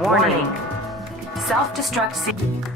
Warning. Self-destruct.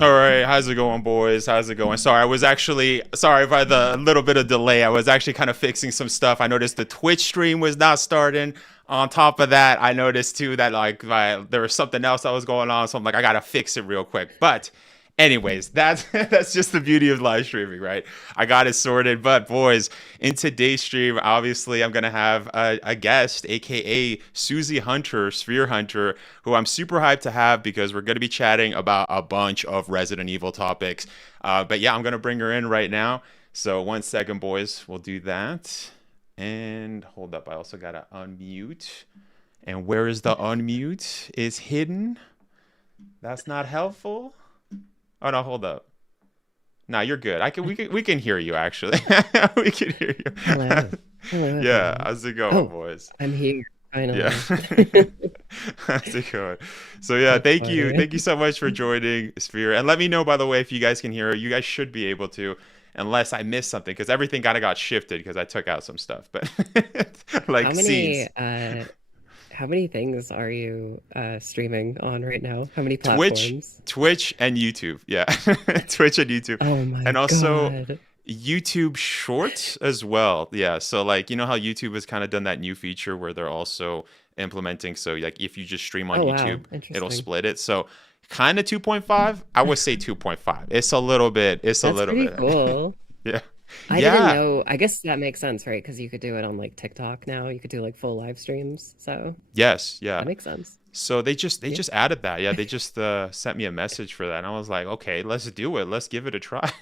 All right, how's it going, boys? How's it going? Sorry, I was actually sorry by the little bit of delay. I was actually kind of fixing some stuff. I noticed the Twitch stream was not starting. On top of that, I noticed too that there was something else that was going on, so I'm like, I gotta fix it real quick. But anyways, that's just the beauty of live streaming, right? I got it sorted. But boys, in today's stream, obviously, I'm gonna have a guest, aka Suzie Hunter, Sphere Hunter, who I'm super hyped to have because we're gonna be chatting about a bunch of Resident Evil topics. But yeah, I'm gonna bring her in right now. So 1 second, boys, we'll do that. And hold up, I also gotta unmute. And where is the unmute? Is hidden. That's not helpful. Oh no, hold up. No, you're good. We can hear you actually. We can hear you. Hello. Hello. Yeah, how's it going, boys? I'm here. Finally. Yeah. How's it going? So yeah, thank you so much for joining Sphere. And let me know, by the way, if you guys can hear her. You guys should be able to, unless I missed something, because everything kind of got shifted because I took out some stuff. But like how many things are you streaming on right now? How many platforms? Twitch and YouTube. Yeah. Twitch and YouTube. Oh my god. And also YouTube Shorts as well. Yeah. So like, you know how YouTube has kind of done that new feature where they're also implementing. So like if you just stream on YouTube, it'll split it. So kind of 2.5. I would say 2.5. It's a little bit. That's pretty cool. Yeah. I didn't know. I guess that makes sense, right? Because you could do it on like TikTok now. You could do like full live streams. So yes, yeah, that makes sense. So they just added that. Yeah, they just sent me a message for that, and I was like, okay, let's do it. Let's give it a try.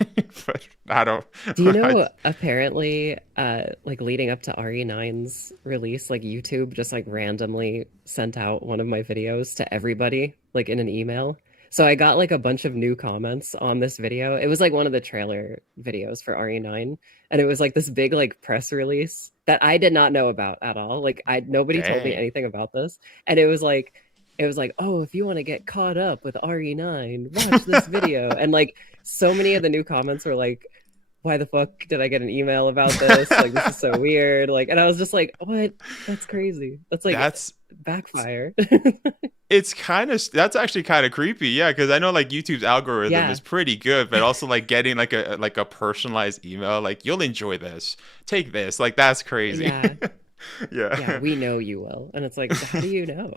But I don't. Do you know? Apparently, like leading up to RE9's release, like YouTube just like randomly sent out one of my videos to everybody, like in an email. So I got like a bunch of new comments on this video. It was like one of the trailer videos for RE9, and it was like this big like press release that I did not know about at all. Like nobody told me anything about this, and it was like, oh, if you want to get caught up with RE9, watch this video. And like so many of the new comments were like, why the fuck did I get an email about this? Like this is so weird. Like, and I was just like, what? That's crazy. That's backfire. That's actually kind of creepy. Yeah, because I know like YouTube's algorithm is pretty good, but also like getting like a personalized email, like you'll enjoy this, take this, like that's crazy. Yeah, we know you will. And it's like, how do you know?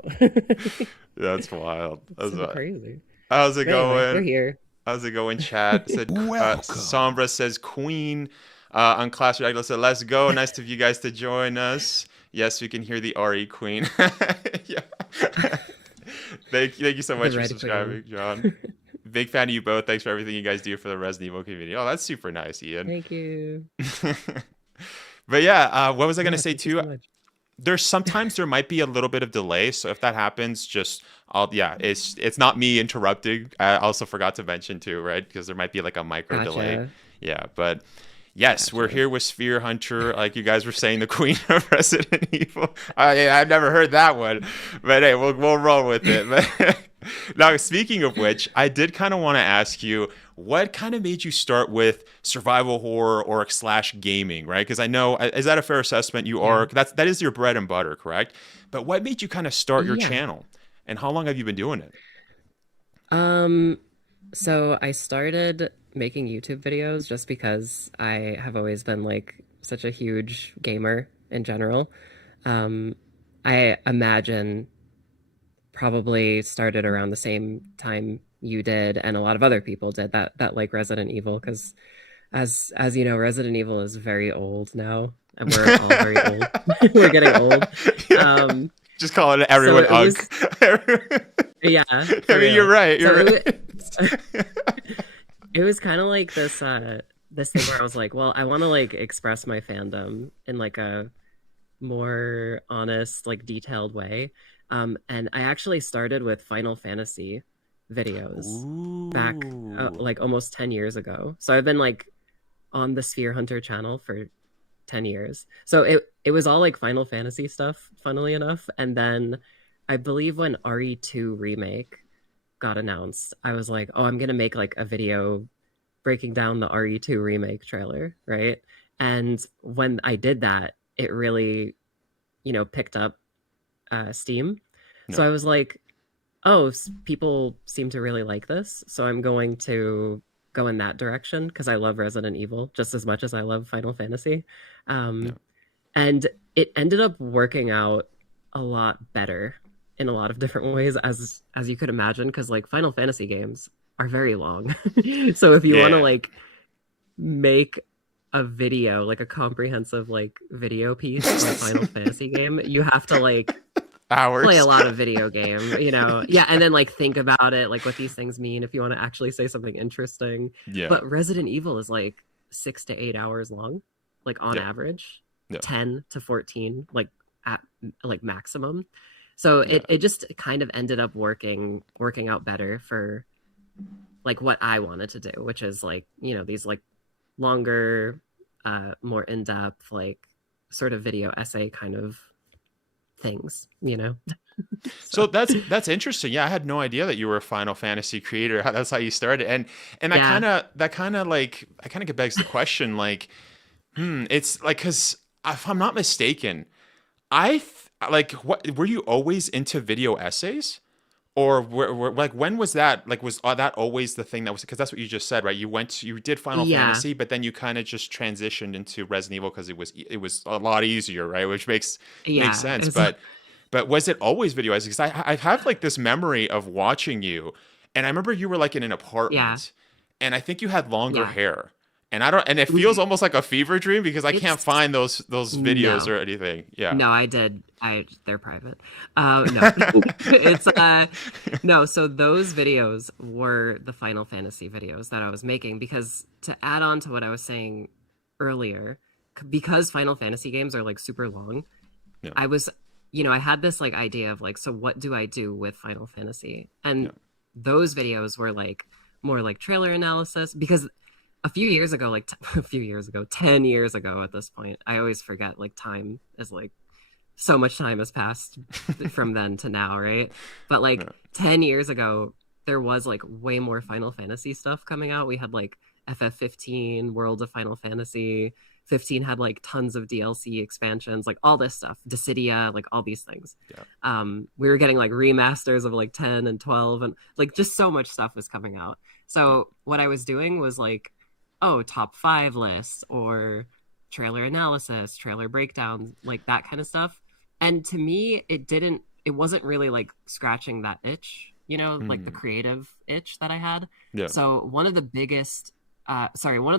That's wild. That's so crazy. How's it going? We're here. How's it going, chat? Said Sombra says Queen. On Clash Regular said, let's go. Nice of you guys to join us. Yes, we can hear the RE Queen. Yeah. Thank you so much for subscribing, John. Big fan of you both. Thanks for everything you guys do for the Resident Evil community. Oh, that's super nice, Ian. Thank you. But yeah, what was I going to say too? Sometimes there might be a little bit of delay, so if that happens, it's not me interrupting. I also forgot to mention too, right? Because there might be like a micro delay. Yeah, but yes, we're here with Sphere Hunter, like you guys were saying, the Queen of Resident Evil. I've never heard that one, but hey, we'll roll with it. But now, speaking of which, I did kind of want to ask you, what kind of made you start with survival horror or / gaming, right? Because I know, is that a fair assessment? You are, that is your bread and butter, correct? But what made you kind of start your channel, and how long have you been doing it? So I started making YouTube videos just because I have always been like such a huge gamer in general. I imagine probably started around the same time you did and a lot of other people did that like Resident Evil, because as you know, Resident Evil is very old now, and we're all very old. We're getting old. Yeah. Um, Just calling so everyone it Ugg. was, yeah, I for mean, you're real. right. So You're it right. it was kind of like this thing where I was like, well, I want to like express my fandom in like a more honest, like detailed way. And I actually started with Final Fantasy videos back Ooh. like almost 10 years ago. So I've been like on the Sphere Hunter channel for 10 years. So it was all like Final Fantasy stuff, funnily enough. And then I believe when RE2 remake got announced, I was like, oh, I'm gonna make like a video breaking down the RE2 remake trailer, right? And when I did that, it really, picked up Steam. So No. I was like, oh, people seem to really like this. So I'm going to go in that direction because I love Resident Evil just as much as I love Final Fantasy. No. Um, and it ended up working out a lot better in a lot of different ways, as you could imagine, because like Final Fantasy games are very long. So if you want to Yeah. like make a video, like a comprehensive like video piece on a Final Fantasy game, you have to like play a Hours. lot of video game. Yeah, and then like think about it, like what these things mean if you want to actually say something interesting. Yeah. But Resident Evil is like 6 to 8 hours long, like on Yeah. average, Yeah. 10 to 14, like at like maximum. So Yeah. it just kind of ended up working out better for like what I wanted to do, which is like, these like longer, more in-depth, like sort of video essay kind of things. So So that's interesting. Yeah, I had no idea that you were a Final Fantasy creator. That's how you started. And I yeah. kind of like I kind of begs the question like, it's like cuz if I'm not mistaken, like what were you always into video essays? Or like when was that? Like was that always the thing that was because that's what you just said, right? You did Final Yeah. Fantasy, but then you kind of just transitioned into Resident Evil because it was a lot easier, right? Which makes Yeah. sense. But was it always video essays? Because I have like this memory of watching you, and I remember you were like in an Yeah. apartment, and I think you had longer Yeah. hair, and I don't, and it feels Mhm. almost like a fever dream because I can't It's find those videos no. or anything. Yeah. No, I did. They're private. No. It's no, so those videos were the Final Fantasy videos that I was making, because to add on to what I was saying earlier, because Final Fantasy games are like super long, Yeah. I was, I had this like idea of like, so what do I do with Final Fantasy? Yeah. And those videos were like more like trailer analysis, because a few years ago, like a few years ago, 10 years ago at this point, I always forget like time is like so much time has passed from then to now, right? But like Yeah. 10 years ago, there was like way more Final Fantasy stuff coming out. We had like FF15, World of Final Fantasy. 15 had like tons of DLC expansions, like all this stuff, Dissidia, like all these things. Yeah. We were getting like remasters of like 10 and 12, and like just so much stuff was coming out. Yeah. So what I was doing was like, oh, top 5 lists or trailer analysis, trailer breakdowns, like that kind of stuff. And to me, it wasn't really like scratching that itch, like the Hmm. creative itch that I had. Yeah. So one of the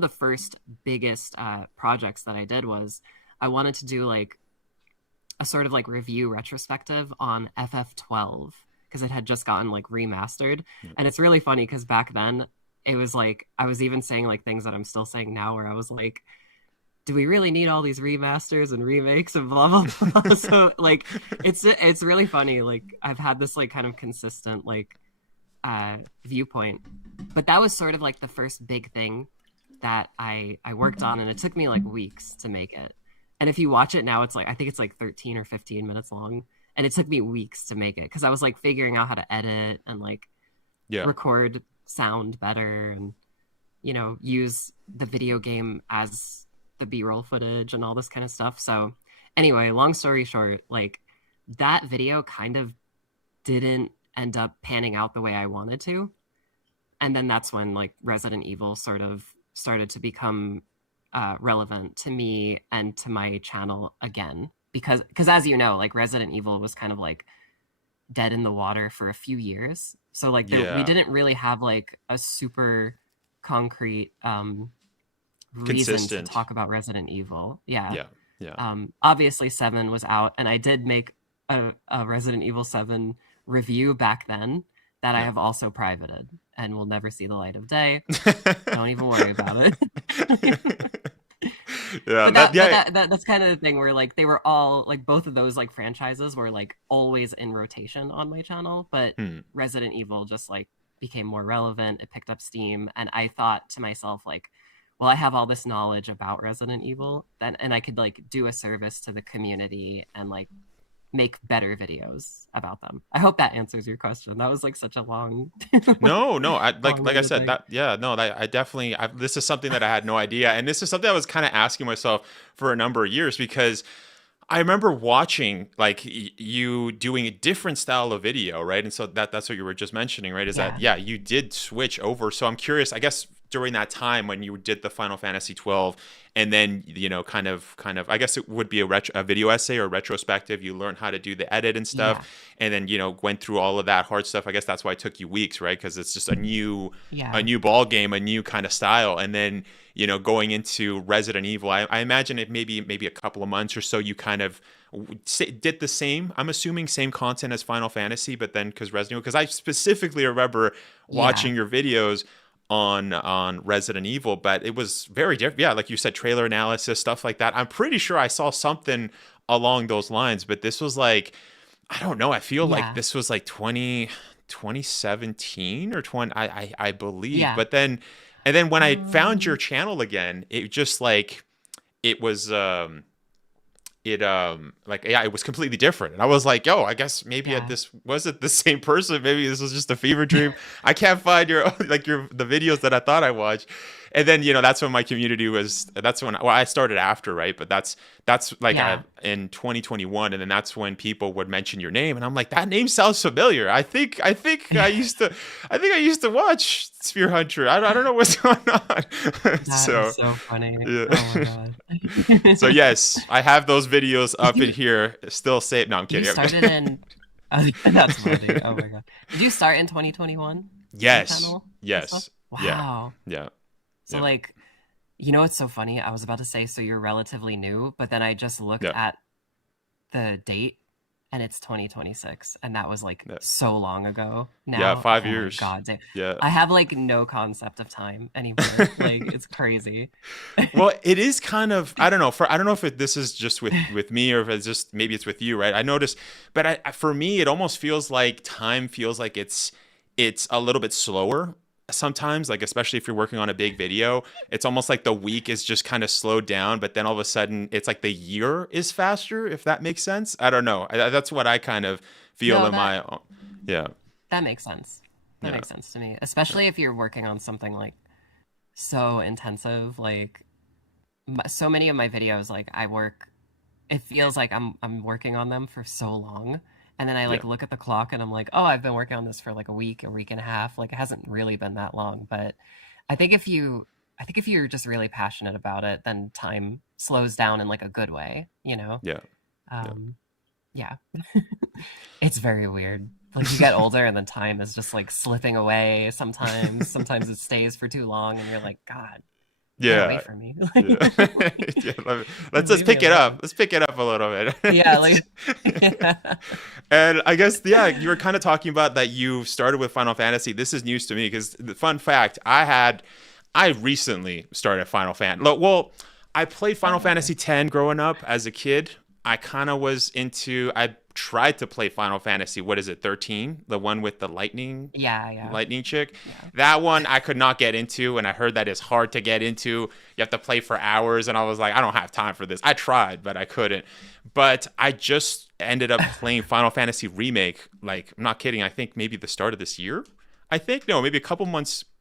first biggest projects that I did was I wanted to do like a sort of like review retrospective on FF12, because it had just gotten like remastered. Yeah. And it's really funny because back then it was like I was even saying like things that I'm still saying now, where I was like, do we really need all these remasters and remakes and blah blah blah? So like it's really funny. Like I've had this like kind of consistent like viewpoint, but that was sort of like the first big thing that I worked on, and it took me like weeks to make it. And if you watch it now, it's like I think it's like 13 or 15 minutes long, and it took me weeks to make it because I was like figuring out how to edit and like Yeah. record sound better, and use the video game as the B-roll footage and all this kind of stuff. So anyway, long story short, like that video kind of didn't end up panning out the way I wanted to. And then that's when like Resident Evil sort of started to become relevant to me and to my channel again, because as you know, like Resident Evil was kind of like dead in the water for a few years, So like we Yeah. didn't really have like a super concrete reason to Consistent. talk about Resident Evil. Yeah. Yeah. Yeah. Obviously 7 was out, and I did make a Resident Evil 7 review back then that I Yeah. have also privated and will never see the light of day. Don't even worry about it. Yeah. But Yeah. that's kind of the thing where like they were all like both of those like franchises were like always in rotation on my channel, but Hmm. Resident Evil just like became more relevant. It picked up steam, and I thought to myself like, well, I have all this knowledge about Resident Evil, and I could like do a service to the community and like make better videos about them. I hope that answers your question. That was like such a long, No. I like I long-winded said thing. that. Yeah. No. I definitely. This is something that I had no idea, and this is something I was kind of asking myself for a number of years because I remember watching like you doing a different style of video, right? And so that's what you were just mentioning, right? Is that Yeah, yeah, you did switch over. So I'm curious, I guess during that time when you did the Final Fantasy 12 and then kind of I guess it would be a video essay or retrospective, you learned how to do the edit and stuff yeah, and then went through all of that hard stuff. I guess that's why it took you weeks, right? Because it's just a yeah, new ball game, a new kind of style. And then going into Resident Evil, I imagine it maybe a couple of months or so. You kind of did the same. I'm assuming same content as Final Fantasy, but then because Resident Evil, because I specifically remember yeah, watching your videos on Resident Evil, but it was very different. Yeah, like you said, trailer analysis, stuff like that. I'm pretty sure I saw something along those lines, but this was like, I don't know. I feel like yeah, this was like 2017 or 20, I believe. yeah. But then, and then when I found your Um, channel again, it just like, it was, like, yeah, it was completely different. And I was like, yo, I guess maybe yeah. this wasn't the same person. Maybe this was just a fever dream. I can't find the videos that I thought I watched. And then, that's when my community that's when, well, I started after, right? But that's like Yeah. in 2021. And then that's when people would mention your name. And I'm like, that name sounds familiar. I think I used to watch Spear Hunter. I don't know what's going on. That is So, so funny. yeah. Oh my god. So yes, I have those videos Did up in here, still saved. No, I'm you kidding. started in that's funny. Oh my god. Did you start in 2021 with the Yes, channel and stuff? yes, yeah, Wow. yeah, So yeah, like, what's so funny? I was about to say so you're relatively new, but then I just looked yeah, at the date and it's 2026, and that was like yeah. so long ago Yeah, now. five Oh my years. god. Yeah. I have like no concept of time anymore. Like it's crazy. Well, it is kind of, I don't know, I don't know if this is just with me or if it's just maybe it's with you, right? I noticed, but for me it almost feels like time feels like it's a little bit slower sometimes, like especially if you're working on a big video. It's almost like the week is just kind of slowed down, but then all of a sudden it's like the year is faster, if that makes sense. I don't know. That's what I kind of feel No, in my own. Yeah. that makes sense. That Yeah. makes sense to me, Yeah. especially if you're working on something like so intensive. Like so many of my videos, like I work. It feels like I'm working on them for so long, and then I Yeah. like look at the clock and I'm like, oh, I've been working on this for like a week and a half. Like it hasn't really been that long, but I think if you, I think if you're just really passionate about it, then time slows down in like a good way. Yeah. Yeah. Um, yeah. It's very weird. Like you get older and then time is just like slipping away sometimes. Sometimes it stays for too long and you're like, God, get away Yeah. from me. Yeah. Yeah, let's Leave me pick it up. alone. Let's pick it up a little Yeah, bit. like yeah. And I guess, yeah, you were kind of talking about that you started with Final Fantasy. This is news to me because the fun fact, I recently started Final Fantasy. Well, I played Final Oh, okay. Fantasy X growing up as a kid. I tried to play Final Fantasy, what is it, 13? The one with the Yeah, yeah, lightning chick. yeah. That one I could not get into, and I heard that it's hard to get into. You have to play for hours, and I was like, I don't have time for this. I tried, but I couldn't. But I just ended up playing Final Fantasy Remake, like, I'm not kidding, I think maybe the start of this year. I think no, maybe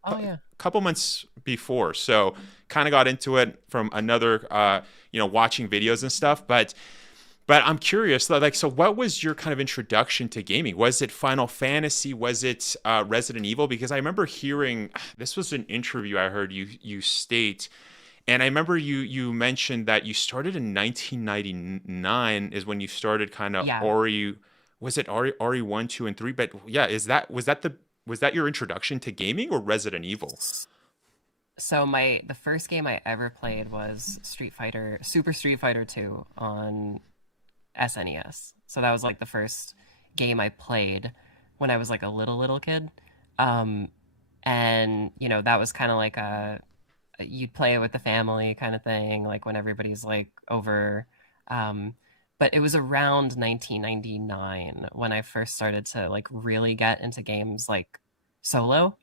Oh yeah. couple months before. So kind of got into it from another watching videos and stuff, but I'm curious, like, so what was your kind of introduction to gaming? Was it Final Fantasy? Was it Resident Evil? Because I remember hearing, this was an interview I heard you state, and I remember you mentioned that you started in 1999 is when you started kind of Yeah. Ori. Was it Ori 1, 2, and 3? But yeah, was that Was that your introduction to gaming or Resident Evil? So the first game I ever played was Super Street Fighter 2 on SNES. So that was like the first game I played when I was like a little kid. Um, and that was kind of like you'd play it with the family kind of thing, like when everybody's like over. But it was around 1999 when I first started to like really get into games like solo.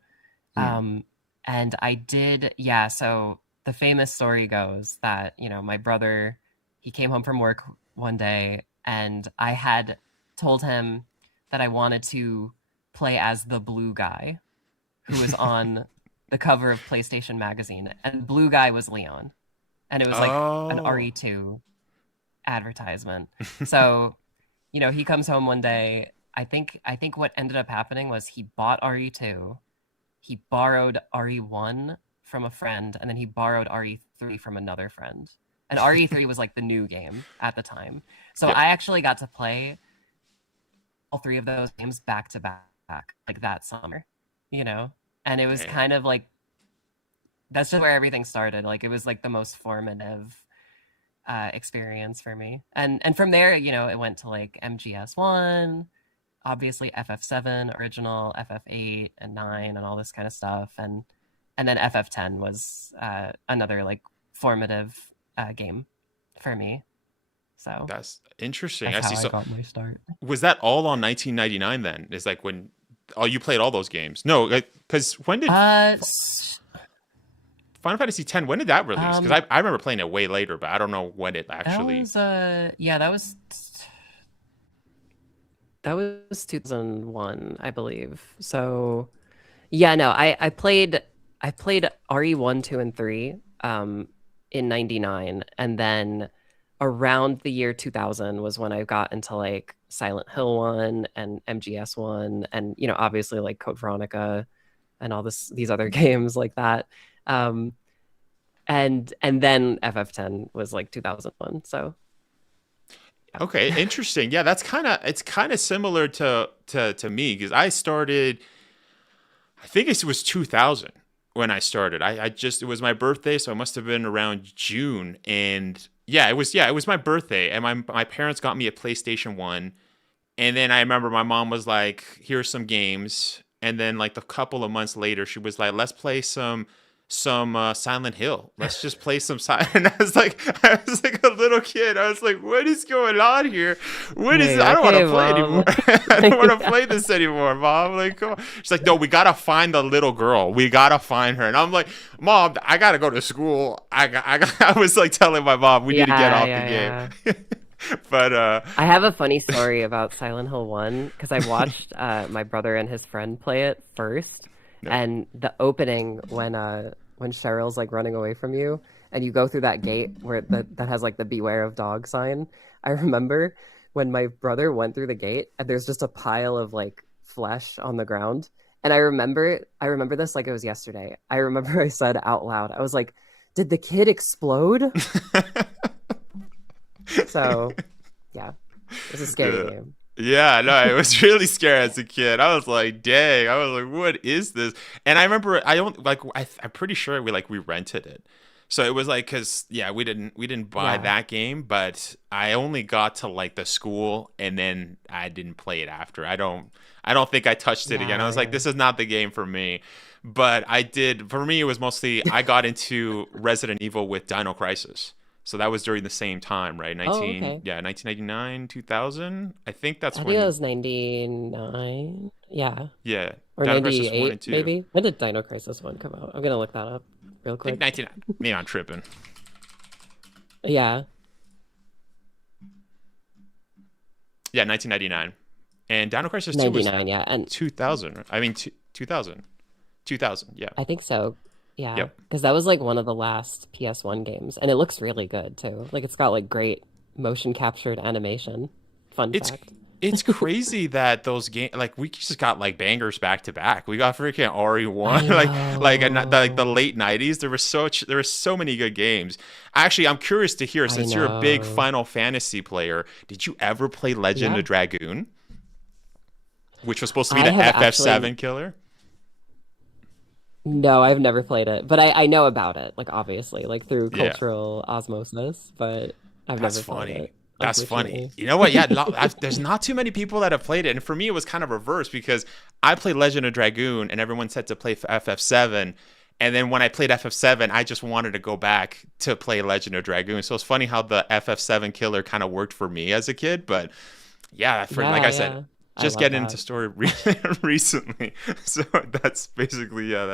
Hmm. Um, and I did, yeah. So the famous story goes that, my brother, he came home from work one day and I had told him that I wanted to play as the blue guy who was on the cover of PlayStation Magazine. And the blue guy was Leon. And it was like an Oh. RE2 advertisement. So, he comes home one day. I think what ended up happening was he bought RE2, he borrowed RE1 from a friend, and then he borrowed RE3 from another friend. And RE3 was like the new game at the time. So Yep. I actually got to play all three of those games back to back, like that summer, And it was Damn. kind of like that's just where everything started. Like it was like the most formative experience for me. And from there, it went to like MGS1, obviously FF7 original, FF8 and 9 and all this kind of stuff. And then FF10 was another like formative game for me. So That's interesting. that's I how see. I So got my start. was that all on 1999 then? Is like when you played all those games? No, because when did Uh, Final Fantasy X, when did that release? Because um, I remember playing it way later, but I don't know when it that actually. was yeah, that was 2001, I believe. So yeah, no, I played RE1, 2, and 3 in 99, and then around the year 2000 was when I got into like Silent Hill 1 and MGS 1 and obviously like Code Veronica and all these other games like that. Um and then FF10 was like 2001. So Okay, yeah. interesting. Yeah, it's kind of similar to me because I started. I think it was 2000 when I started. I just it was my birthday, so it must have been around June. And yeah, it was my birthday, and my parents got me a PlayStation 1. And then I remember my mom was like, "Here's some games." And then like a couple of months later, she was like, "Let's play some Silent Hill. Let's just play some Silent." And I was like a little kid. I was like, "What is going on here? What is? Like, I don't want okay, to play anymore. mom. I don't want to Yeah. play this anymore, mom." Like, come on. She's like, "No, we gotta find the little girl. We gotta find her." And I'm like, "Mom, I gotta go to school. I was like telling my mom we need to get Yeah, off the yeah, game." yeah. But I have a funny story about Silent Hill 1 because I watched my brother and his friend play it first, no. and the opening when Cheryl's like running away from you and you go through that gate where that has like the beware of dog sign. I remember when my brother went through the gate and there's just a pile of like flesh on the ground. And I remember this like it was yesterday. I remember I said out loud, I was like, "Did the kid explode?" So yeah, it's a scary Yeah. game. Yeah, no, it was really scary as a kid. I was like, dang, I was like, what is this? And I remember I don't like I'm pretty sure we rented it. So it was like cuz yeah, we didn't buy Yeah. that game, but I only got to like the school and then I didn't play it after. I don't think I touched it again. I Yeah, was like, yeah. this is not the game for me. But I did for me it was mostly I got into Resident Evil with Dino Crisis. So that was during the same time, right? Oh, okay. 1999, 2000. I think that's I think it when, was 99. Yeah. yeah, Or Dino Crisis 1 and 98, 2. maybe. When did Dino Crisis 1 come out? I'm gonna look that up real I think quick. 19, maybe I'm tripping. Yeah. Yeah, 1999. And Dino Crisis 2 was 99, yeah. And 2000. I mean, 2000. 2000, yeah. I think so. Yeah. Yep. Because that was like one of the last PS1 games. And it looks really good too. Like it's got like great motion captured animation. Fun It's fact. it's crazy that those games like we just got like bangers back to back. We got freaking I RE1 like the know. late 90s. There were so many good games. Actually, I'm curious to hear I since you're a big know. Final Fantasy player, did you ever play Legend Yeah. of Dragoon, which was supposed to be I the have actually FF7 killer? No, I've never played it, but I know about it, like obviously, like through Yeah. cultural osmosis, but I've That's never played funny. it, That's funny. unfortunately. You know what? Yeah, there's not too many people that have played it, and for me, it was kind of reversed because I played Legend of Dragoon, and everyone said to play FF7, and then when I played FF7, I just wanted to go back to play Legend of Dragoon. So it's funny how the FF7 killer kind of worked for me as a kid, but yeah, for like Yeah, I said, yeah. I just love getting into that. story recently. So that's basically yeah,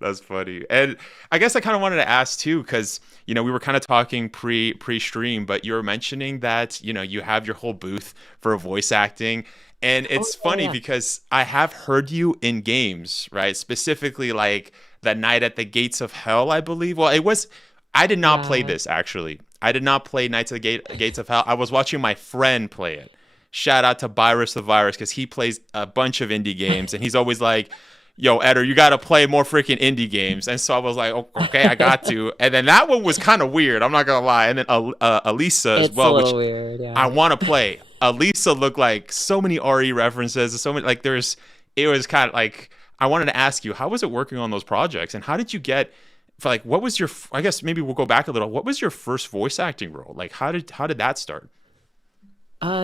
that's funny. And I guess I kind of wanted to ask too, because we were kind of talking pre-stream, but you were mentioning that you have your whole booth for voice acting. And Oh it's yeah, funny yeah. because I have heard you in games, right? Specifically like the Night at the Gates of Hell, I believe. Well, it was I did not play Yeah. this actually. I did not play Knights of the Gates of Hell. I was watching my friend play it. Shout out to Virus the Virus because he plays a bunch of indie games and he's always like, "Yo, Eder, you got to play more freaking indie games." And so I was like, "Okay, I got to." And then that one was kind of weird. I'm not gonna lie. And then Elisa as It's a well, which little weird, I yeah. want to play. Elisa looked like so many RE references, so many like there's. It was kind of like I wanted to ask you, how was it working on those projects, and how did you get? For like, what was your? I guess maybe we'll go back a little. What was your first voice acting role? Like, how did that start?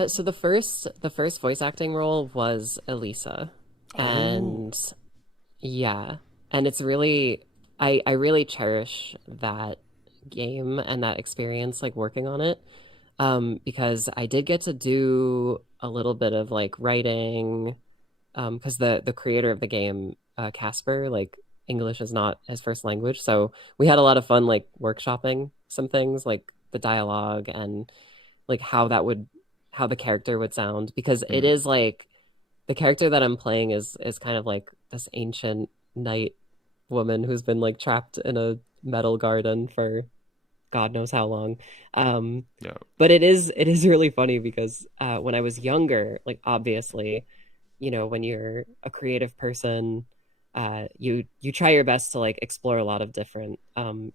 So the first voice acting role was Elisa. Oh, And yeah, and it's really I really cherish that game and that experience like working on it. Because I did get to do a little bit of like writing, because the creator of the game, Casper, like English is not his first language, so we had a lot of fun like workshopping some things like the dialogue and like how the character would sound, because it hmm, is like the character that I'm playing is kind of like this ancient knight woman who's been like trapped in a metal garden for God knows how long. Um, yeah, but it is really funny because when I was younger, like obviously, when you're a creative person, you try your best to like explore a lot of different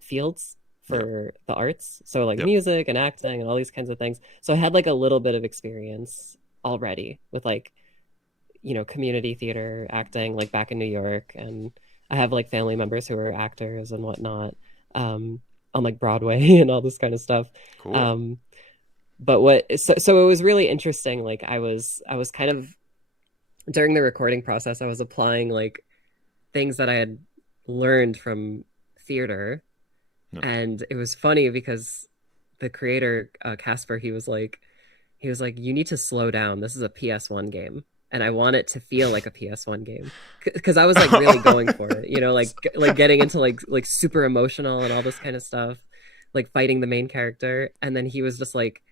fields yeah, for the arts. So like yeah, music and acting and all these kinds of things. So I had like a little bit of experience already with like, community theater acting like back in New York, and I have like family members who are actors and whatnot, on like Broadway and all this kind of stuff. cool. Um, but so it was really interesting. Like I was kind of during the recording process, I was applying like things that I had learned from theater, Yeah, and it was funny because the creator, Casper, he was like, you need to slow down. This is a PS1 game. And I want it to feel like a PS1 game. Because I was like really going for it, like getting into like super emotional and all this kind of stuff, like fighting the main character. And then he was just like,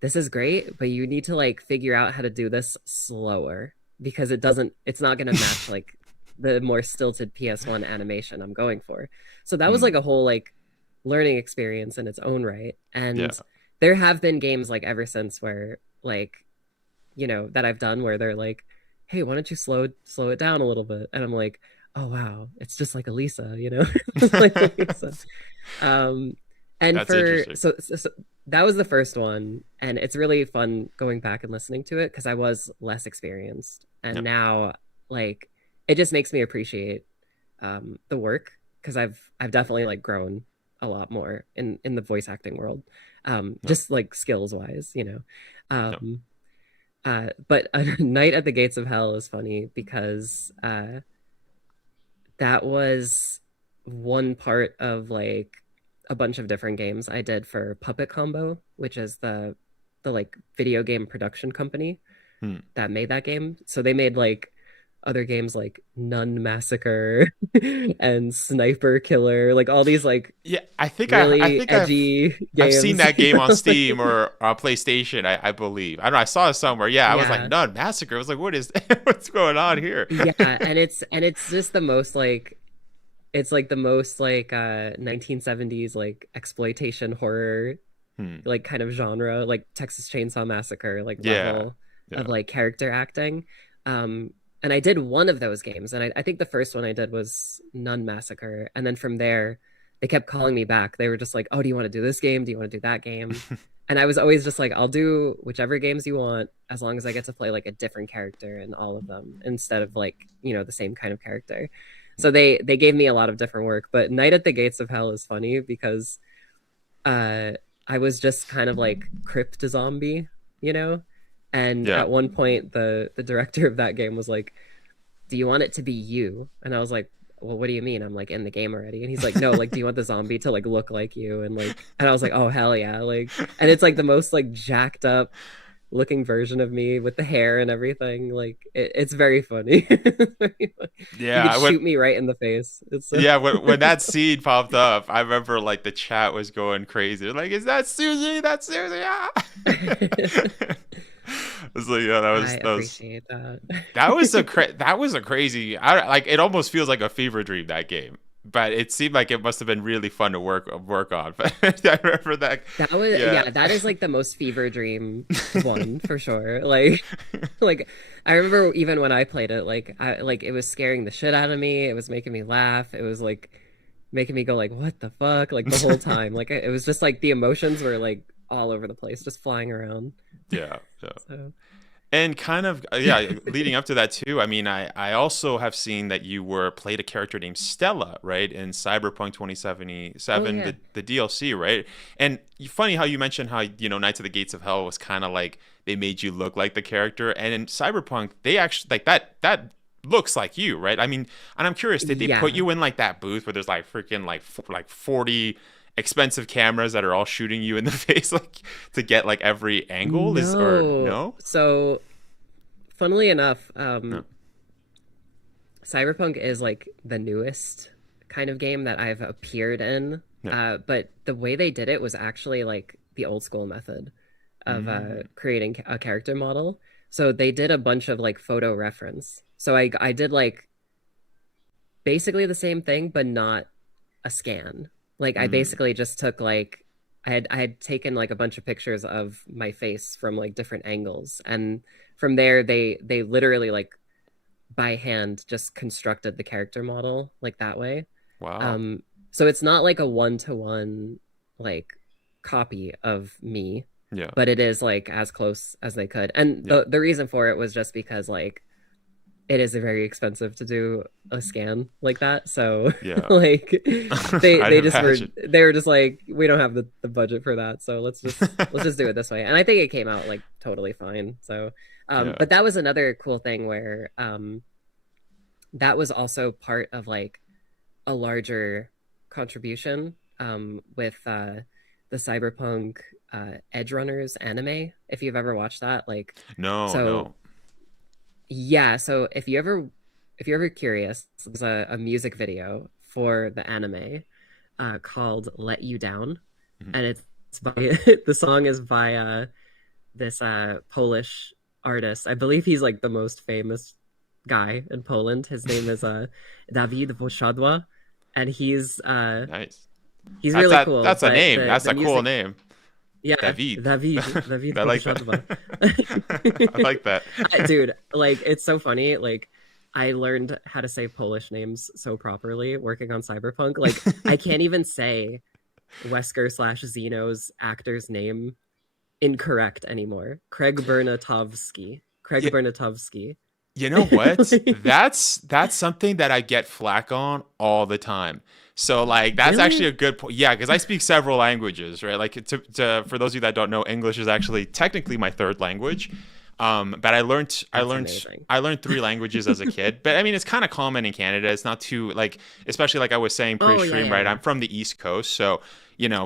this is great, but you need to like figure out how to do this slower because it's not gonna match like the more stilted PS1 animation I'm going for. So that was like mm, a whole like learning experience in its own right. yeah, And there have been games like ever since where like, that I've done where they're like, hey, why don't you slow it down a little bit? And I'm like, oh wow, it's just like Elisa. It's like Elisa. Um, and that's for interesting. so that was the first one, and it's really fun going back and listening to it because I was less experienced, Yeah, and now like it just makes me appreciate the work because I've definitely like grown a lot more in the voice acting world, yeah, just like skills wise. yeah, Um, but Night at the Gates of Hell is funny because that was one part of like a bunch of different games I did for Puppet Combo, which is the like video game production company hmm. that made that game. So they made like other games like Nun Massacre and Sniper Killer, like all these like Yeah, I really think edgy I've seen games. that game on Steam or on PlayStation, I believe. I don't know, I saw it somewhere. Yeah, I was like, Yeah. None Massacre. I was like, what is what's going on here? Yeah, and it's just the most like it's like the most like 1970s like exploitation horror Hmm. like kind of genre, like Texas Chainsaw Massacre like Yeah. level Yeah. of like character acting. Um and I did one of those games, and I think the first one I did was Nun Massacre, and then from there they kept calling me back. They were just like, "Oh, do you want to do this game? Do you want to do that game?" And I was always just like, "I'll do whichever games you want as long as I get to play like a different character in all of them instead of like, the same kind of character." So they gave me a lot of different work, but Night at the Gates of Hell is funny because uh I was just kind of like crypt zombie, you know? And Yeah. at one point the director of that game was like, "Do you want it to be you?" And I was like, "Well, what do you mean? I'm like in the game already." And he's like, "No, like do you want the zombie to like look like you?" And like and I was like, "Oh, hell yeah." Like and it's like the most like jacked up looking version of me with the hair and everything. Like it's very funny. You Yeah, could shoot me right in the face. It's so yeah, when that scene popped up, I remember like the chat was going crazy. Like, is that Susie? That's Susie. Ah! It's like, yeah, I that was appreciate that. that was a crazy. Like it almost feels like a fever dream, that game. But it seemed like it must have been really fun to work on. But I remember that. That was Yeah. yeah, that is like the most fever dream one for sure. Like like I remember even when I played it, like it was scaring the shit out of me. It was making me laugh. It was like making me go like, what the fuck? Like the whole time. Like it was just like the emotions were like all over the place, just flying around. Yeah. Yeah. So And kind of, yeah, leading up to that too. I mean, I also have seen that you were played a character named Stella, right, in Cyberpunk oh 2077, yeah. the DLC, right? And funny how you mentioned how, Knights of the Gates of Hell was kind of like they made you look like the character, and in Cyberpunk they actually like that looks like you, right? I mean, and I'm curious, did they put Yeah. you in like that booth where there's like freaking like 40 expensive cameras that are all shooting you in the face like to get like every angle is or No. no? So funnily enough, No. Cyberpunk is like the newest kind of game that I've appeared in. No. But the way they did it was actually like the old school method of Mm. creating a character model. So they did a bunch of like photo reference. So I did like basically the same thing, but not a scan. Like I Mm. basically just took like I had taken like a bunch of pictures of my face from like different angles, and from there they literally like by hand just constructed the character model like that way. Wow. Um, so it's not like a one-to-one like copy of me, Yeah. but it is like as close as they could. And Yeah. the reason for it was just because like it is very expensive to do a scan like that. So Yeah. like I'd imagine. they were just like, we don't have the budget for that, so let's just do it this way. And I think it came out like totally fine. So Yeah. but that was another cool thing where that was also part of like a larger contribution with the Cyberpunk Edge Runners anime, if you've ever watched that. Like No, so no. yeah, so if you're ever curious, there's a music video for the anime called Let You Down. Mhm. And it's by the song is by this Polish artist. I believe he's like the most famous guy in Poland. His name is Dawid Woszadła, and Nice. he's really cool. That's a But name. the That's the a cool music, name. yeah, David. Dawid I like Woszadła. that. I like that. Dude, like it's so funny. Like I learned how to say Polish names so properly working on Cyberpunk. Like I can't even say Wesker slash Zeno's actor's name incorrect anymore. Craig Bernatovsky. Craig Yeah, Bernatovsky. you know what? Like, That's something that I get flack on all the time. So like that's actually really? a good point. Yeah, because I speak several languages, right? Like for those of you that don't know, English is actually technically my third language. But That's amazing. I learned three languages as a kid. But I mean, it's kind of common in Canada. It's not too like, especially like I was saying Oh yeah, pre-stream, yeah, right? yeah. I'm from the East Coast, so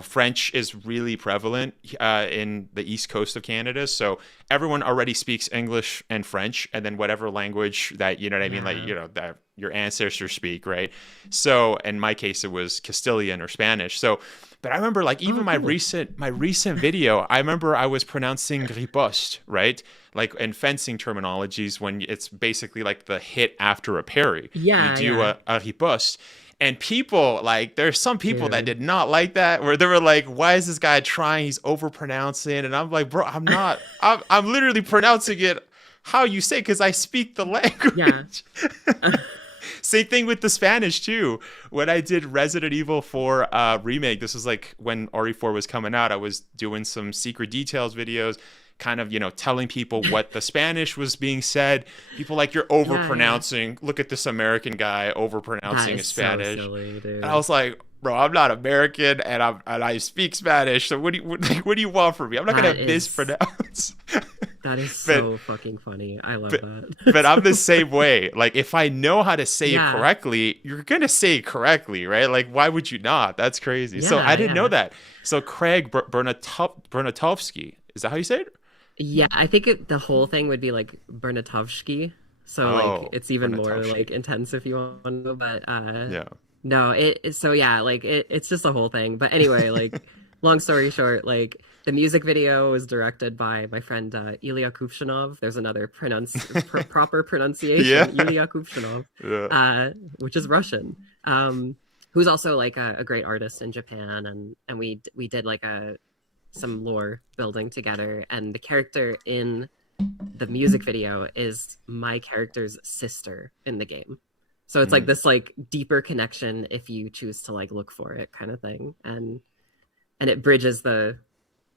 French is really prevalent in the East Coast of Canada. So everyone already speaks English and French, and then whatever language that you know what I mean, like Yeah. that your ancestors speak, right? So in my case, it was Castilian or Spanish. So, but I remember like even Oh, cool. my recent video, I remember I was pronouncing riposte, right? Like in fencing terminologies, when it's basically like the hit after a parry, you Yeah, do yeah. a riposte. And people like there's some people that Dude. did not like that, where they were like, "Why is this guy trying? He's overpronouncing." And I'm like, "Bro, I'm not. I'm literally pronouncing it how you say because I speak the Yeah. language." Same thing with the Spanish too. When I did Resident Evil 4 remake, this was like when RE4 was coming out. I was doing some secret details videos, kind of, telling people what the Spanish was being said. People like, you're overpronouncing. Look at this American guy overpronouncing his Spanish. So silly, dude. And I was like, bro, I'm not American, and I speak Spanish. So what do you want from me? I'm not gonna mispronounce. That is so fucking funny. I love that. But I'm the same way. Like, if I know how to say it correctly, you're gonna say it correctly, right? Like, why would you not? That's crazy. So I didn't know that. So Craig Bernatovsky, is that how you say it? Yeah, I think the whole thing would be like Bernatovsky. So like it's even more like intense if you want to know. But no, it's just a whole thing. But anyway, like long story short, like the music video was directed by my friend Ilya Kuvshinov. There's another proper pronunciation, Ilya Kuvshinov, which is Russian. Who's also like a great artist in Japan, and we did like some lore building together, and the character in the music video is my character's sister in the game. So it's like this like deeper connection if you choose to like look for it kind of thing, and it bridges the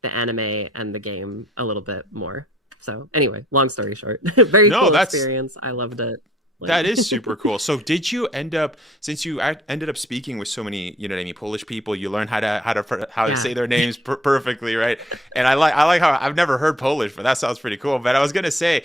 anime and the game a little bit more. So anyway, long story short, very cool experience. I loved it. That is super cool. So did you end up, since you ended up speaking with so many, Polish people, you learned how to say their names perfectly, right? And I like how I've never heard Polish, but that sounds pretty cool. But I was gonna say,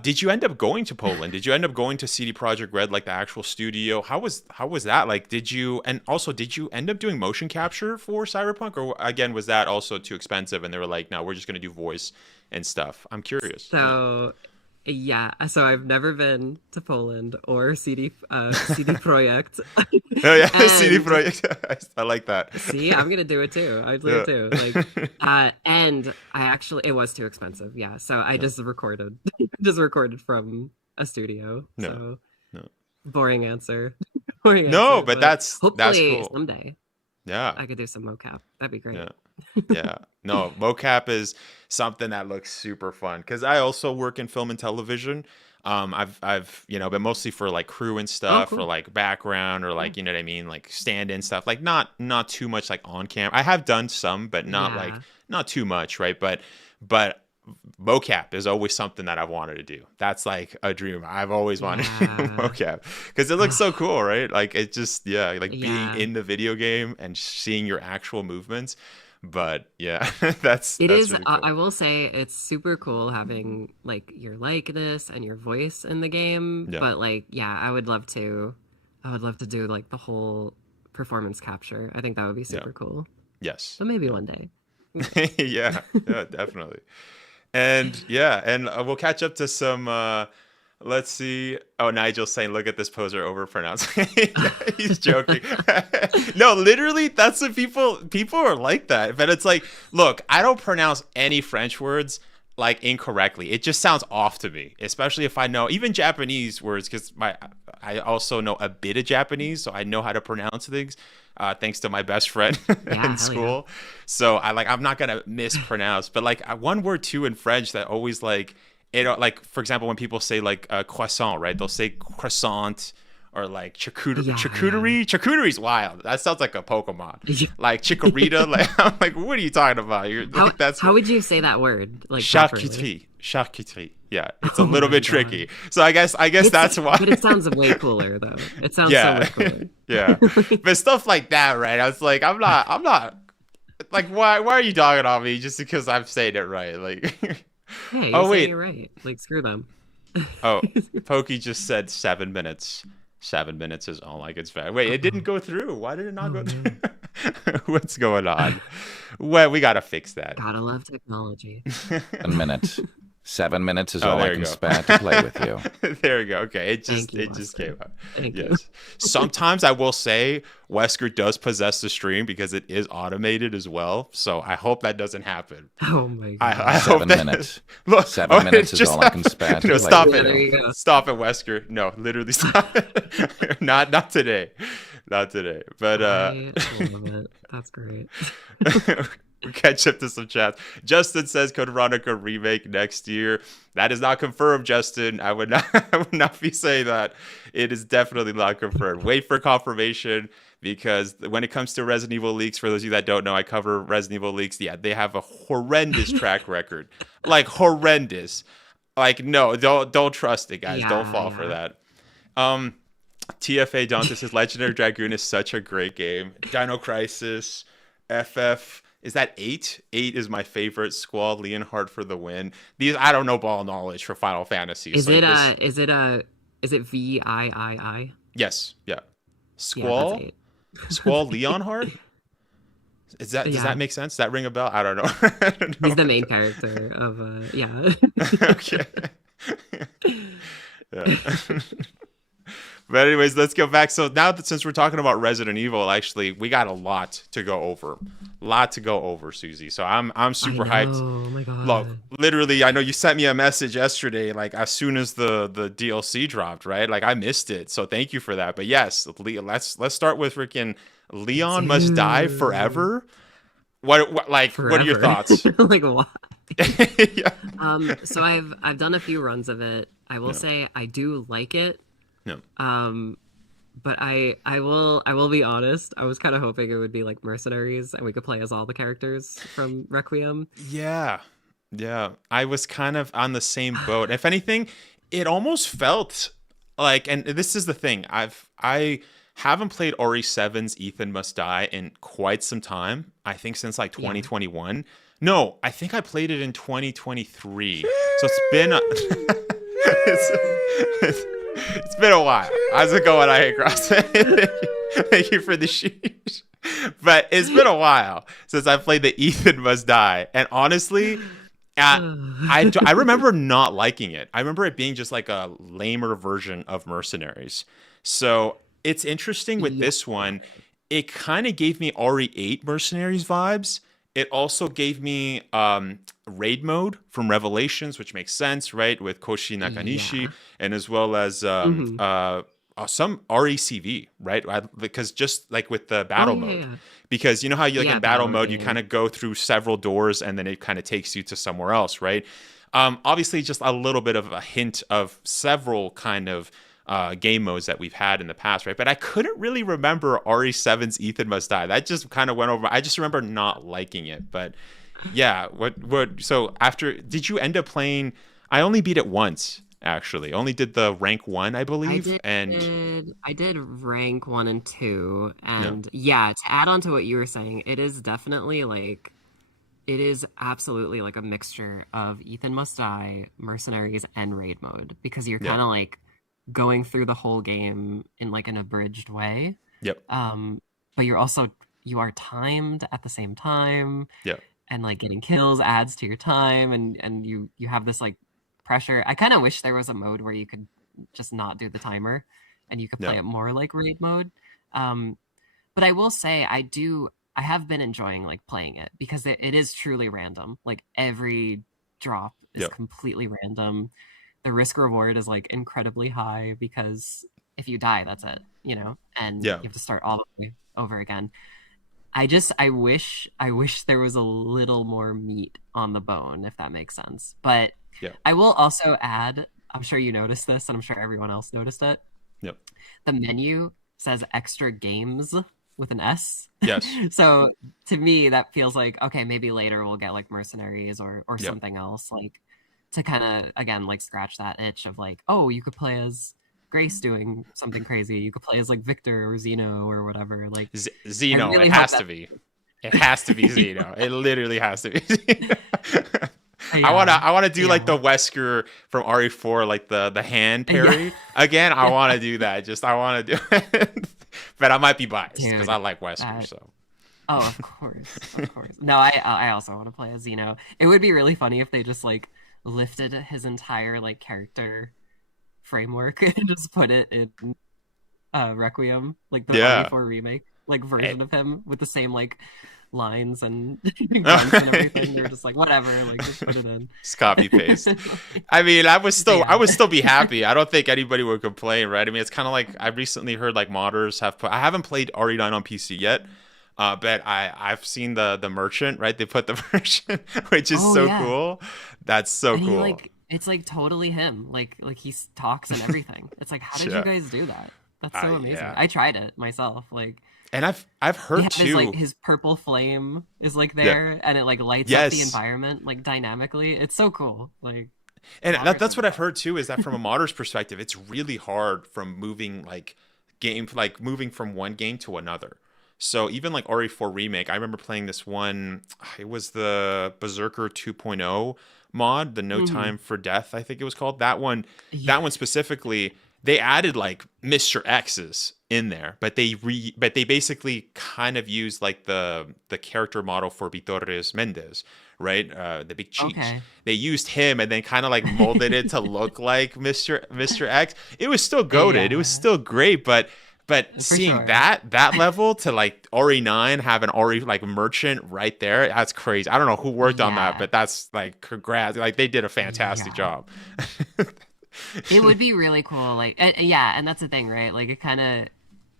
did you end up going to Poland? Did you end up going to CD Projekt Red, like the actual studio? How was that? Like, did you end up doing motion capture for Cyberpunk, or again was that also too expensive and they were like, no, we're just gonna do voice and stuff? I'm curious. So I've never been to Poland or CD Projekt. CD Projekt. I like that. See, I'm gonna do it too. I'd do it too. Like, and it was too expensive. Yeah, so I just recorded from a studio. No. Boring answer. But that's cool. Someday. Yeah, I could do some mocap. That'd be great. Yeah. No, mocap is something that looks super fun because I also work in film and television. I've been mostly for like crew and stuff, or like background, or like like stand-in stuff. Like not too much like on camera. I have done some, but not too much, right? But mocap is always something that I've wanted to do. That's like a dream. I've always wanted to do mocap because it looks so cool, right? Like it just being in the video game and seeing your actual movements. But that's really cool. I will say it's super cool having like your likeness and your voice in the game. But like, I would love to do like the whole performance capture. I think that would be super cool. Yes. So maybe one day. yeah, definitely. And we'll catch up to some. Let's see. Oh, Nigel's saying, "Look at this poser overpronouncing." He's joking. No, literally, that's what people are like that. But it's like, look, I don't pronounce any French words like incorrectly. It just sounds off to me, especially if I know even Japanese words, because I also know a bit of Japanese, so I know how to pronounce things. Thanks to my best friend in school. Yeah. So I'm not gonna mispronounce, but like one word too in French that always like it, like for example when people say like croissant, right? They'll say croissant or like charcuterie. Charcuterie's wild. That sounds like a Pokemon. Like chikorita. Like I'm like, what are you talking about? How would you say that word? Like charcuterie. Yeah, it's a little bit tricky. So I guess that's why. But it sounds way cooler though. It sounds so much cooler. Yeah. But stuff like that, right? I was like, I'm not like, why are you dogging on me just because I'm saying it right? Like, hey, wait, you're right. Like, screw them. Oh, Pokey just said 7 minutes. 7 minutes is all I can spend. Wait, it didn't go through. Why did it not go through? What's going on? Well, we gotta fix that. Gotta love technology. 1 minute. 7 minutes is all I can spare to play with you. There we go. Okay, it just came out. Thank you. Sometimes I will say Wesker does possess the stream because it is automated as well. So I hope that doesn't happen. Oh my god! I 7 minutes. Look, 7 minutes is all I can spare. To stop play it! with you. Stop it, Wesker! No, literally stop it. Not today. Not today. But I love it. That's great. We'll catch up to some chats. Justin says Code Veronica remake next year. That is not confirmed, Justin. I would not be saying that. It is definitely not confirmed. Wait for confirmation. because when it comes to Resident Evil leaks, for those of you that don't know, I cover Resident Evil leaks. Yeah, they have a horrendous track record, like horrendous. Like, no, don't trust it, guys. Don't fall for that. TFA Dante says Legendary Dragoon is such a great game. Dino Crisis, FF. Is that 8? 8 is my favorite. Squall, Leonhardt for the win. These, I don't know ball knowledge for Final Fantasy. Is it VIII? Yes. Yeah. Squall? Yeah, Squall Leonhardt? Does that make sense? Does that ring a bell? I don't know. He's the main character of Okay. Yeah. But anyways, let's go back. So now that since we're talking about Resident Evil, actually, we got a lot to go over. Suzie. So I'm super hyped. Oh my god. Look, literally, I know you sent me a message yesterday, like as soon as the DLC dropped, right? Like I missed it. So thank you for that. But yes, let's start with freaking Leon Must Die Forever. What are your thoughts? Like what? Yeah. So I've done a few runs of it. I will say I do like it. No. But I will be honest. I was kind of hoping it would be like Mercenaries and we could play as all the characters from Requiem. Yeah. I was kind of on the same boat. If anything, it almost felt like, and this is the thing, I haven't played RE7's Ethan Must Die in quite some time. I think since like 2021. Yeah. No, I think I played it in 2023. So it's been it's been a while. How's it going? I hate Cross. Thank you for the sheet. But it's been a while since I played the Ethan Must Die. And honestly, I remember not liking it. I remember it being just like a lamer version of Mercenaries. So it's interesting with this one. It kind of gave me RE8 Mercenaries vibes. It also gave me raid mode from Revelations, which makes sense, right? With Koshi Nakanishi, and as well as some RECV, right? Because just like with the battle mode, because you know how you in battle mode, you kind of go through several doors and then it kind of takes you to somewhere else, right? Obviously, just a little bit of a hint of several kind of game modes that we've had in the past, right? But I couldn't really remember RE7's Ethan Must Die. That just kind of went over. I just remember not liking it. But yeah, so after, did you end up playing? I only beat it once, actually. Only did the rank 1, I believe. I did rank 1 and 2. And to add on to what you were saying, it is definitely like, it is absolutely like a mixture of Ethan Must Die, Mercenaries, and raid mode, because you're kind of like going through the whole game in like an abridged way. Yep. But you are timed at the same time. Yep. And like getting kills adds to your time, and you have this like pressure. I kind of wish there was a mode where you could just not do the timer and you could play it more like raid mode. But I will say I have been enjoying like playing it because it is truly random. Like every drop is completely random. The risk reward is like incredibly high because if you die, that's it, and you have to start all the way over again. I wish there was a little more meat on the bone, if that makes sense. But I will also add, I'm sure you noticed this and I'm sure everyone else noticed it. Yep. The menu says extra games with an S. Yes. So to me, that feels like, okay, maybe later we'll get like Mercenaries or something else, like, to kind of, again, like scratch that itch of like, oh, you could play as Grace doing something crazy. You could play as like Victor or Zeno or whatever. Like Zeno, really it has to be. It has to be Zeno. It literally has to be Zeno. I want to do like the Wesker from RE4, like the hand parry. Again, I want to do that. I want to do it. But I might be biased because I like Wesker, so. Oh, of course. No, I also want to play as Zeno. It would be really funny if they just like lifted his entire like character framework and just put it in Requiem, like the RE4 remake like version of him with the same like lines and guns and everything. They're just like, whatever, like just put it in. Just copy paste. I mean, I would still be happy. I don't think anybody would complain, right? I mean, it's kind of like I recently heard like modders have put. I haven't played RE9 on PC yet. But I've seen the merchant, right? They put the merchant, which is cool. That's so cool. It's like totally him. Like he talks and everything. It's like, how did you guys do that? That's so amazing. I tried it myself. Like And I've heard too. His purple flame is like there, and it like lights up the environment like dynamically. It's so cool. Like, and that's what I've heard too. Is that from a modder's perspective, it's really hard from moving moving from one game to another. So even like RE4 Remake, I remember playing this one. It was the Berserker 2.0 mod, the No Time for Death, I think it was called. That one specifically, they added like Mr. X's in there, but they basically kind of used like the character model for Vitores Mendez, right? The big cheeks. Okay. They used him and then kind of like molded it to look like Mr. X. It was still goated. Yeah. It was still great, but seeing that level to like RE9 have an RE like merchant right there, that's crazy. I don't know who worked on that, but that's like congrats. Like they did a fantastic job. It would be really cool. Like, and that's the thing, right? Like it kind of,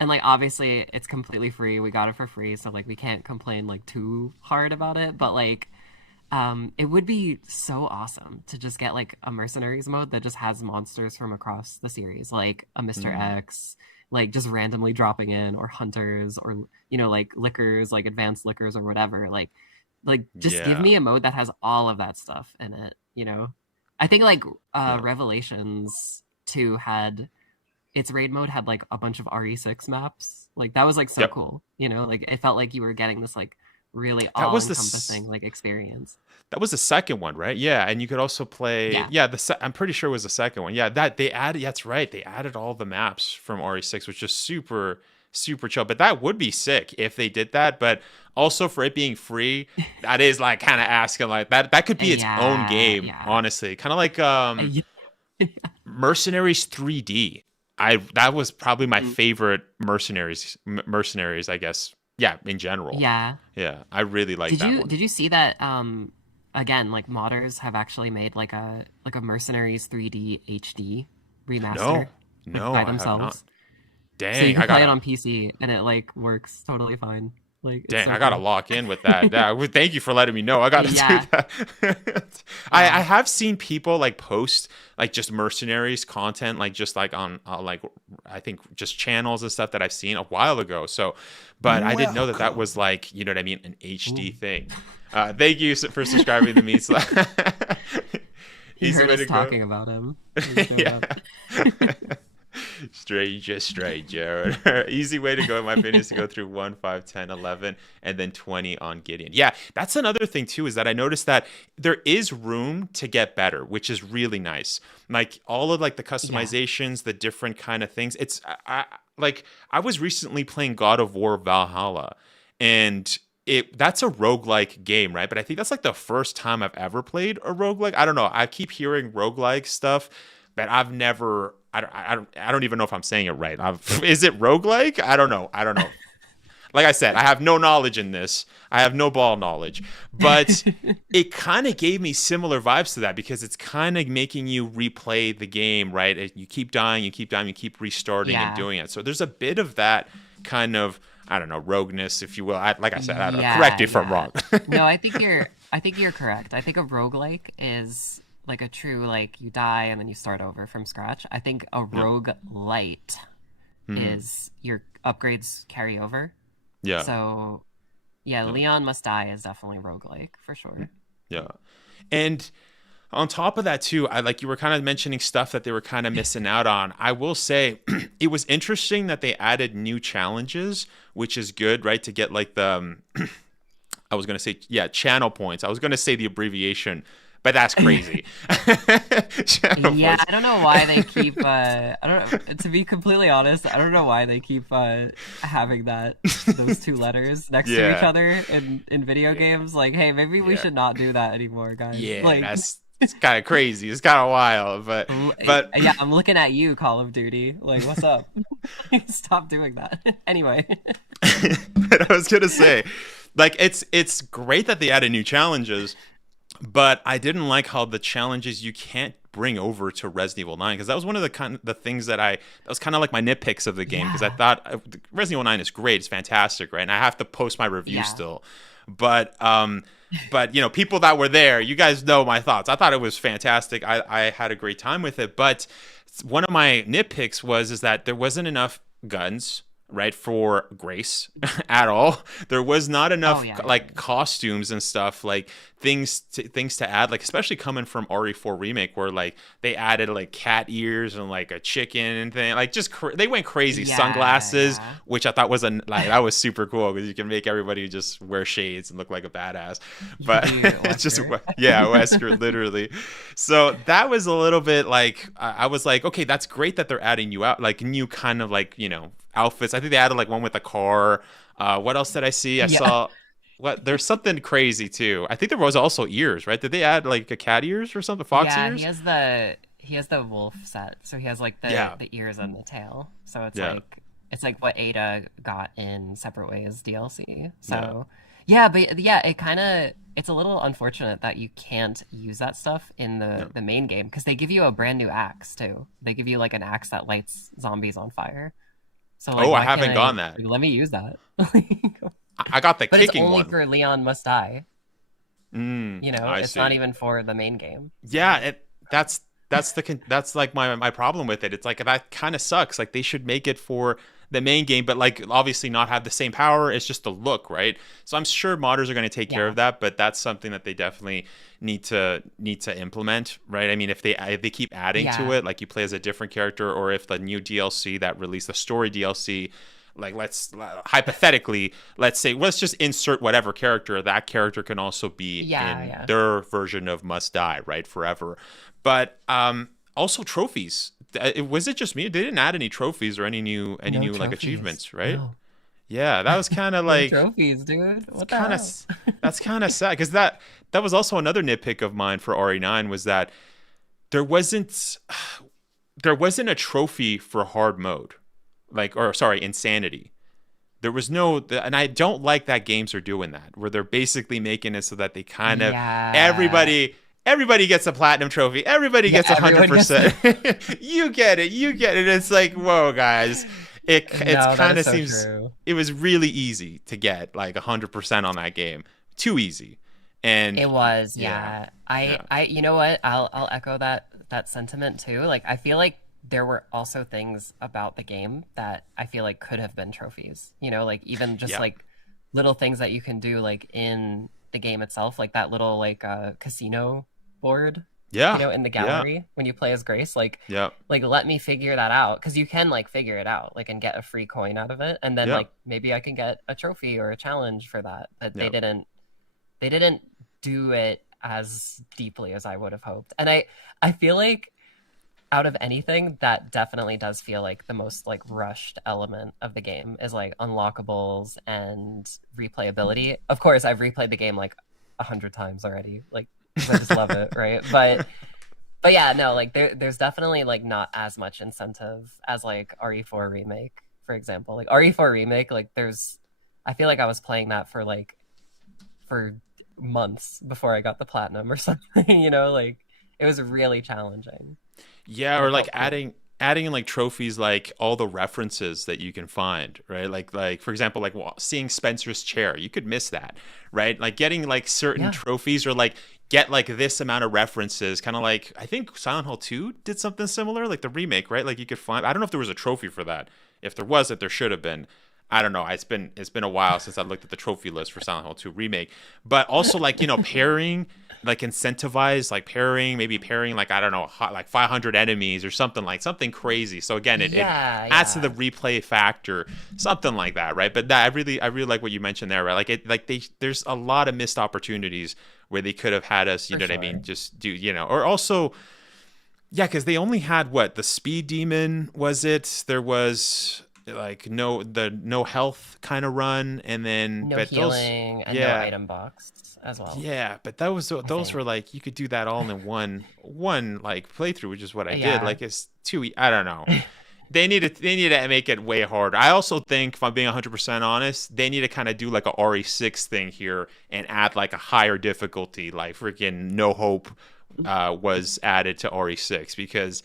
and like obviously it's completely free. We got it for free, so like we can't complain like too hard about it. But like, it would be so awesome to just get like a mercenaries mode that just has monsters from across the series, like a Mr. X. Like just randomly dropping in, or hunters, or like lickers, like advanced lickers or whatever. Like just give me a mode that has all of that stuff in it. I think like Revelations 2 had its raid mode had like a bunch of RE6 maps. Like that was like so cool. Like it felt like you were getting this like really all-encompassing like experience. That was the second one, right? Yeah, and you could also play. I'm pretty sure it was the second one. Yeah, that they added. That's right. They added all the maps from RE6, which is super chill. But that would be sick if they did that. But also for it being free, that is like kind of asking like that. That could be its own game, honestly. Kind of like Mercenaries 3D. That was probably my favorite Mercenaries. I guess. Yeah, in general. Yeah, I really like that one. Did you see that? Again, like modders have actually made like a Mercenaries 3D HD remaster. No, by themselves. I have not. Dang, so you can play it on PC and it like works totally fine. Like, dang, I gotta lock in with that. Thank you for letting me know. I gotta do that. I have seen people like post like just Mercenaries content, like just like on like I think just channels and stuff that I've seen a while ago. So, but I didn't know that was like, you know what I mean, an HD thing. Thank you for subscribing to me. He heard us talking about him. Stranger. Easy way to go, in my opinion, is to go through 1, 5, 10, 11, and then 20 on Gideon. Yeah, that's another thing too, is that I noticed that there is room to get better, which is really nice. Like all of like the customizations, the different kind of things. It's I was recently playing God of War Valhalla, and that's a roguelike game, right? But I think that's like the first time I've ever played a roguelike. I don't know. I keep hearing roguelike stuff, but I've never. I don't even know if I'm saying it right. Is it roguelike? I don't know. Like I said, I have no knowledge in this. I have no ball knowledge. But it kind of gave me similar vibes to that, because it's kind of making you replay the game, right? You keep dying, you keep restarting and doing it. So there's a bit of that kind of, I don't know, rogueness, if you will. Like I said, I don't know. Correct me if I'm wrong. No, I think you're correct. I think a roguelike is like a true, like you die and then you start over from scratch. I think a roguelite is your upgrades carry over. Yeah. So, Leon Must Die is definitely roguelike for sure. Yeah. And on top of that too, you were kind of mentioning stuff that they were kind of missing out on. I will say it was interesting that they added new challenges, which is good, right? To get like the, I was going to say, channel points. I was going to say the abbreviation, but that's crazy. I don't know why they keep. I don't know. To be completely honest, I don't know why they keep having those two letters next to each other in video games. Like, hey, maybe we should not do that anymore, guys. Yeah, like, it's kind of crazy. It's kind of wild, but yeah, I'm looking at you, Call of Duty. Like, what's up? Stop doing that. Anyway, I was gonna say, like, it's great that they added new challenges. But I didn't like how the challenges you can't bring over to Resident Evil 9, because that was one of the things that was kind of like my nitpicks of the game, because I thought Resident Evil 9 is great, it's fantastic, right? And I have to post my review still, but people that were there, you guys know my thoughts. I thought it was fantastic. I had a great time with it, but one of my nitpicks is that there wasn't enough guns, right, for Grace at all. There was not enough like yeah. costumes and stuff, like things to add, like especially coming from RE4 remake, where like they added like cat ears and like a chicken and thing, like just they went crazy. Yeah, Sunglasses, yeah. which I thought was like that was super cool because you can make everybody just wear shades and look like a badass. But it's just Wesker literally. So that was a little bit like I was like, okay, that's great that they're adding you out like new kind of like outfits. I think they added like one with a car. What else did I see? I saw there's something crazy too. I think there was also ears, right? Did they add like a cat ears or something? Fox ears? He has the wolf set, so he has like the ears and the tail. So it's like what Eder got in Separate Ways DLC. So it's a little unfortunate that you can't use that stuff in the main game because they give you a brand new axe too. They give you like an axe that lights zombies on fire. So like, I haven't gone that. Like, let me use that. I got the but kicking one. But it's only for Leon Must Die. It's not even for the main game. Yeah, that's like my problem with it. It's like that kind of sucks. Like they should make it for the main game, but like obviously not have the same power. It's just the look, right? So I'm sure modders are going to take care of that, but that's something that they definitely need to implement, right? I mean, if they keep adding to it, like you play as a different character, or if the new DLC that released the story DLC, like let's just insert whatever character. That character can also be in their version of Must Die, right? Forever. But also trophies. Was it just me? They didn't add any trophies or any new trophies. Like achievements, right? No. Yeah, that was kind of like trophies, dude. What the hell? That's kind of sad because that was also another nitpick of mine for RE9 was that there wasn't a trophy for hard mode, insanity. There was no, and I don't like that games are doing that, where they're basically making it so that they kind of everybody gets a platinum trophy. Everybody gets 100%. You get it. It's like, whoa, guys. It kind of seems it was really easy to get like 100% on that game. Too easy. And it was, I you know what? I'll echo that sentiment too. Like I feel like there were also things about the game that I feel like could have been trophies. Like even just like little things that you can do like in the game itself, like that little like casino board in the gallery when you play as Grace, like let me figure that out, because you can like figure it out like and get a free coin out of it, and then like maybe I can get a trophy or a challenge for that. But they didn't do it as deeply as I would have hoped. And I feel like out of anything, that definitely does feel like the most like rushed element of the game is like unlockables and replayability. Of course, I've replayed the game like 100 times already, like I just love it, right? But yeah, no, like there's definitely like not as much incentive as like RE4 remake, for example. Like RE4 remake, like I feel like I was playing that for months before I got the platinum or something, like it was really challenging. Yeah, or like adding in like trophies, like all the references that you can find, right? Like for example, like seeing Spencer's chair, you could miss that, right? Like getting like certain trophies, or like get like this amount of references, kind of like I think Silent Hill 2 did something similar, like the remake, right? Like you could find, I don't know if there was a trophy for that. If there wasn't, there should have been. I don't know. It's been a while since I looked at the trophy list for Silent Hill 2 remake. But also like, pairing, like incentivize, like maybe pairing like, I don't know, like 500 enemies or something crazy. So again, it adds to the replay factor, something like that, right? But that I really like what you mentioned there, right? Like there's a lot of missed opportunities where they could have had us, you know what I mean, just do, or also, yeah, because they only had the speed demon, was it? There was like no health kind of run, and then no healing and no item box as well. Yeah, but those were like you could do that all in one like playthrough, which is what I did. Like it's too I don't know. They need to make it way harder. I also think, if I'm being 100% honest, they need to kind of do like a RE6 thing here and add like a higher difficulty, like freaking No Hope was added to RE6, because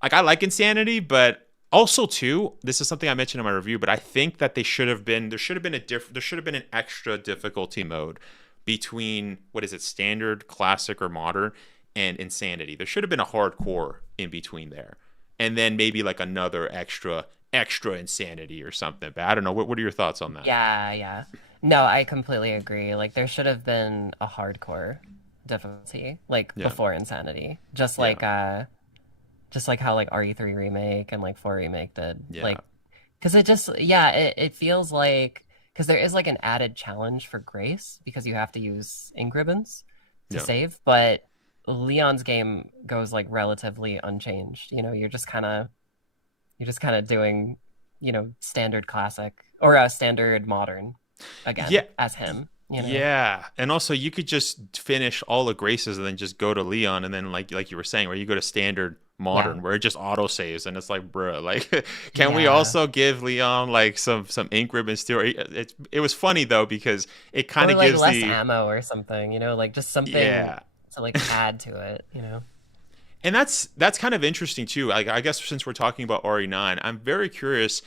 like I like Insanity, but also, too, this is something I mentioned in my review, but I think that there should have been an extra difficulty mode between standard, classic, or modern, and Insanity. There should have been a hardcore in between there, and then maybe like another extra extra insanity or something. But I don't know. What are your thoughts on that? Yeah. No, I completely agree. Like there should have been a hardcore difficulty, like before insanity. Just like how like RE3 remake and like 4 remake did. Like, because it feels like, because there is like an added challenge for grace because you have to use ink ribbons to save, but Leon's game goes like relatively unchanged. You know, you're just kind of doing, you know, standard classic or standard modern again as him. You know? Yeah, and also you could just finish all the graces and then just go to Leon, and then like you were saying, where you go to standard modern where it just auto saves, and it's like, bruh, like can we also give Leon like some ink ribbons too? It was funny though because it kind of like gives less ammo or something, you know, like just something to like add to it, you know. And that's kind of interesting too. Like I guess since we're talking about RE9, I'm very curious.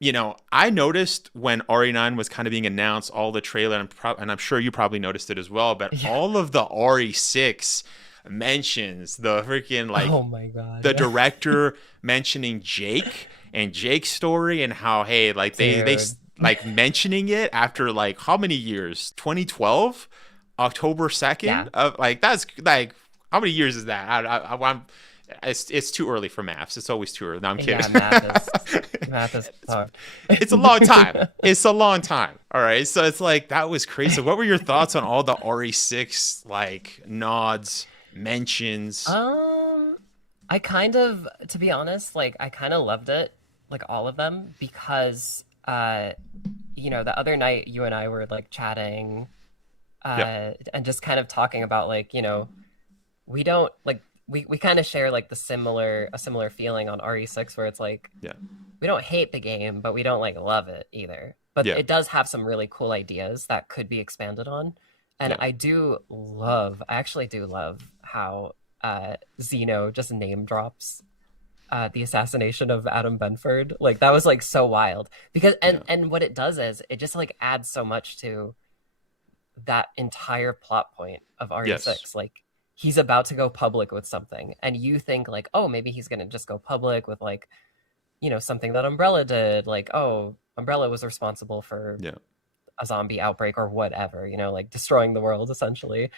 You know, I noticed when RE9 was kind of being announced, all the trailer, and I'm sure you probably noticed it as well, but all of the RE6 mentions the freaking like, oh my God, the director mentioning Jake and Jake's story and how, hey, like they like mentioning it after like how many years? 2012, October 2nd. Like that's like, how many years is that? It's too early for maths. It's always too early. No, I'm kidding. Yeah, math is hard. It's a long time. It's a long time. All right. So it's like, that was crazy. So what were your thoughts on all the RE6 like nods, mentions? I kind of, to be honest, like I kind of loved it, like all of them, because you know, the other night you and I were like chatting and just kind of talking about like, you know, we don't like, we kind of share like a similar feeling on RE6 where it's like, we don't hate the game, but we don't like love it either. But it does have some really cool ideas that could be expanded on. And I actually do love how Zeno just name drops the assassination of Adam Benford. Like that was like so wild because, and what it does is it just like adds so much to that entire plot point of RE6. Like, he's about to go public with something and you think like, oh, maybe he's going to just go public with like, you know, something that Umbrella did. Like, oh, Umbrella was responsible for a zombie outbreak or whatever, you know, like destroying the world essentially.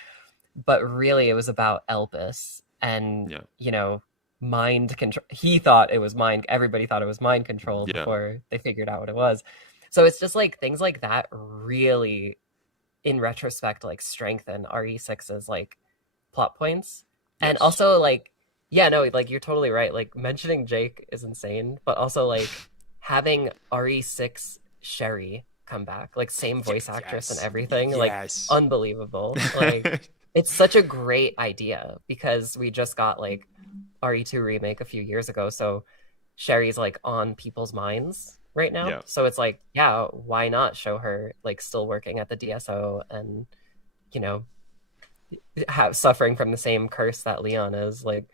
But really it was about Elpis and, you know, mind control. He thought it was everybody thought it was mind control before they figured out what it was. So it's just like things like that really, in retrospect, like strengthen RE6's like plot points. And also like like you're totally right, like mentioning Jake is insane, but also like having RE6 Sherry come back, like same voice actress and everything, like unbelievable. Like it's such a great idea because we just got like RE2 remake a few years ago, so Sherry's like on people's minds right now. So it's like, why not show her like still working at the DSO and, you know, suffering from the same curse that Leon is. Like,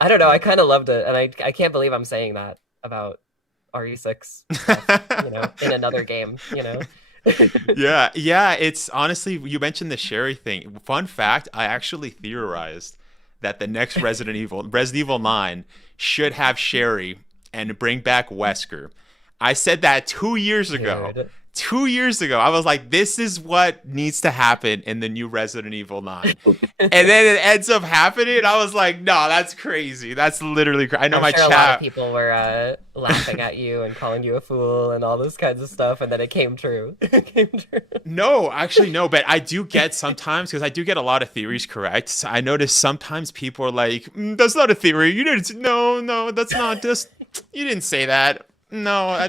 I don't know, I kind of loved it, and I can't believe I'm saying that about RE6 stuff, you know, in another game, you know. It's honestly, you mentioned the Sherry thing. Fun fact, I actually theorized that the next Resident Evil 9 should have Sherry and bring back Wesker. I said that 2 years ago. Dude. 2 years ago, I was like, this is what needs to happen in the new Resident Evil 9. And then it ends up happening, and I was like, no, that's crazy. That's literally crazy. I know I'm sure a lot of people were laughing at you and calling you a fool and all those kinds of stuff, and then it came true. No, actually, no, but I do get sometimes, because I do get a lot of theories correct. So I notice sometimes people are like, that's not a theory. You didn't, no, that's not just, you didn't say that. No,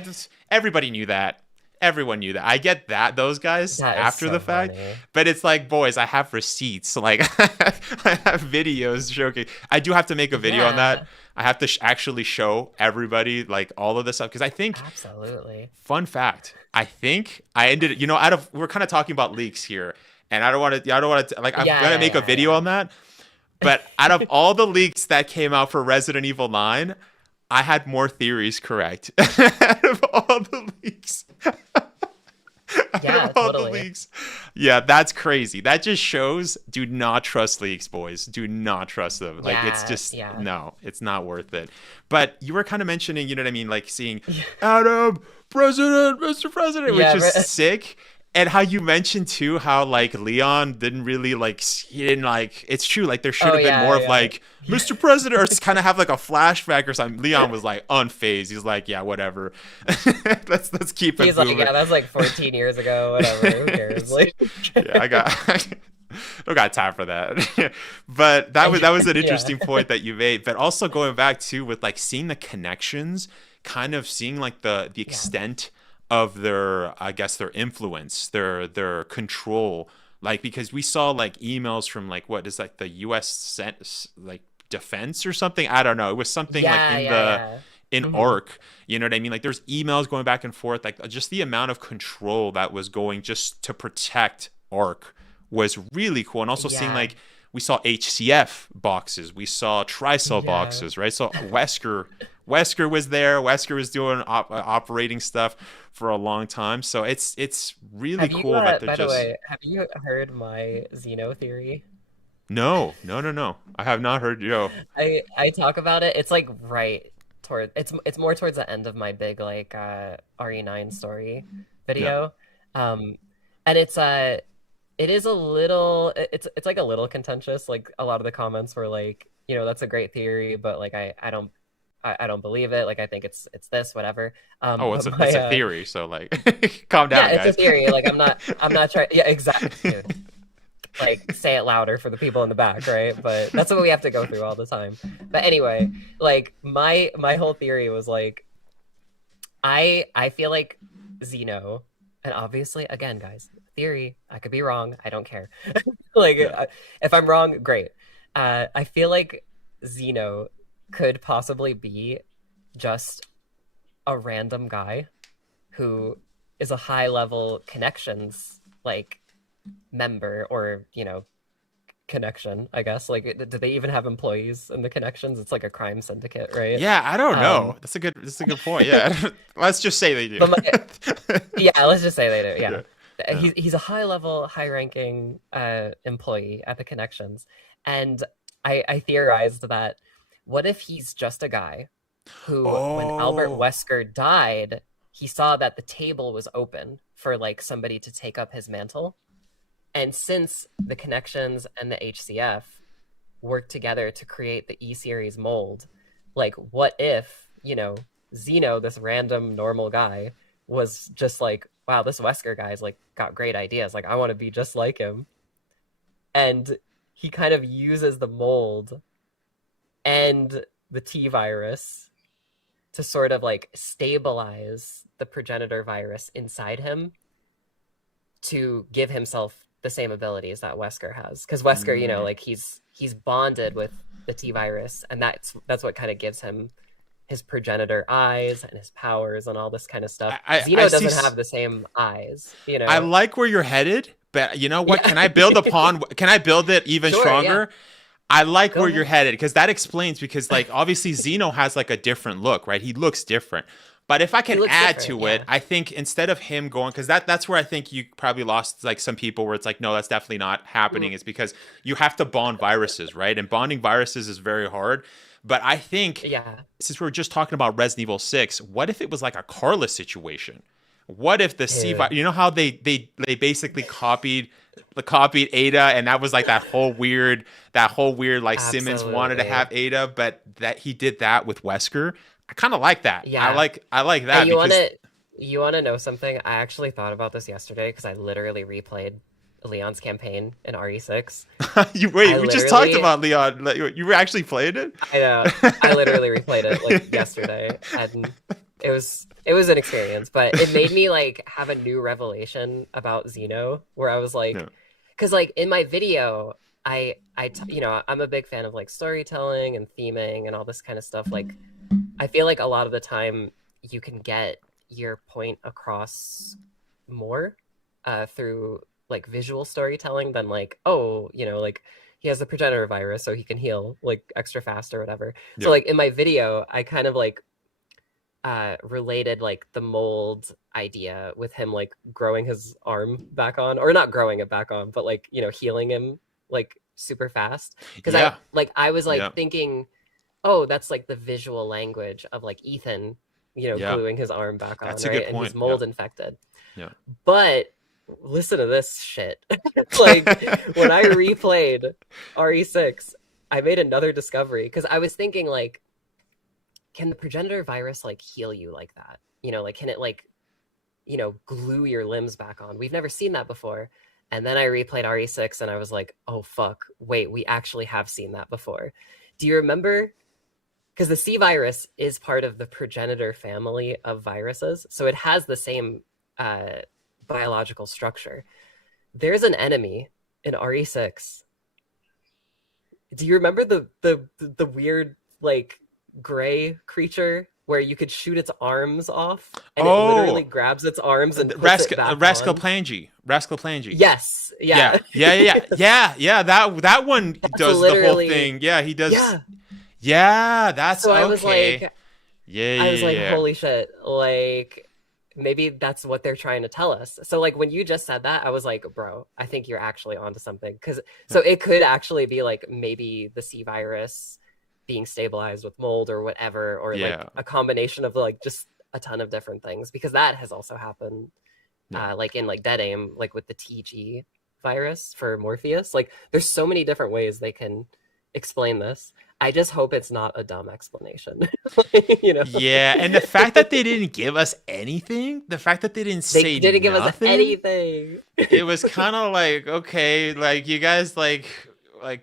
everybody knew that. Everyone knew that. I get that, those guys after the fact, but it's like, boys, I have receipts. Like, I have videos showing. I do have to make a video on that. I have to actually show everybody like all of this stuff because I think. Absolutely. Fun fact: I think I ended. You know, we're kind of talking about leaks here, and I don't want to. Like, I'm gonna make a video on that. But out of all the leaks that came out for Resident Evil 9. I had more theories correct out of all the leaks. Yeah, totally. Yeah, that's crazy. That just shows, do not trust leaks, boys. Do not trust them. Like, it's just, no, it's not worth it. But you were kind of mentioning, you know what I mean? Like, seeing Adam, President, Mr. President, which is sick. And how you mentioned too, how like Leon didn't really like, he didn't like, it's true, like there should have been more of like, Mr. President, or just kind of have like a flashback or something. Leon was like unfazed. He's like, yeah, whatever. let's keep it He's moving. like, yeah, that's like 14 years ago, whatever, who cares? Like, yeah, I don't got time for that. But that was an interesting point that you made. But also going back to with like seeing the connections, kind of seeing like the extent of their, I guess, their influence, their control, like, because we saw like emails from like, what is like the U.S. like defense or something, I don't know, it was something in ARC, you know what I mean, like there's emails going back and forth, like just the amount of control that was going just to protect ARC was really cool. And also seeing like, we saw HCF boxes, we saw Tricell boxes, right? So Wesker was there. Wesker was doing operating stuff for a long time. So it's really cool that they're by just. the way, have you heard my Xeno theory? No. I have not heard you. I talk about it. It's like it's more towards the end of my big like RE9 story video. And it is a little, it's like a little contentious. Like a lot of the comments were like, you know, that's a great theory, but like I don't believe it. Like I think it's this, whatever. It's a theory, so like calm down, guys. It's a theory. Like I'm not trying. Yeah, exactly. Dude. Like say it louder for the people in the back, right? But that's what we have to go through all the time. But anyway, like my whole theory was like, I feel like Xeno, and obviously again, guys, theory. I could be wrong. I don't care. If I'm wrong, great. I feel like Xeno could possibly be just a random guy who is a high level connections like member, or you know, connection, I guess. Like, do they even have employees in the connections? It's like a crime syndicate, right? Yeah, I don't know. That's a good point. Yeah. Let's just say they do. Let's just say they do. Yeah. He's a high level, high ranking employee at the connections. And I theorized that what if he's just a guy who, when Albert Wesker died, he saw that the table was open for like somebody to take up his mantle. And since the connections and the HCF worked together to create the E-Series mold, like what if, you know, Xeno, this random normal guy, was just like, wow, this Wesker guy's like got great ideas. Like I want to be just like him. And he kind of uses the mold and the T virus to sort of like stabilize the progenitor virus inside him to give himself the same abilities that Wesker has. Because Wesker, you know, like he's bonded with the T virus, and that's what kind of gives him his progenitor eyes and his powers and all this kind of stuff. Xeno doesn't have the same eyes, you know. I like where you're headed, but you know what? Can I build can I build it even stronger? Yeah. I like where you're headed, because that explains, because like obviously Xeno has like a different look, right? He looks different. But if I can add to it, I think instead of him going, because that's where I think you probably lost like some people, where it's like, no, that's definitely not happening. It's because you have to bond viruses, right? And bonding viruses is very hard. But I think, since we were just talking about Resident Evil 6, what if it was like a Carla situation? What if the C virus, you know how they basically copied Ada, and that was like that whole weird like Simmons wanted to have Ada, but that he did that with Wesker. I kind of like that. Yeah, I like that. You want to know something? I actually thought about this yesterday because I literally replayed Leon's campaign in RE6. We just talked about Leon. You were actually playing it? I know. I literally replayed it like yesterday, and it was an experience. But it made me like have a new revelation about Xeno, where I was like, because like in my video, I'm a big fan of like storytelling and theming and all this kind of stuff. Like, I feel like a lot of the time you can get your point across more through like visual storytelling than like, oh, you know, like he has the progenitor virus so he can heal like extra fast or whatever. So like in my video, I kind of like related like the mold idea with him like growing his arm back on, or not growing it back on, but like, you know, healing him like super fast. Because I was like thinking, oh, that's like the visual language of like Ethan, you know, gluing his arm back on, that's right? A good And point. he's mold infected. Yeah. But listen to this shit. Like when I replayed RE6, I made another discovery because I was thinking like, can the progenitor virus like heal you like that? You know, like can it like, you know, glue your limbs back on? We've never seen that before. And then I replayed RE6 and I was like, oh fuck, wait, we actually have seen that before. Do you remember? Because the C virus is part of the progenitor family of viruses. So it has the same biological structure. There's an enemy in RE6. Do you remember the weird like gray creature where you could shoot its arms off and it literally grabs its arms and puts it back on? Rascalplangy. Yes. Yeah. That one does the whole thing. Yeah, he does. Yeah, that's so okay. I was like, I was like, holy shit, like maybe that's what they're trying to tell us. So like when you just said that, I was like, bro, I think you're actually onto something. Because so it could actually be like maybe the C virus being stabilized with mold or whatever, or like a combination of like just a ton of different things, because that has also happened like in like Dead Aim, like with the TG virus for Morpheus. Like there's so many different ways they can explain this. I just hope it's not a dumb explanation. You know? Yeah, and the fact that they didn't give us anything, the fact that they didn't give us anything. It was kind of like, okay, like you guys like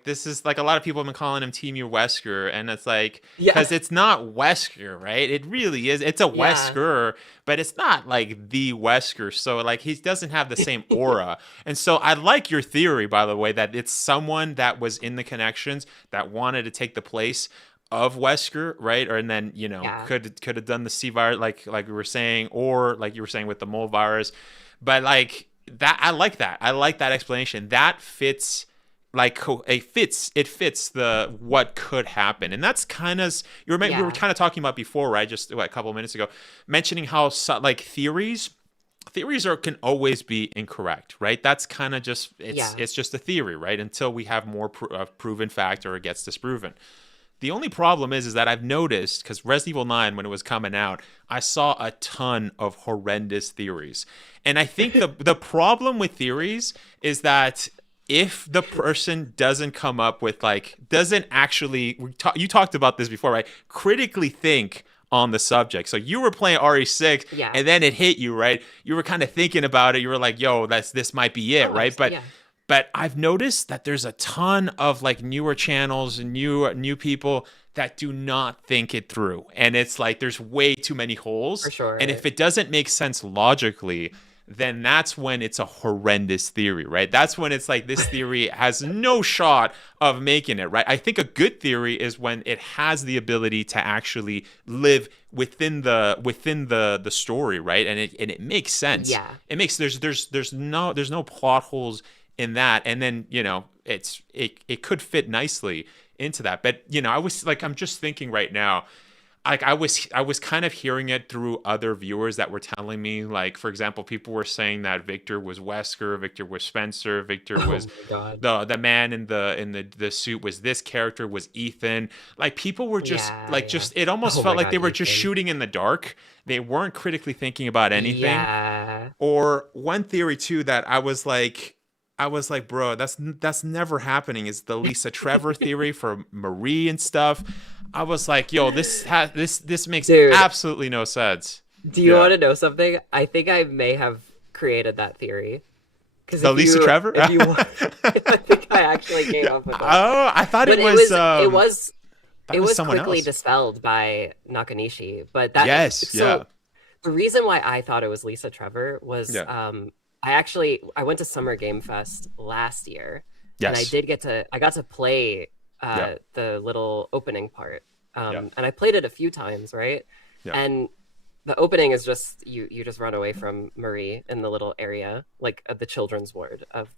this is like a lot of people have been calling him Team Wesker, and it's like because it's not Wesker, right? It really is. It's a Wesker, but it's not like the Wesker. So like he doesn't have the same aura. And so I like your theory, by the way, that it's someone that was in the connections that wanted to take the place of Wesker, right? Or and then you know could have done the C virus like we were saying, or like you were saying with the mole virus. But like that, I like that. I like that explanation. That fits. Like it fits the what could happen, and that's kind of we were kind of talking about before, right? Just a couple of minutes ago, mentioning how like theories can always be incorrect, right? That's kind of just it's just a theory, right? Until we have more proven fact or it gets disproven. The only problem is that I've noticed, because Resident Evil 9, when it was coming out, I saw a ton of horrendous theories, and I think the problem with theories is that if the person doesn't come up with doesn't actually, you talked about this before, right? Critically think on the subject. So you were playing RE6 and then it hit you, right? You were kind of thinking about it. You were like, yo, this might be it, right? But I've noticed that there's a ton of like newer channels and new people that do not think it through. And it's like, there's way too many holes. For sure. And if it doesn't make sense logically, then that's when it's a horrendous theory, right? That's when it's like this theory has no shot of making it, right? I think a good theory is when it has the ability to actually live within the story, right? And it makes sense. Yeah. It makes there's no plot holes in that, and then you know it could fit nicely into that. But you know, I'm just thinking right now. Like I was kind of hearing it through other viewers that were telling me, like, for example, people were saying that Victor was Wesker, Victor was Spencer, Victor was the man in the suit was this character, was Ethan. Like people were just it almost felt like they were just shooting in the dark. They weren't critically thinking about anything. Yeah. Or one theory too that I was like, bro, that's never happening. Is the Lisa Trevor theory for Marie and stuff. I was like, yo, this makes absolutely no sense. Do you want to know something? I think I may have created that theory. The Lisa Trevor? I think I actually came up with that. Oh, I thought it was someone quickly else. Dispelled by Nakanishi, but the reason why I thought it was Lisa Trevor was I went to Summer Game Fest last year, and I got to play the little opening part, and I played it a few times, right? And the opening is just you just run away from Marie in the little area, like the children's ward of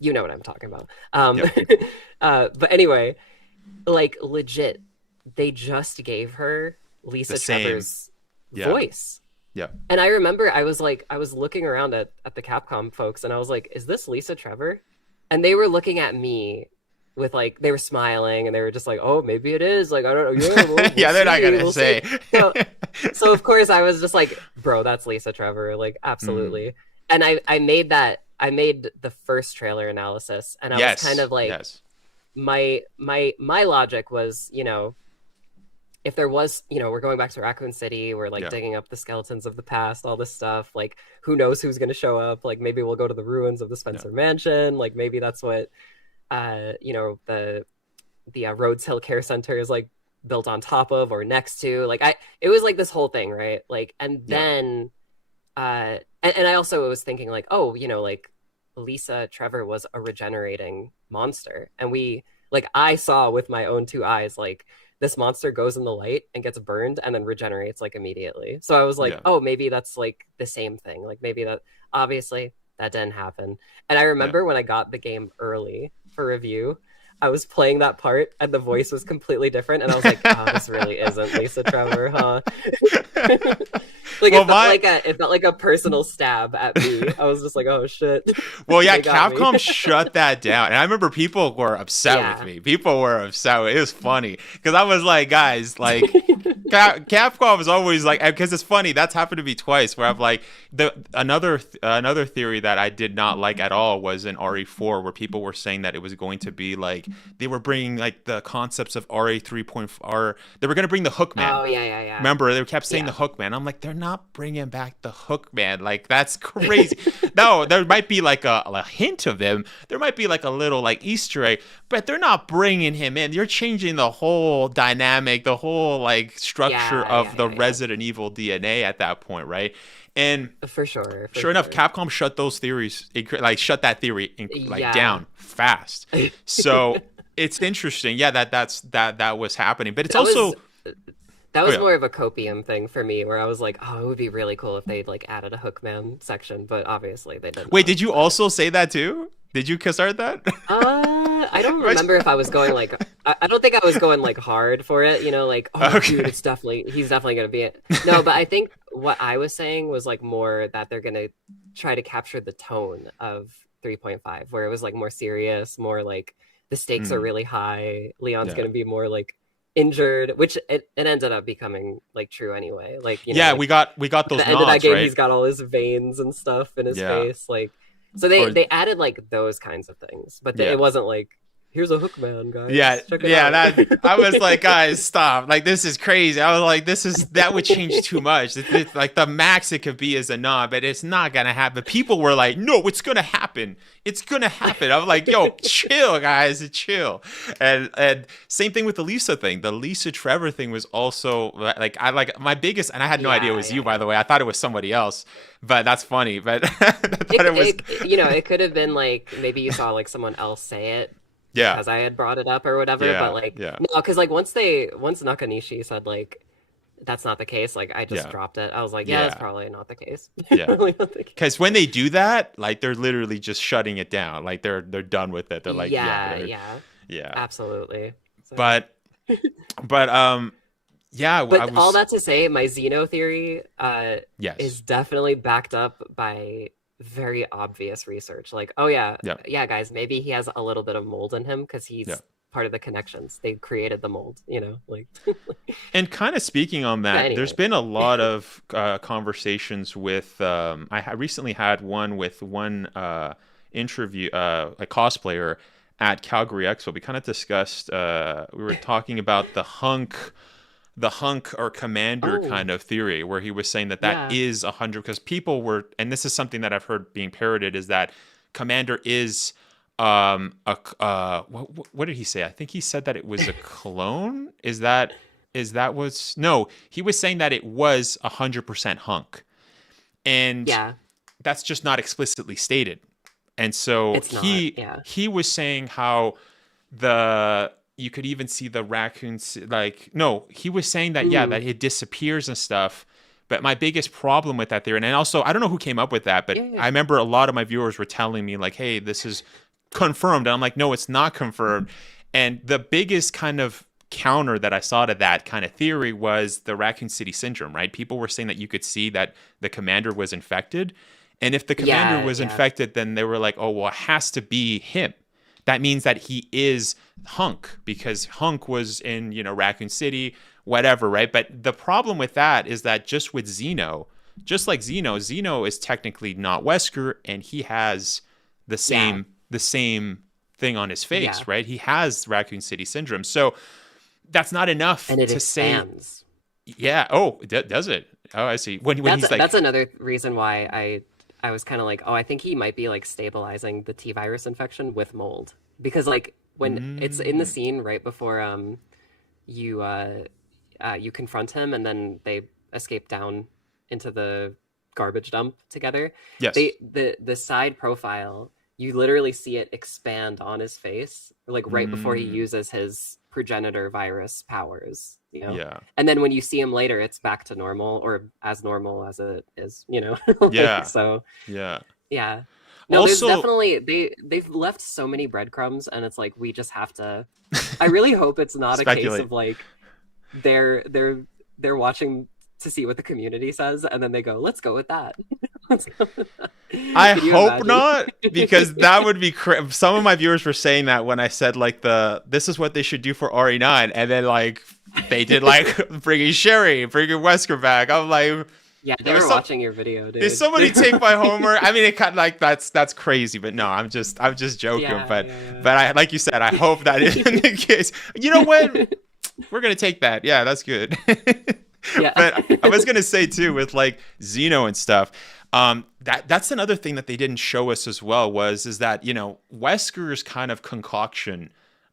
you know what I'm talking about. But anyway, like legit, they just gave her Lisa same. Trevor's Yeah. voice. Yeah. And I remember I was looking around at the Capcom folks, and I was like, is this Lisa Trevor? And they were looking at me with like, they were smiling, and they were just like, oh, maybe it is. Like, I don't know. Yeah, we'll Yeah, they're not see, gonna we'll say. see. So of course I was just like, bro, that's Lisa Trevor. Like, absolutely. And I made the first trailer analysis, and I was kind of like, my logic was, you know, if there was, you know, we're going back to Raccoon City, we're like digging up the skeletons of the past, all this stuff, like who knows who's going to show up, like maybe we'll go to the ruins of the Spencer Mansion, like maybe that's what you know, the Rhodes Hill Care Center is like built on top of or next to, like it was like this whole thing, right? Like, and then and I also was thinking like, oh, you know, like Lisa Trevor was a regenerating monster, and I saw with my own two eyes, like this monster goes in the light and gets burned and then regenerates like immediately. So I was like, oh, maybe that's like the same thing. Like maybe that, obviously that didn't happen. And I remember when I got the game early for review, I was playing that part and the voice was completely different. And I was like, oh, this really isn't Lisa Trevor, huh? Like, it felt like a personal stab at me. I was just like, oh shit. Well, yeah, Capcom shut that down. And I remember people were upset with me. People were upset. It was funny. Because I was like, guys, like, Capcom is always like, because it's funny, that's happened to me twice, where I'm like, another theory that I did not like at all was in RE4, where people were saying that it was going to be like, they were bringing like the concepts of RE 3.4, they were going to bring the Hookman. Oh, yeah. Remember, they kept saying the Hookman. I'm like, they're not bringing back the Hookman. Like, that's crazy. No, there might be like a hint of him. There might be like a little like Easter egg, but they're not bringing him in. You're changing the whole dynamic, the whole like structure of the Resident Evil DNA at that point, right? And for sure, sure enough, Capcom shut those theories, like shut that theory down fast. So it's interesting, that was happening, but it's that was more of a copium thing for me, where I was like, oh, it would be really cool if they'd like added a Hookman section, but obviously they didn't. Wait, did you also say that too? Did you start that? I don't remember if I was going like, I don't think I was going like hard for it, you know, like, oh, dude, he's definitely going to be it. No, but I think what I was saying was like more that they're going to try to capture the tone of 3.5, where it was like more serious, more like the stakes are really high. Leon's going to be more like injured, which it ended up becoming like true anyway. Like, you know, like, we got those at the end of that nods, game, right? He's got all his veins and stuff in his face, like. So they added like those kinds of things, but it wasn't like, here's a Hookman, guys. Check it out. I was like, guys, stop! Like, this is crazy. I was like, that would change too much. Like the max it could be is a nod, but it's not gonna happen. People were like, no, it's gonna happen. It's gonna happen. I'm like, yo, chill, guys, chill. And same thing with the Lisa thing. The Lisa Trevor thing was also like, my biggest, and I had no idea it was you, by the way. I thought it was somebody else. But that's funny. But it could have been like, maybe you saw like someone else say it. Yeah. Because I had brought it up or whatever. But like, no, because like once Nakanishi said like, that's not the case, like I just dropped it. I was like, that's probably not the case. Yeah. Because when they do that, like they're literally just shutting it down. Like they're done with it. They're like, yeah. Absolutely. So. But all that to say, my Xeno theory is definitely backed up by very obvious research. Like, oh yeah, guys, maybe he has a little bit of mold in him because he's part of the connections. They created the mold, you know, like. And kind of speaking on that, anyway. There's been a lot of conversations with. I recently had one with one interview, a cosplayer at Calgary Expo. We kind of discussed. We were talking about the hunk or commander kind of theory, where he was saying that is 100, because people were, and this is something that I've heard being parroted, is that commander is what did he say? I think he said that it was a clone. He was saying that it was 100% hunk, and that's just not explicitly stated. And so he was saying how you could even see the raccoons, like, no, he was saying that, that it disappears and stuff. But my biggest problem with that theory, and also, I don't know who came up with that, but I remember a lot of my viewers were telling me, like, hey, this is confirmed. And I'm like, no, it's not confirmed. And the biggest kind of counter that I saw to that kind of theory was the Raccoon City syndrome, right? People were saying that you could see that the commander was infected. And if the commander was infected, then they were like, oh, well, it has to be him. That means that he is Hunk, because Hunk was in, Raccoon City, whatever, right? But the problem with that is that just with Xeno, just like Xeno is technically not Wesker, and he has the same thing on his face, right? He has Raccoon City syndrome. So that's not enough and it to expands. Say. Yeah. Oh, does it? Oh, I see. When he's like, that's another reason why I was kind of like, oh, I think he might be like stabilizing the T virus infection with mold, because like when it's in the scene right before you confront him and then they escape down into the garbage dump together. Yes. The side profile, you literally see it expand on his face, like right before he uses his progenitor virus powers. Yeah. And then when you see him later, it's back to normal, or as normal as it is, Yeah. So yeah. No, Also, there's definitely they've left so many breadcrumbs, and it's like we just have to. I really hope it's not a case of like they're watching to see what the community says, and then they go, let's go with that. I hope not, because that would be some of my viewers were saying that when I said like this is what they should do for RE9, and then like they did like bringing Wesker back. I'm like, yeah, they were watching your video, dude. Did somebody take my homework? I mean, it kind of like that's crazy, but no, I'm just joking. But I, like you said, I hope that isn't the case. You know what? We're gonna take that. Yeah, that's good. Yeah. But I was gonna say too, with like Xeno and stuff, that's another thing that they didn't show us as well is that Wesker's kind of concoction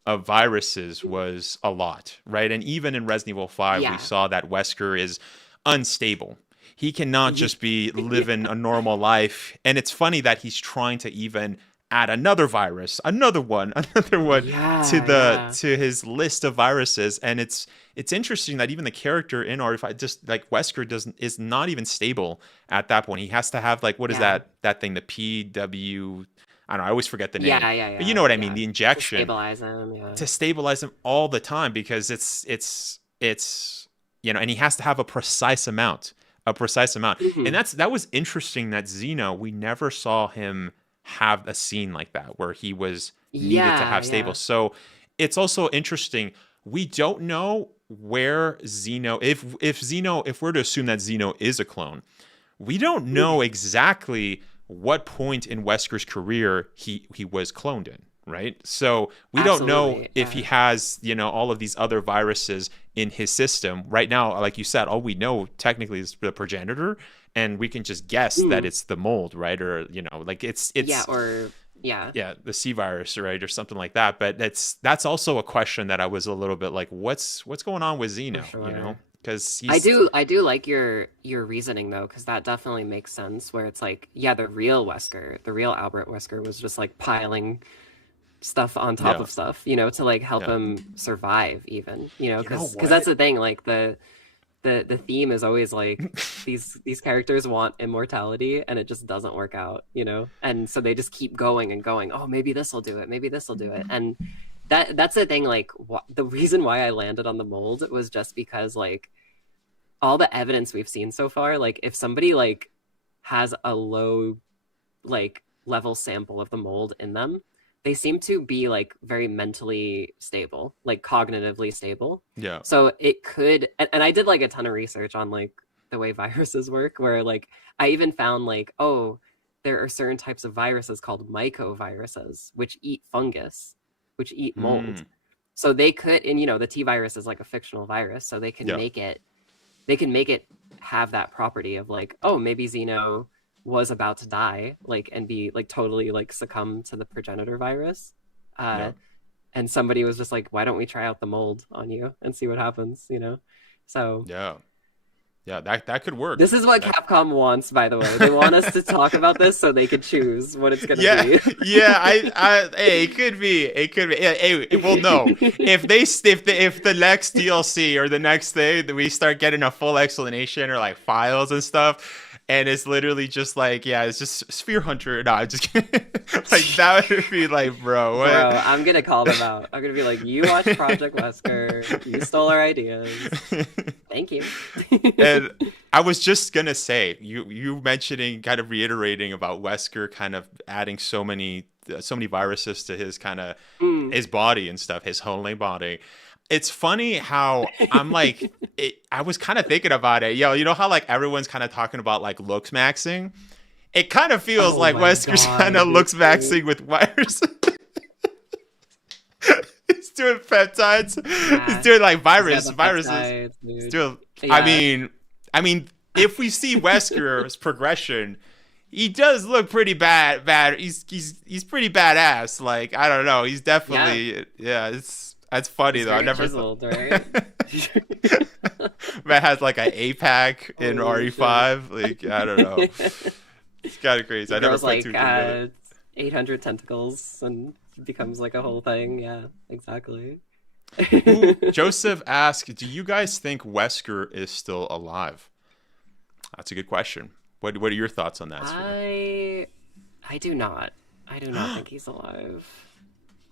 of viruses was a lot, right? And even in Resident Evil 5, we saw that Wesker is unstable. He cannot just be living a normal life. And it's funny that he's trying to even add another virus, another one to his list of viruses. And it's interesting that even the character in RE5, just like Wesker is not even stable at that point. He has to have like, what is that thing? The PW, I don't know, I always forget the name. Yeah. But you know what I mean? The injection. To stabilize him all the time, because it's and he has to have a precise amount. Mm-hmm. And that was interesting that Xeno, we never saw him have a scene like that where he was needed to have stable. So it's also interesting. We don't know where Xeno, if we're to assume that Xeno is a clone, we don't know exactly what point in Wesker's career he was cloned in, right? So we don't know if he has, all of these other viruses in his system. Right now, like you said, all we know technically is the progenitor, and we can just guess that it's the mold, right? Or, like it's the C virus, right? Or something like that. But that's also a question that I was a little bit like, what's going on with Xeno, sure. Because I do like your reasoning though, because that definitely makes sense. Where it's like, the real Wesker, the real Albert Wesker, was just like piling stuff on top of stuff, to like help him survive, even, because that's the thing. Like the theme is always like these characters want immortality, and it just doesn't work out, and so they just keep going and going. Oh, maybe this will do it, and that's the thing. Like the reason why I landed on the mold was just because like all the evidence we've seen so far, like if somebody like has a low like level sample of the mold in them, they seem to be like very mentally stable, like cognitively stable. Yeah. So it could, and I did like a ton of research on like the way viruses work, where like I even found like, oh, there are certain types of viruses called mycoviruses, which eat fungus, which eat mold. So they could, and the T virus is like a fictional virus, so they can make it have that property of like, oh, maybe Xeno was about to die, like, and be like totally like succumb to the progenitor virus, and somebody was just like, why don't we try out the mold on you and see what happens, so that could work. This is what Capcom wants, by the way. They want us to talk about this so they could choose what it's gonna be. Hey, it could be. Hey, we'll know if the next DLC or the next thing that we start getting a full explanation or like files and stuff. and it's literally just like, yeah, it's just Sphere Hunter. No, I'm just kidding. Like that would be like, bro, what? Bro, I'm gonna call them out. I'm gonna be like, you watched Project Wesker, you stole our ideas. Thank you. And I was just gonna say, you mentioning, kind of reiterating about Wesker kind of adding so many viruses to his kind of his body and stuff, his whole body. It's funny how I'm like, I was kind of thinking about it. Yo, you know how like everyone's kind of talking about like looks maxing? It kind of feels like Wesker's kind of looks maxing with viruses. He's doing peptides. Yeah. He's doing like viruses. He's doing, yeah. I mean, if we see Wesker's progression, he does look pretty bad. He's pretty badass. Like, I don't know. He's definitely That's funny though. I never chiseled, right? Man has like an APAC in RE5. Like, I don't know. It's kind of crazy. I never put like, two together. 800 tentacles and becomes like a whole thing. Yeah, exactly. Ooh, Joseph asked, do you guys think Wesker is still alive? That's a good question. What are your thoughts on that? I do not. I do not think he's alive.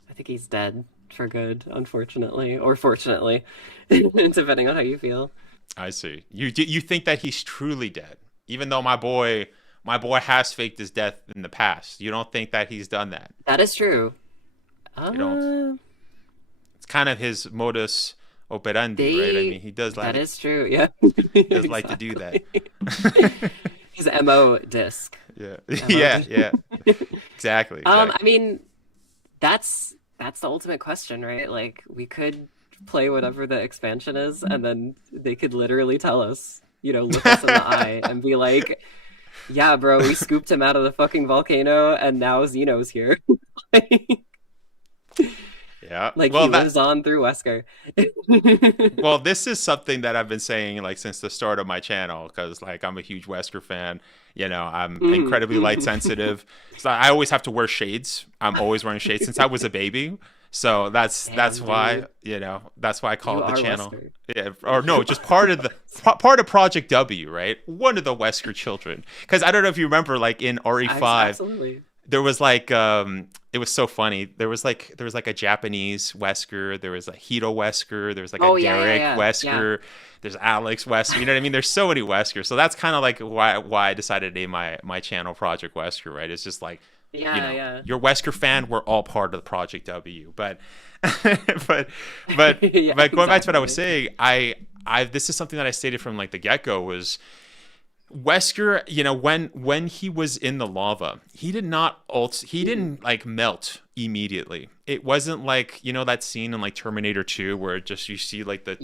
I think he's dead for good, unfortunately, or fortunately, depending on how you feel. I see. You think that he's truly dead, even though my boy has faked his death in the past. You don't think that he's done that? That is true. You don't. It's kind of his modus operandi, right? I mean, he does like that is true. Yeah, he does like to do that. His MO disc. Yeah, yeah. Exactly. I mean, that's the ultimate question, right? Like, we could play whatever the expansion is, and then they could literally tell us, look us in the eye and be like, yeah, bro, we scooped him out of the fucking volcano, and now Xeno's here. Yeah. Like, he lives on through Wesker. Well, this is something that I've been saying, like, since the start of my channel, because, like, I'm a huge Wesker fan. I'm incredibly light sensitive. So I always have to wear shades. I'm always wearing shades since I was a baby. So that's why, that's why I call it the channel. Wesker. Yeah, or no, just part of Project W, right? One of the Wesker children. Because I don't know if you remember, like, in RE5, absolutely. There was like it was so funny. There was like a Japanese Wesker. There was a Hito Wesker. There was like a Derek Wesker. Yeah. There's Alex Wesker. You know what I mean? There's so many Weskers. So that's kind of like why I decided to name my channel Project Wesker. Right? It's just like you're a Wesker fan. We're all part of the Project W. But but going back to what I was saying, I this is something that I stated from like the get-go was. Wesker, when he was in the lava, he didn't like melt immediately. It wasn't like, that scene in like Terminator 2 where just you see like the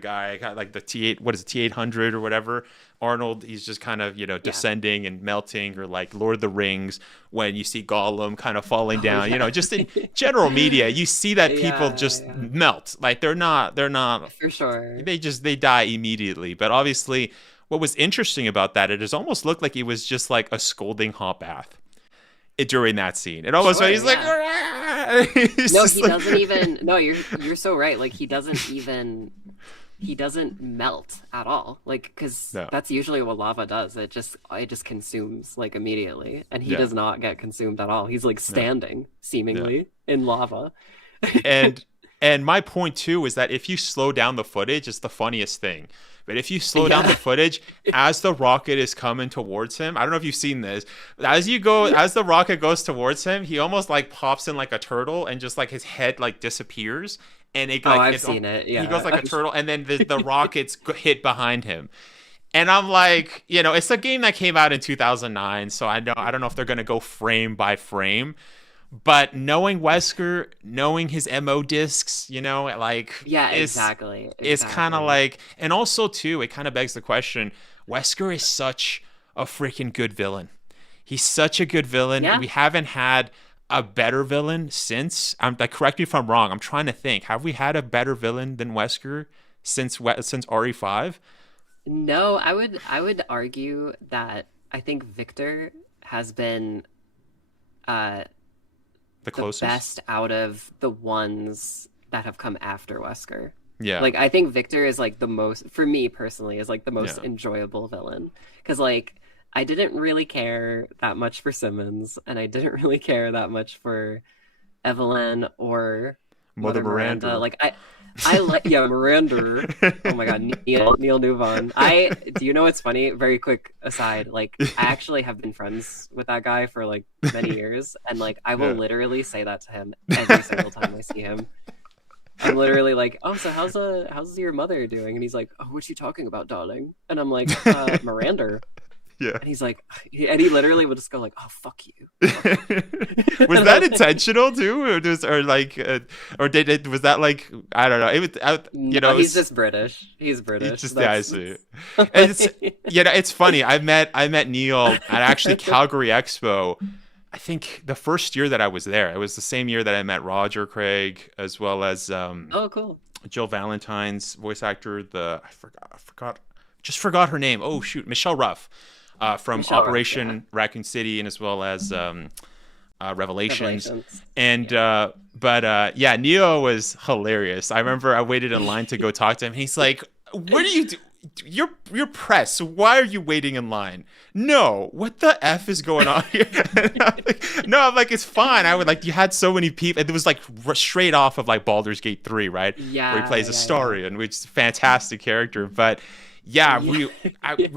guy got like the T8, what is it, T800 or whatever. Arnold, he's just kind of, descending and melting, or like Lord of the Rings when you see Gollum kind of falling down, just in general media, you see that people just melt. Like they're not for sure. They die immediately. But obviously what was interesting about that, it just almost looked like it was just like a scalding hot bath during that scene. It almost he's like, no, he doesn't even. No, you're so right. Like he doesn't melt at all. Like because that's usually what lava does. It just consumes like immediately, and he does not get consumed at all. He's like standing seemingly in lava. And my point too is that if you slow down the footage, it's the funniest thing. But if you slow down the footage as the rocket is coming towards him, I don't know if you've seen this. As the rocket goes towards him, he almost like pops in like a turtle, and just like his head like disappears, and I've seen it. Yeah, he goes like a turtle, and then the rockets hit behind him. And I'm like, it's a game that came out in 2009, so I don't know if they're gonna go frame by frame. But knowing Wesker, knowing his MO discs, exactly. It's kind of like, and also too, it kind of begs the question: Wesker is such a freaking good villain. He's such a good villain. Yeah. We haven't had a better villain since. Correct me if I'm wrong. I'm trying to think. Have we had a better villain than Wesker since RE5? No, I would argue that I think Victor has been the best out of the ones that have come after Wesker. Yeah. Like I think Victor is like the most, for me personally, is like the most enjoyable villain. Because like I didn't really care that much for Simmons, and I didn't really care that much for Evelyn or Mother Miranda. Like I like Miranda. Oh my God, Neil Newbon. Do you know what's funny? Very quick aside. Like I actually have been friends with that guy for like many years, and like I will literally say that to him every single time I see him. I'm literally like, oh, so how's your mother doing? And he's like, oh, what you talking about, darling? And I'm like, Miranda. Yeah. And he's like, and he literally would just go like, oh, fuck you. Was that intentional too, or was that like, I don't know? It was, you know, he's just British. He's British. Yeah, I see. It's funny. I met Neil at actually Calgary Expo. I think the first year that I was there, it was the same year that I met Roger Craig, as well as oh, cool. Jill Valentine's voice actor. I forgot her name. Oh shoot, Michelle Ruff, from Operation Raccoon City, and as well as Revelations. And Neo was hilarious. I remember I waited in line to go talk to him. He's like, "What do you do? You're press. So why are you waiting in line?" No, what the F is going on here? I'm like, it's fine. I would like, you had so many people. It was like straight off of like Baldur's Gate 3, right? Yeah. Where he plays Astarion, which is a fantastic character. But we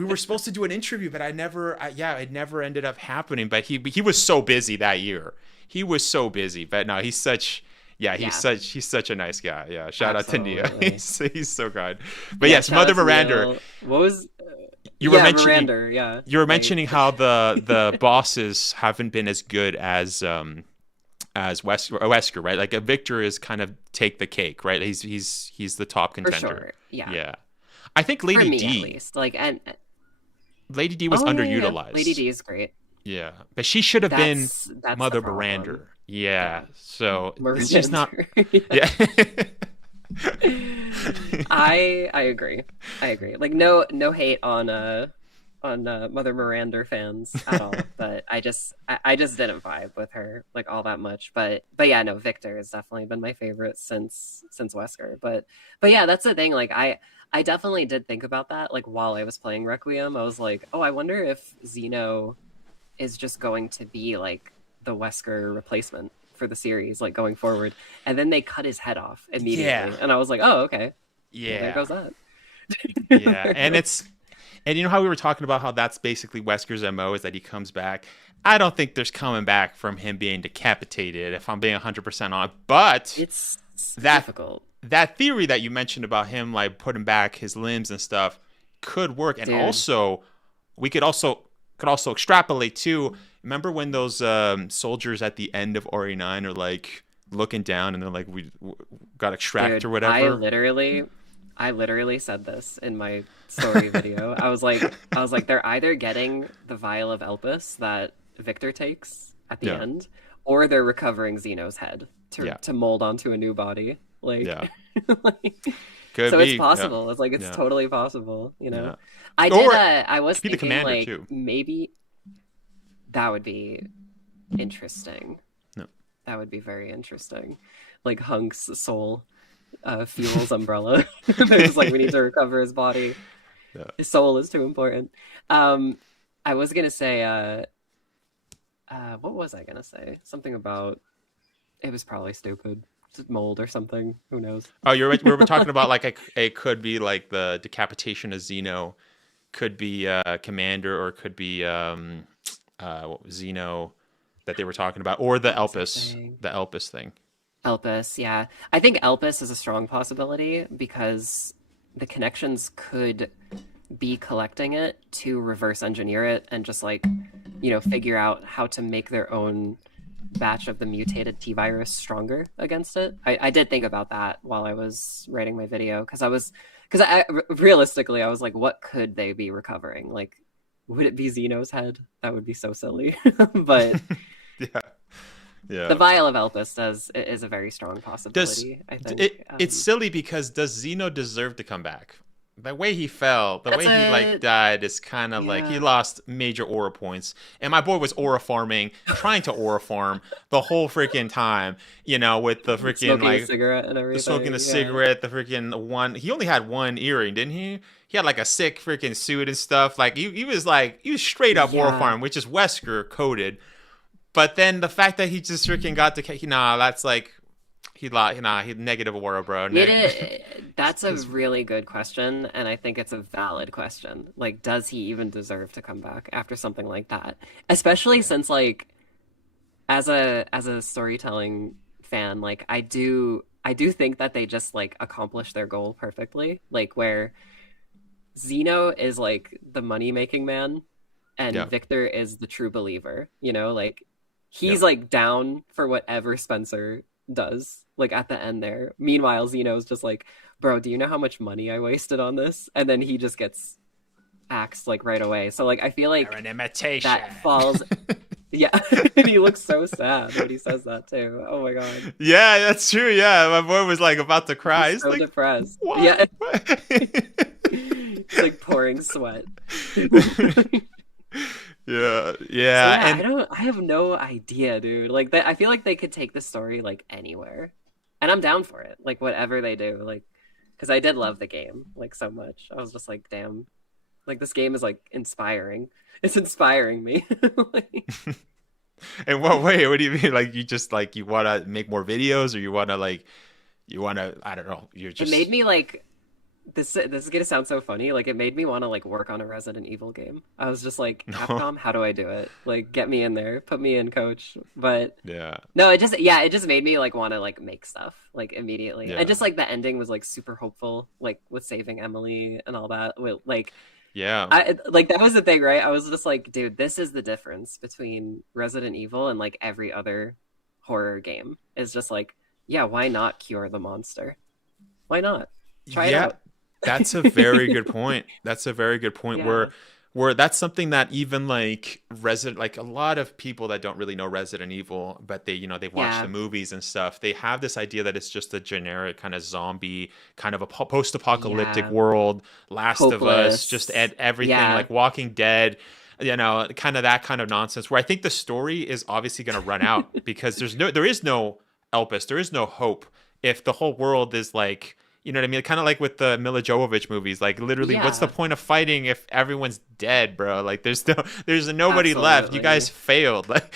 were supposed to do an interview, but it never ended up happening. But he was so busy that year. He was so busy. But no, he's such a nice guy. Yeah, shout out to Nia. He's so kind. But yes, Mother Miranda. What was you were mentioning? Miranda, you were mentioning how the bosses haven't been as good as Wesker, right? Like Victor is kind of take the cake, right? He's the top contender. For sure. Yeah. I think Lady For me, D, at least. Like, and Lady D was underutilized. Yeah. Lady D is great. Yeah, but she should have been that's Mother Miranda. Yeah, so Miranda. It's just not. Yeah. I agree. Like no hate on Mother Miranda fans at all, but I just didn't vibe with her like all that much. But yeah, no, Victor has definitely been my favorite since Wesker. But yeah, that's the thing. Like I definitely did think about that. Like while I was playing Requiem, I was like, oh, I wonder if Xeno is just going to be like the Wesker replacement for the series, like going forward. And then they cut his head off immediately, and I was like, oh, okay. Yeah, well, there goes that. Yeah, and you know how we were talking about how that's basically Wesker's MO, is that he comes back. I don't think there's coming back from him being decapitated, if I'm being 100% on. But it's difficult. That theory that you mentioned about him like putting back his limbs and stuff could work. And also, we could also extrapolate too. Remember when those soldiers at the end of RE9 are like looking down and they're like, we got extract or whatever? I literally said this in my story video. I was like, they're either getting the vial of Elpis that Victor takes at the end, or they're recovering Xeno's head to mold onto a new body. Like, it's possible. It's like, it's totally possible, you know? Yeah. I was thinking like, too. Maybe that would be interesting. No. That would be very interesting. Like Hunk's soul fuels Umbrella. They're just like, we need to recover his body. Yeah. His soul is too important. I was gonna say, what was I gonna say? Something about, it was probably stupid. Mold or something. Who knows? Oh, we were talking about like it could be like the decapitation of Xeno, could be Commander, or could be Xeno that they were talking about, or the Elpis thing. Elpis, yeah. I think Elpis is a strong possibility because the connections could be collecting it to reverse engineer it and just like, figure out how to make their own batch of the mutated T-virus stronger against it. I did think about that while I was writing my video, because realistically I was like, what could they be recovering? Like, would it be Xeno's head? That would be so silly. But yeah, the vial of Elpis is a very strong possibility. I think it's silly because does Xeno deserve to come back? the way he fell, the way he like died is kind of like he lost major aura points. And my boy was aura farming, trying to aura farm the whole freaking time, you know, with the freaking smoking like a cigarette and everything. smoking a cigarette, the freaking one. He only had one earring, didn't he? He had like a sick freaking suit and stuff. Like he was straight up aura farm, which is Wesker coded. But then the fact that he just freaking got to that's like. He negative aura, bro. That's a really good question, and I think it's a valid question. Like, does he even deserve to come back after something like that? Especially since, like, as a storytelling fan, like, I do think that they just like accomplish their goal perfectly. Like, where Zeno is like the money making man, and Victor is the true believer. You know, like he's like down for whatever Spencer does, like at the end there. Meanwhile, Zeno's just like, bro, do you know how much money I wasted on this? And then he just gets axed like right away. So like I feel like an imitation. That falls and he looks so sad when he says that too. Oh my god. Yeah, that's true. Yeah, my boy was like about to cry. He's so like, depressed. What? Yeah. It's like pouring sweat. Yeah. So I have no idea, dude. Like I feel like they could take the story like anywhere, and I'm down for it. Like whatever they do, like because I did love the game like so much. I was just like, damn, like this game is like inspiring. It's inspiring me. Like, in what way? What do you mean? Like you just like you want to make more videos, or you want to I don't know. You're just. It made me like. This is gonna sound so funny. Like it made me want to like work on a Resident Evil game. I was just like, Capcom, how do I do it? Like, get me in there, put me in, coach. But no, it just made me like want to like make stuff like immediately. And just like the ending was like super hopeful, like with saving Emily and all that. Like, like that was the thing, right? I was just like, dude, this is the difference between Resident Evil and like every other horror game. Is just like, why not cure the monster? Why not? Try it out. That's a very good point. That's a very good point. Where that's something that even like like a lot of people that don't really know Resident Evil, but they watch the movies and stuff. They have this idea that it's just a generic kind of zombie, kind of a post-apocalyptic world, Last of Us, just everything like Walking Dead. Kind of that kind of nonsense. Where I think the story is obviously going to run out because there is no Elpis, there is no hope if the whole world is like. You know what I mean? Kind of like with the Mila Jovovich movies. Like literally, what's the point of fighting if everyone's dead, bro? Like there's nobody left. You guys failed. Like,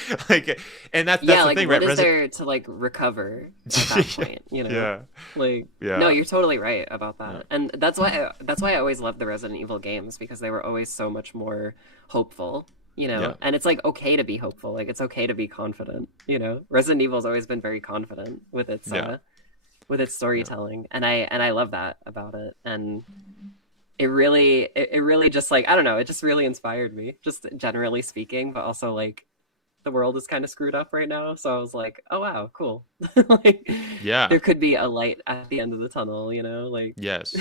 and that's the thing, right? What is there to like recover at that point? You know? No, you're totally right about that, and that's why I always loved the Resident Evil games because they were always so much more hopeful. And it's like okay to be hopeful. Like it's okay to be confident. Resident Evil's always been very confident with its. With its storytelling, and I love that about it, and it really just like I don't know, it just really inspired me, just generally speaking, but also like the world is kind of screwed up right now, so I was like, oh wow, cool. Like there could be a light at the end of the tunnel, like yes.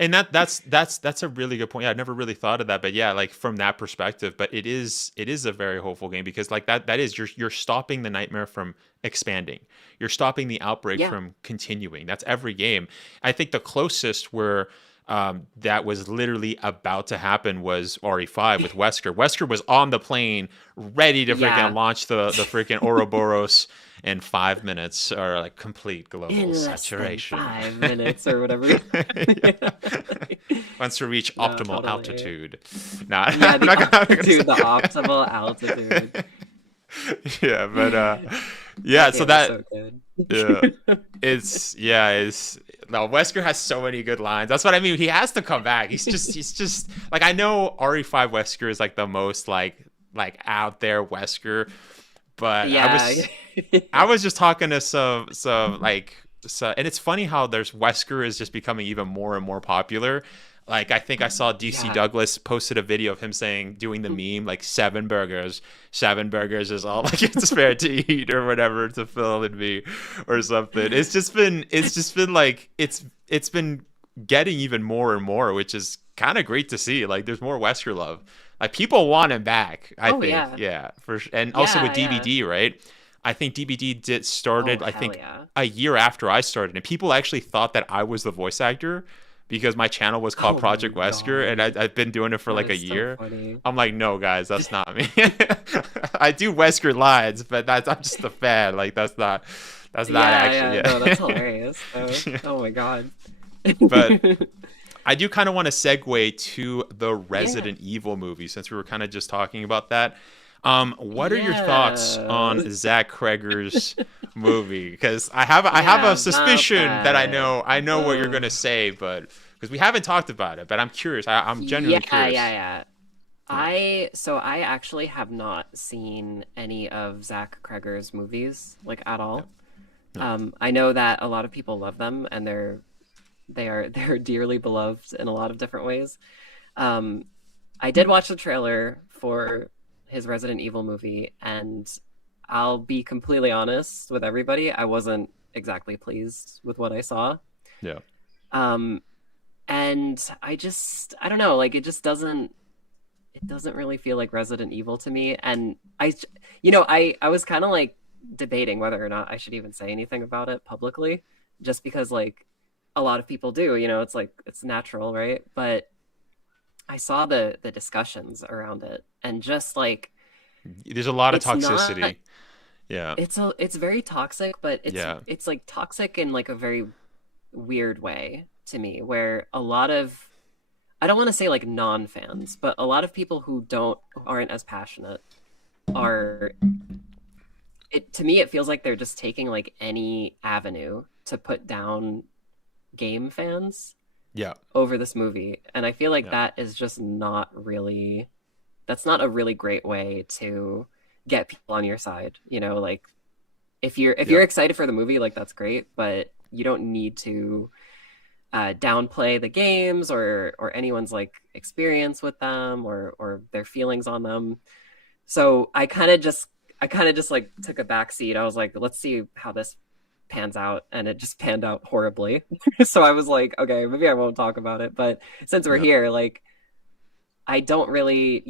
And that's a really good point. I never really thought of that, but like from that perspective, but it is a very hopeful game because like that is you're stopping the nightmare from expanding. You're stopping the outbreak from continuing. That's every game. I think the closest where that was literally about to happen was RE5 with Wesker. Wesker was on the plane ready to freaking launch the freaking Ouroboros in 5 minutes or like complete global saturation. 5 minutes or whatever. Once we reach optimal altitude. The optimal altitude. Yeah, but so that so good. It's no, Wesker has so many good lines. That's what I mean. He has to come back. He's just like I know RE5 Wesker is like the most like out there Wesker, but I was just talking to some and it's funny how Wesker is just becoming even more and more popular. Like I think I saw DC Douglas posted a video of him doing the meme like 7 burgers is all like it's fair to eat or whatever to fill in me or something. It's just been like it's been getting even more and more, which is kind of great to see. Like there's more Wesker love. Like people want him back. I think for sure. And also with DBD, right? I think DBD started a year after I started, and people actually thought that I was the voice actor. because my channel was called Project Wesker, and I've been doing it for like a year. Funny. I'm like, no, guys, that's not me. I do Wesker lines, but I'm just a fan. Like that's not actually. Yeah. No, that's hilarious. Oh my god. But I do kind of want to segue to the Resident Evil movie, since we were kind of just talking about that. What are your thoughts on Zach Kreger's movie? Because I have a suspicion that I know what you're gonna say, but because we haven't talked about it, but I'm curious. I'm genuinely curious. Yeah. I actually have not seen any of Zach Kreger's movies, like, at all. I know that a lot of people love them, and they're dearly beloved in a lot of different ways. I did watch the trailer for his Resident Evil movie, and I'll be completely honest with everybody, I wasn't exactly pleased with what I saw. Yeah. And I don't know, like, it doesn't really feel like Resident Evil to me. And I was kind of like debating whether or not I should even say anything about it publicly, just because, like, a lot of people do, it's like, it's natural, right? But I saw the discussions around it, and just like, there's a lot of toxicity. It's very toxic, but it's like toxic in like a very weird way to me, where a lot of, I don't want to say like non-fans, but a lot of people who aren't as passionate to me it feels like they're just taking like any avenue to put down game fans over this movie. And I feel like that is just that's not a really great way to get people on your side. Like, if you're excited for the movie, like, that's great, but you don't need to downplay the games or anyone's like experience with them or their feelings on them. So I kind of just like took a back seat. I was like, let's see how this pans out, and it just panned out horribly. So I was like, okay, maybe I won't talk about it, but since we're here, like, I don't really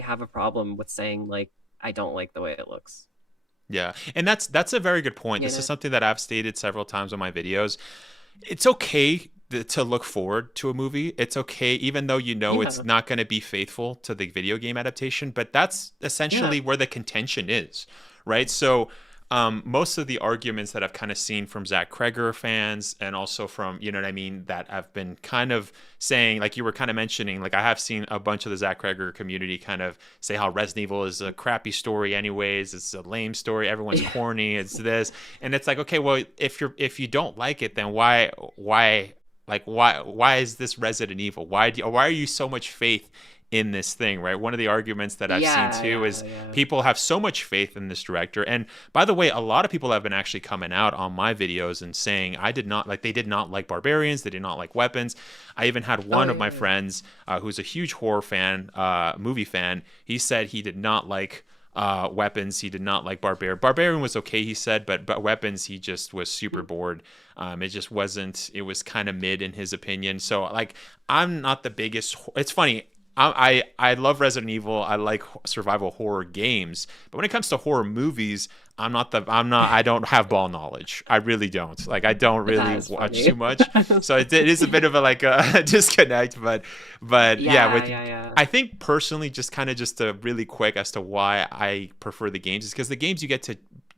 have a problem with saying, like, I don't like the way it looks. Yeah, and that's a very good point. This is something that I've stated several times on my videos. It's okay to look forward to a movie. It's okay, even though it's not going to be faithful to the video game adaptation, but that's essentially where the contention is, right? So most of the arguments that I've kind of seen from Zach Kreger fans, and also from, that I've been kind of saying, like you were kind of mentioning, like I have seen a bunch of the Zach Kreger community kind of say how Resident Evil is a crappy story anyways, it's a lame story, everyone's corny, it's this. And it's like, okay, well, if you don't like it, then why is this Resident Evil? Why are you so much faith in this thing, right? One of the arguments that I've seen too is people have so much faith in this director. And by the way, a lot of people have been actually coming out on my videos and saying they did not like Barbarians, they did not like Weapons. I even had one of my friends who's a huge horror fan, movie fan. He said he did not like Weapons, he did not like Barbarian was okay, he said, but Weapons, he just was super bored. It was kind of mid in his opinion. So, like, I'm not the biggest, it's funny, I love Resident Evil. I like survival horror games, but when it comes to horror movies, I don't have ball knowledge. I really don't. Like, I don't really watch too much. So it is a bit of a disconnect, but I think personally, just to really quick as to why I prefer the games is because the games you get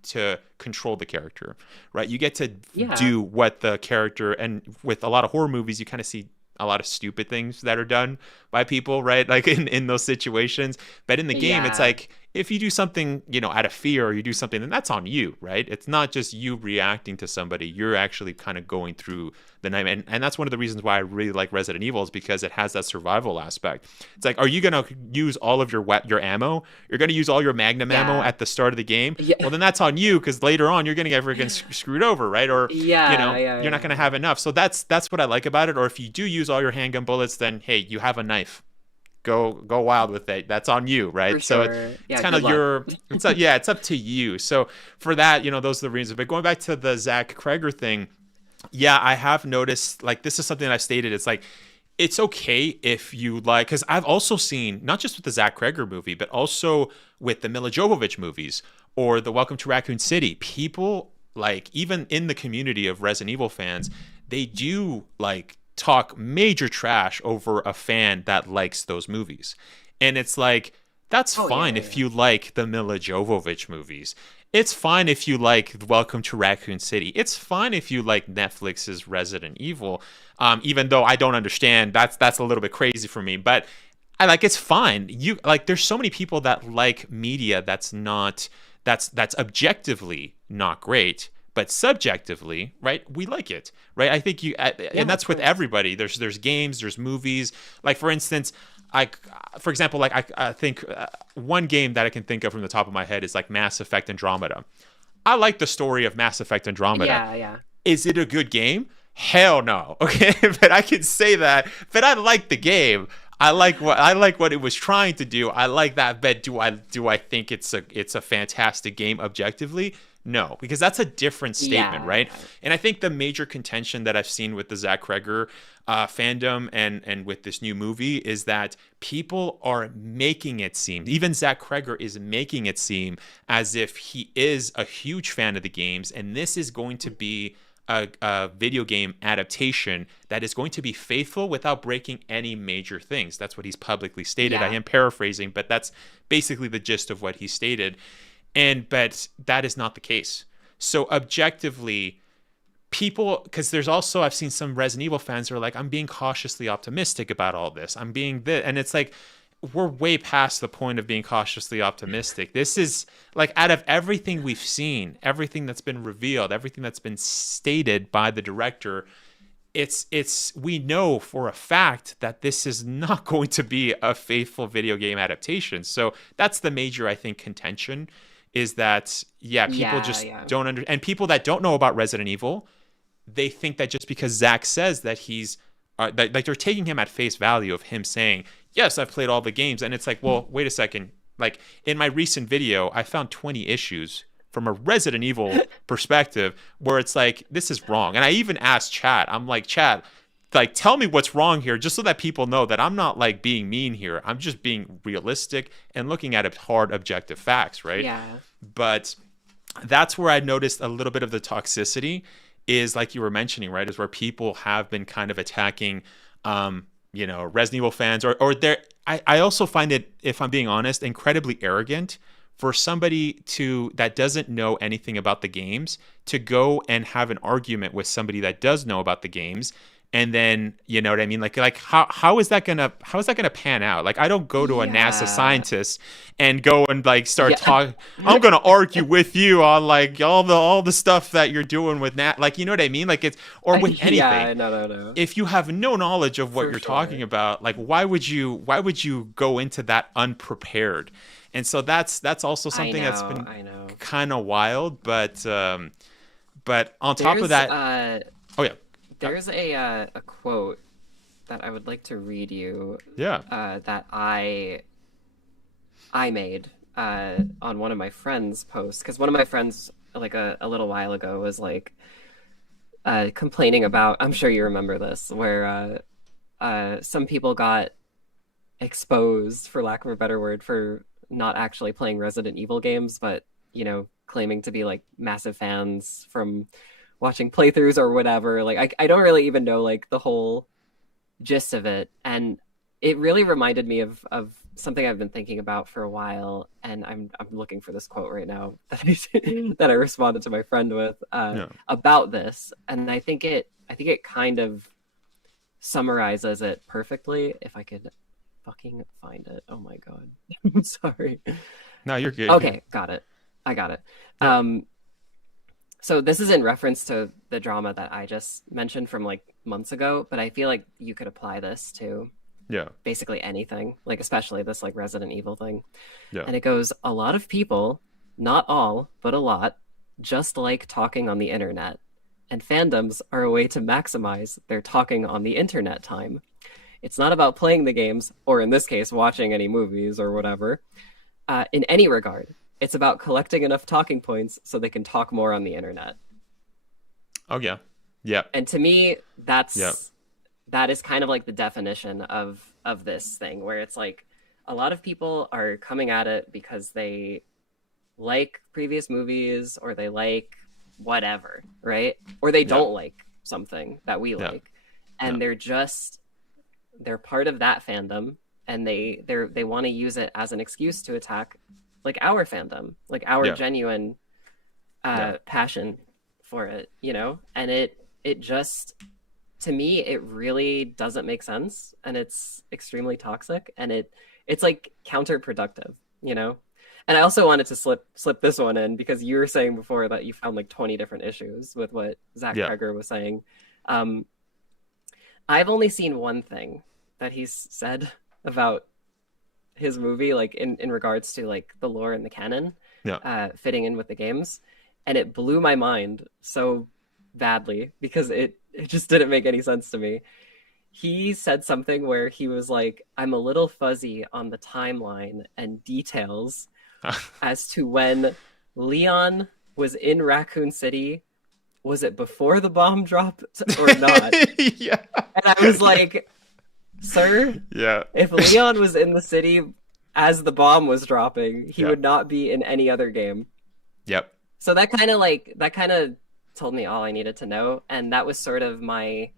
to control the character, right? You get to do what the character, and with a lot of horror movies, you kind of see a lot of stupid things that are done by people, right? Like in those situations. But in the game, it's like, if you do something, out of fear, or you do something, then that's on you, right? It's not just you reacting to somebody. You're actually kind of going through the nightmare. And that's one of the reasons why I really like Resident Evil, is because it has that survival aspect. It's like, are you going to use all of your ammo? You're going to use all your Magnum ammo at the start of the game? Yeah. Well, then that's on you, because later on, you're going to get freaking screwed over, right? Or, you're not going to have enough. So that's what I like about it. Or if you do use all your handgun bullets, then, hey, you have a knife. Go wild with it. That's on you, right? For so sure. it's kind of it's up to you. So for that, those are the reasons. But going back to the Zach Kreger thing, I have noticed, like, this is something that I've stated. It's like, it's okay if you like, because I've also seen, not just with the Zach Kreger movie, but also with the Mila Jovovich movies or the Welcome to Raccoon City, people, like, even in the community of Resident Evil fans, they do like talk major trash over a fan that likes those movies. And it's like, that's fine if you like the Mila Jovovich movies. It's fine if you like Welcome to Raccoon City. It's fine if you like Netflix's Resident Evil. Even though I don't understand, that's a little bit crazy for me. But I like, it's fine. You like, there's so many people that like media that's objectively not great, but subjectively, right, we like it, right? I think and that's with everybody. There's games, there's movies. Like, for instance, for example, I think one game that I can think of from the top of my head is like Mass Effect Andromeda. I like the story of Mass Effect Andromeda. Yeah. Is it a good game? Hell no. Okay, but I can say that. But I like the game. I like what it was trying to do. I like that. But do I think it's a fantastic game objectively? No, because that's a different statement, right? And I think the major contention that I've seen with the Zach Kreger fandom and with this new movie is that people are making it seem, even Zach Kreger is making it seem as if he is a huge fan of the games, and this is going to be a video game adaptation that is going to be faithful without breaking any major things. That's what he's publicly stated. I am paraphrasing, but that's basically the gist of what he stated. But that is not the case. So objectively, people, because there's also, I've seen some Resident Evil fans who are like, I'm being cautiously optimistic about all this. I'm being this. And it's like, we're way past the point of being cautiously optimistic. This is like, out of everything we've seen, everything that's been revealed, everything that's been stated by the director, we know for a fact that this is not going to be a faithful video game adaptation. So that's the major, I think, contention. Is that, people don't and people that don't know about Resident Evil, they think that just because Zach says that he's, like they're taking him at face value of him saying, yes, I've played all the games. And it's like, well, wait a second. Like, in my recent video, I found 20 issues from a Resident Evil perspective where it's like, this is wrong. And I even asked Chat, I'm like, Chat, like, tell me what's wrong here, just so that people know that I'm not like being mean here. I'm just being realistic and looking at hard objective facts, right? Yeah. But that's where I noticed a little bit of the toxicity is, like you were mentioning, right? Is where people have been kind of attacking, Resident Evil fans, or they're. I also find it, if I'm being honest, incredibly arrogant for somebody that doesn't know anything about the games to go and have an argument with somebody that does know about the games. And then, you know what I mean? Like how is that gonna pan out? Like, I don't go to a NASA scientist and go and like start talking. I'm gonna argue with you on like all the stuff that you're doing with like, you know what I mean? Like, it's, or with anything. Yeah, no. If you have no knowledge of what you're talking about, like, why would you go into that unprepared? And so that's also something that's been kind of wild. But on top of that, there's a quote that I would like to read you. That I made on one of my friends' posts, because one of my friends, like a little while ago, was like complaining about. I'm sure you remember this, where some people got exposed, for lack of a better word, for not actually playing Resident Evil games, but claiming to be like massive fans from watching playthroughs or whatever. Like, I don't really even know like the whole gist of it, and it really reminded me of something I've been thinking about for a while, and I'm looking for this quote right now that I responded to my friend with about this, and I think it kind of summarizes it perfectly. If I could fucking find it. Oh my god. I'm sorry. No, you're good. Okay, got it. I got it. Yeah. So this is in reference to the drama that I just mentioned from like months ago, but I feel like you could apply this to basically anything, like especially this like Resident Evil thing. Yeah. And it goes, a lot of people, not all, but a lot, just like talking on the internet. And fandoms are a way to maximize their talking on the internet time. It's not about playing the games, or in this case, watching any movies or whatever, in any regard. It's about collecting enough talking points so they can talk more on the internet. Oh, yeah. Yeah. And to me, that is kind of like the definition of this thing, where it's like a lot of people are coming at it because they like previous movies, or they like whatever, right? Or they don't like something that we like. and they're part of that fandom, and they want to use it as an excuse to attack like our fandom, like our genuine passion for it, you know? And it just, to me, it really doesn't make sense, and it's extremely toxic, and it's like counterproductive, you know? And I also wanted to slip this one in, because you were saying before that you found like 20 different issues with what Zach Kreger was saying. I've only seen one thing that he's said about his movie, like in regards to like the lore and the canon fitting in with the games, and it blew my mind so badly because it just didn't make any sense to me. He said something where he was like, I'm a little fuzzy on the timeline and details as to when Leon was in Raccoon City. Was it before the bomb dropped or not? Yeah. And I was like, sir, if Leon was in the city as the bomb was dropping, he would not be in any other game. Yep. So that kind of told me all I needed to know, and that was sort of my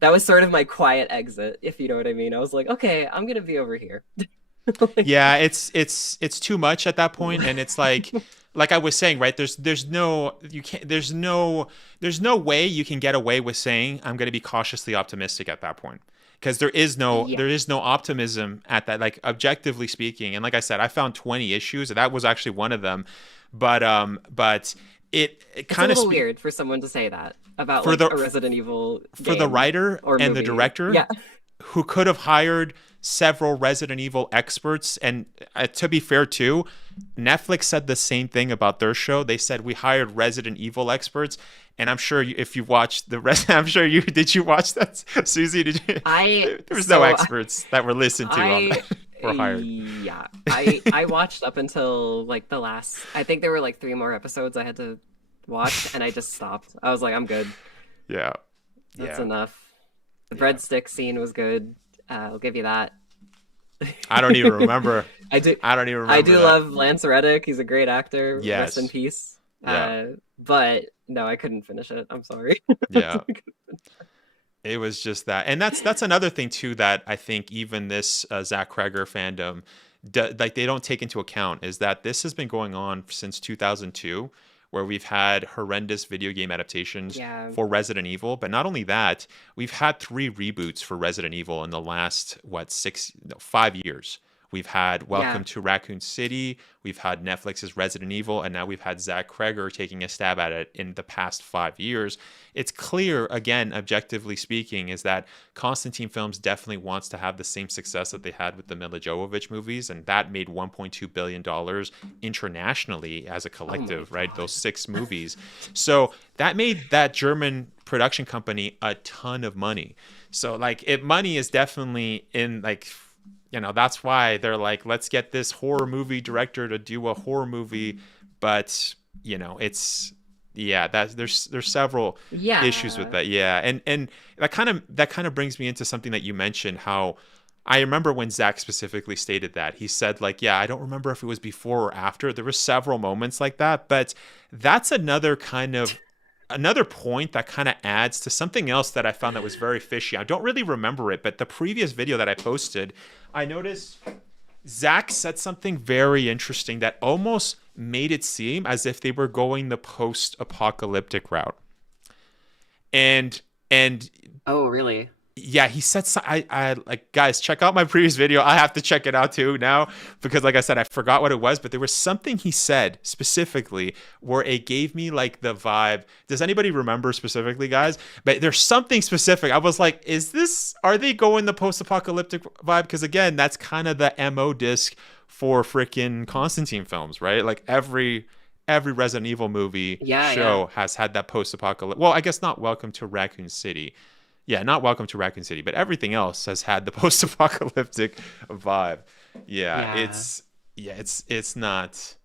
quiet exit, if you know what I mean. I was like, okay, I'm gonna be over here. Yeah, it's too much at that point, and it's like I was saying, right? There's no way you can get away with saying I'm going to be cautiously optimistic at that point, because there is no optimism at that, like, objectively speaking. And like I said, I found 20 issues. That was actually one of them, but it kind of weird for someone to say that about like a Resident Evil game for the writer or and movie. the director, who could have hired several Resident Evil experts. And to be fair too, Netflix said the same thing about their show. They said, we hired Resident Evil experts. And I'm sure if you watched the rest, did you watch that, Susie? Did you? There was no experts that were listened to on that. Were hired. Yeah, I watched up until like the last. I think there were like 3 more episodes I had to watch, and I just stopped. I was like, I'm good. Yeah, that's enough. The breadstick scene was good. I'll give you that. I don't even remember. I do that. love Lance Reddick. He's a great actor. Yes. Rest in peace. Yeah. But no, I couldn't finish it. I'm sorry. Yeah. It was just that. And that's another thing too that I think even this Zach Kreger fandom, like, they don't take into account, is that this has been going on since 2002, where we've had horrendous video game adaptations for Resident Evil. But not only that, we've had 3 reboots for Resident Evil in the last 5 years. We've had Welcome to Raccoon City, we've had Netflix's Resident Evil, and now we've had Zach Kreger taking a stab at it in the past 5 years. It's clear, again, objectively speaking, is that Constantine Films definitely wants to have the same success that they had with the Mila Jovovich movies, and that made $1.2 billion internationally as a collective, right? Those 6 movies. So that made that German production company a ton of money. So, like, money is definitely in, like, you know, that's why they're like, let's get this horror movie director to do a horror movie. But, you know, it's, there's several issues with that. Yeah. And that kind of brings me into something that you mentioned, how I remember when Zach specifically stated that. He said, like, I don't remember if it was before or after. There were several moments like that, but that's another point that kind of adds to something else that I found that was very fishy. I don't really remember it, but the previous video that I posted, I noticed Zach said something very interesting that almost made it seem as if they were going the post-apocalyptic route. And oh, really? Yeah, he said, I like, guys, check out my previous video. I have to check it out too now, because like I said, I forgot what it was, but there was something he said specifically where it gave me like the vibe. Does anybody remember specifically, guys? But there's something specific. I was like, are they going the post-apocalyptic vibe? Because again, that's kind of the MO disc for freaking Constantine Films, right? Like every Resident Evil movie has had that post-apocalyptic. Well, I guess not Welcome to Raccoon City. Yeah, not Welcome to Raccoon City, but everything else has had the post-apocalyptic vibe. It's not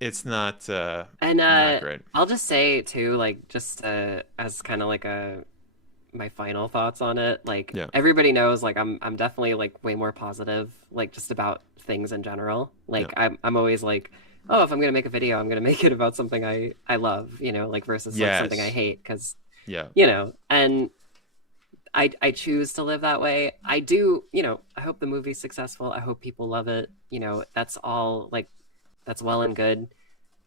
not great. I'll just say too, like, just as kind of like my final thoughts on it. Like, everybody knows, like, I'm definitely like way more positive, like, just about things in general. Like, I'm always like, oh, if I'm gonna make a video, I'm gonna make it about something I love, you know, like, versus like something I hate, because you know. And I choose to live that way. I do, I hope the movie's successful. I hope people love it. That's all, like, that's well and good.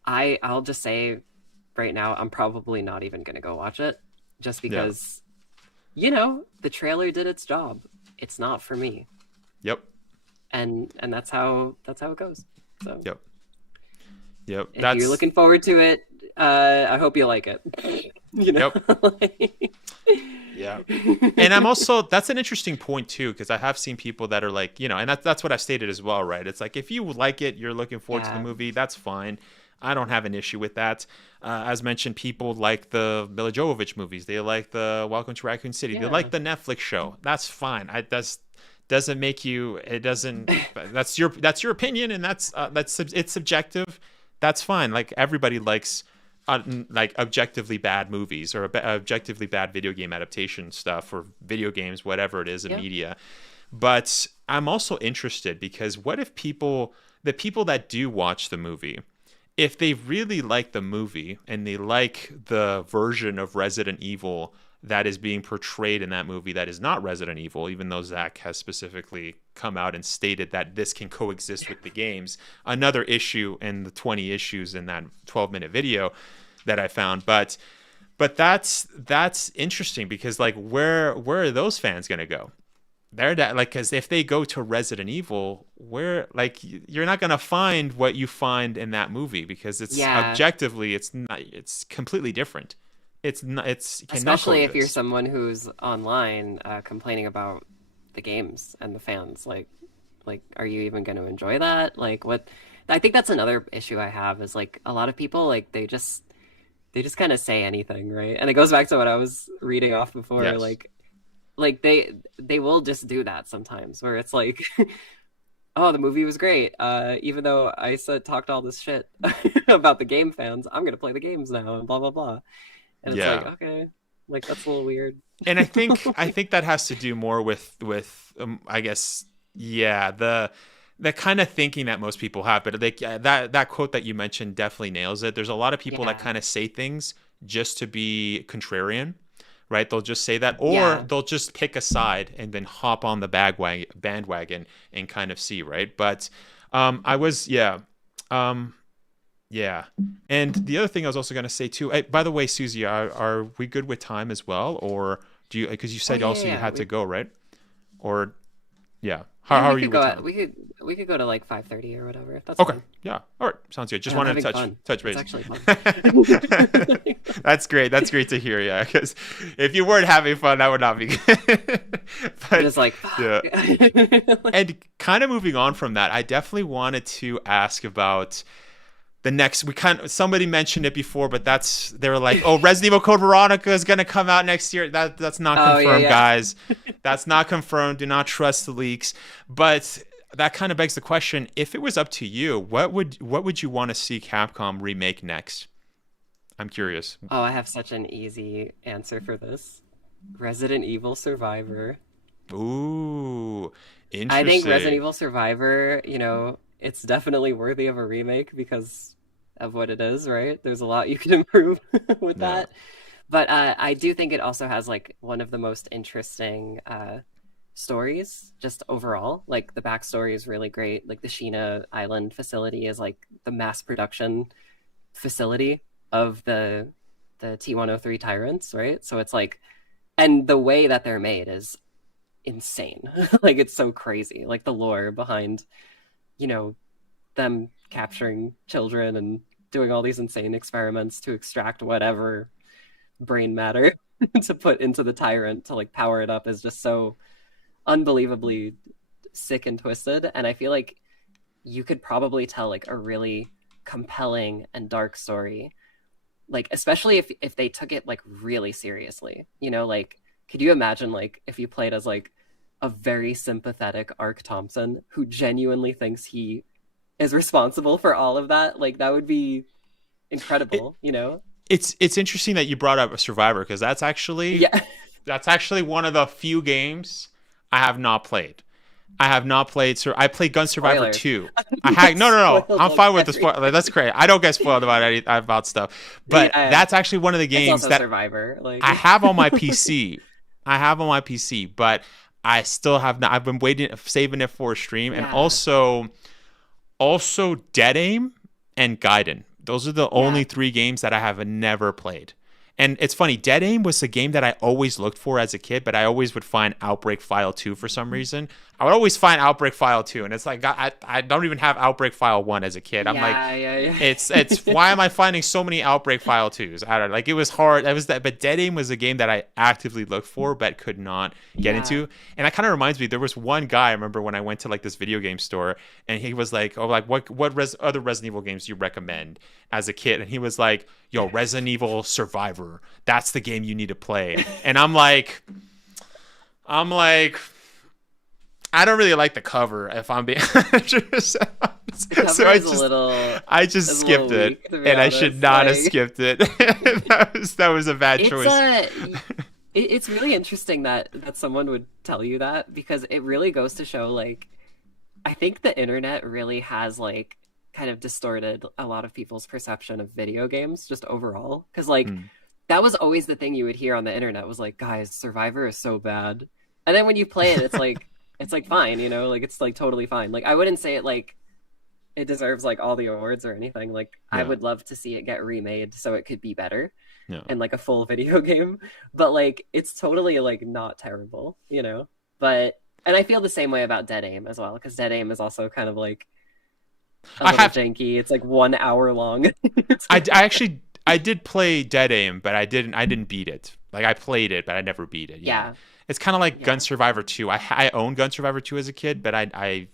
I'll just say right now, I'm probably not even going to go watch it just because, the trailer did its job. It's not for me. Yep. And that's how it goes. So. Yep. If you're looking forward to it, I hope you like it. Yep. Yeah. And I'm also, that's an interesting point too, because I have seen people that are like, and that's what I've stated as well, right? It's like, if you like it, you're looking forward to the movie, that's fine. I don't have an issue with that. As mentioned, people like the Mila Jovovich movies. They like the Welcome to Raccoon City. They like the Netflix show. That's fine. Doesn't make you, it doesn't, that's your opinion, and it's subjective. That's fine. Like, everybody likes like objectively bad movies or objectively bad video game adaptation stuff, or video games, whatever it is in media. But I'm also interested, because what if the people that do watch the movie, if they really like the movie and they like the version of Resident Evil that is being portrayed in that movie that is not Resident Evil, even though Zach has specifically come out and stated that this can coexist with the games. Another issue in the 20 issues in that 12-minute video that I found. But that's interesting, because, like, where are those fans going to go? Because if they go to Resident Evil, where, like, you're not going to find what you find in that movie, because it's objectively, it's completely different. It's especially if you're someone who's online complaining about the games and the fans. Like, are you even going to enjoy that? Like, what? I think that's another issue I have, is, like, a lot of people, like, they just kind of say anything, right? And it goes back to what I was reading off before. Yes. Like they will just do that sometimes, where it's like, oh, the movie was great. Even though I talked all this shit about the game fans, I'm gonna play the games now and blah blah blah. And it's like, okay, like, that's a little weird. And I think that has to do more with I guess, the kind of thinking that most people have. But that quote that you mentioned definitely nails it. There's a lot of people that kind of say things just to be contrarian, right? They'll just say that, or they'll just pick a side and then hop on the bandwagon and kind of see, right? But And the other thing I was also going to say too, by the way, Suzie, are we good with time as well? Or do you, because you said you had to go, right? Or, how are you with time? We could go to like 5:30 or whatever. If that's okay. fine. Yeah. All right. Sounds good. Just wanted to touch base. It's actually fun. That's great. That's great to hear. Yeah. Because if you weren't having fun, that would not be good. But it's like, fuck. And kind of moving on from that, I definitely wanted to ask about the next. Somebody mentioned it before, but they were like, oh, Resident Evil Code Veronica is going to come out next year. That's not confirmed, guys. That's not confirmed. Do not trust the leaks. But that kind of begs the question: if it was up to you, what would you want to see Capcom remake next? I'm curious. Oh, I have such an easy answer for this: Resident Evil Survivor. Ooh, interesting. I think Resident Evil Survivor, it's definitely worthy of a remake because of what it is, right? There's a lot you can improve with that. But I do think it also has, like, one of the most interesting stories just overall. Like, the backstory is really great. Like, the Sheena Island facility is, like, the mass production facility of the T-103 Tyrants, right? So it's like, and the way that they're made is insane. Like, it's so crazy. Like, the lore behind, them capturing children and doing all these insane experiments to extract whatever brain matter to put into the Tyrant to, like, power it up is just so unbelievably sick and twisted. And I feel like you could probably tell, like, a really compelling and dark story, like, especially if they took it, like, really seriously. Like, could you imagine, like, if you played as, like, a very sympathetic Ark Thompson who genuinely thinks he is responsible for all of that? Like, that would be incredible. It's interesting that you brought up a Survivor, because that's actually one of the few games I have not played. I played Gun Survivor 2. No. I'm fine with the spoiler. That's great. I don't get spoiled about stuff. But that's actually one of the games that Survivor. Like, I have on my PC. I have on my PC, but I still have not. I've been saving it for a stream, and also Dead Aim and Gaiden. Those are the only 3 games that I have never played. And it's funny, Dead Aim was a game that I always looked for as a kid, but I always would find Outbreak File 2 for some reason. I would always find Outbreak File 2, and it's like, I don't even have Outbreak File 1 as a kid. I'm it's why am I finding so many Outbreak File 2s? I don't know. Like, it was hard. But Dead Aim was a game that I actively looked for, but could not get into. And that kind of reminds me, there was one guy, I remember when I went to like this video game store, and he was like, what other Resident Evil games do you recommend as a kid? And he was like, yo, Resident Evil Survivor. That's the game you need to play. And I'm like, I don't really like the cover, if I'm being honest. So I just skipped it, and I should not have skipped it. that was a bad choice. It's really interesting that someone would tell you that, because it really goes to show, like, I think the internet really has, like, kind of distorted a lot of people's perception of video games just overall. Because, like, that was always the thing you would hear on the internet was like, guys, Survivor is so bad. And then when you play it, it's like, it's like fine, you know, like it's like totally fine. Like, I wouldn't say it like it deserves like all the awards or anything. Like, I would love to see it get remade so it could be better and like a full video game. But like, it's totally like not terrible, you know. But and I feel the same way about Dead Aim as well, because Dead Aim is also kind of like a little janky. It's like 1 hour long. I did play Dead Aim, but I didn't beat it. Like, I played it, but I never beat it. Yeah. It's kind of like Gun Survivor 2. I owned Gun Survivor 2 as a kid, but I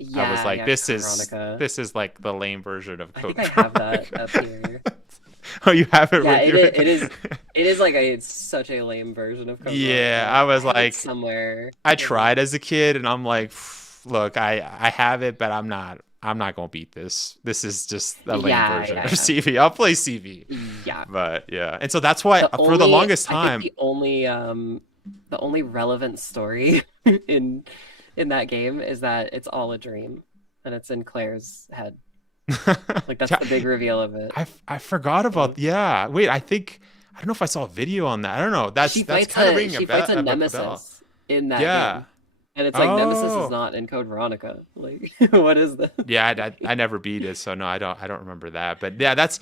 was like, this is like the lame version of Code Veronica. I think I have that up here. Oh, you have it with you? It is like it's such a lame version of Code Veronica. I was like, somewhere. I tried as a kid, and I'm like, look, I have it, but I'm not gonna beat this. This is just a lame version of CV. I'll play CV. Yeah. But yeah, and so that's why for the longest time, the only relevant story in that game is that it's all a dream, and it's in Claire's head. Like, that's the big reveal of it. I forgot about. Yeah, wait. I don't know if I saw a video on that. I don't know. That's kind of ringing a bell. She fights a nemesis in that game. And it's like, Nemesis is not in Code Veronica. Like, what is this? Yeah, I never beat it, so no, I don't remember that. But yeah, that's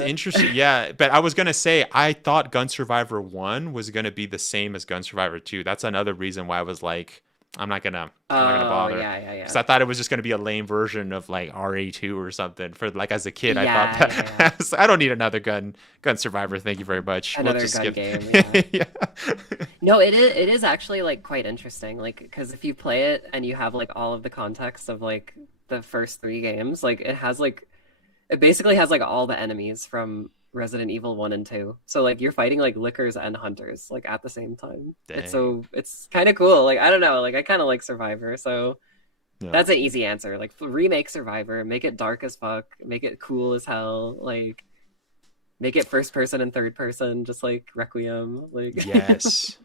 interesting. Yeah, but I was gonna say, I thought Gun Survivor 1 was gonna be the same as Gun Survivor 2. That's another reason why I was like, I'm not gonna bother. Yeah. Because I thought it was just gonna be a lame version of like RA2 or something. For like, as a kid, I thought that I don't need another Gun Survivor. Thank you very much. Another gun game. Yeah. No, it is actually like quite interesting. Like, because if you play it and you have like all of the context of like the first 3 games, like it basically has like all the enemies from Resident Evil 1 and 2. So like, you're fighting like lickers and hunters like at the same time. Dang. It's kind of cool. Like, I don't know, like I kind of like Survivor, so that's an easy answer. Like, remake Survivor, make it dark as fuck, make it cool as hell, like make it first person and third person, just like Requiem. Like, yes.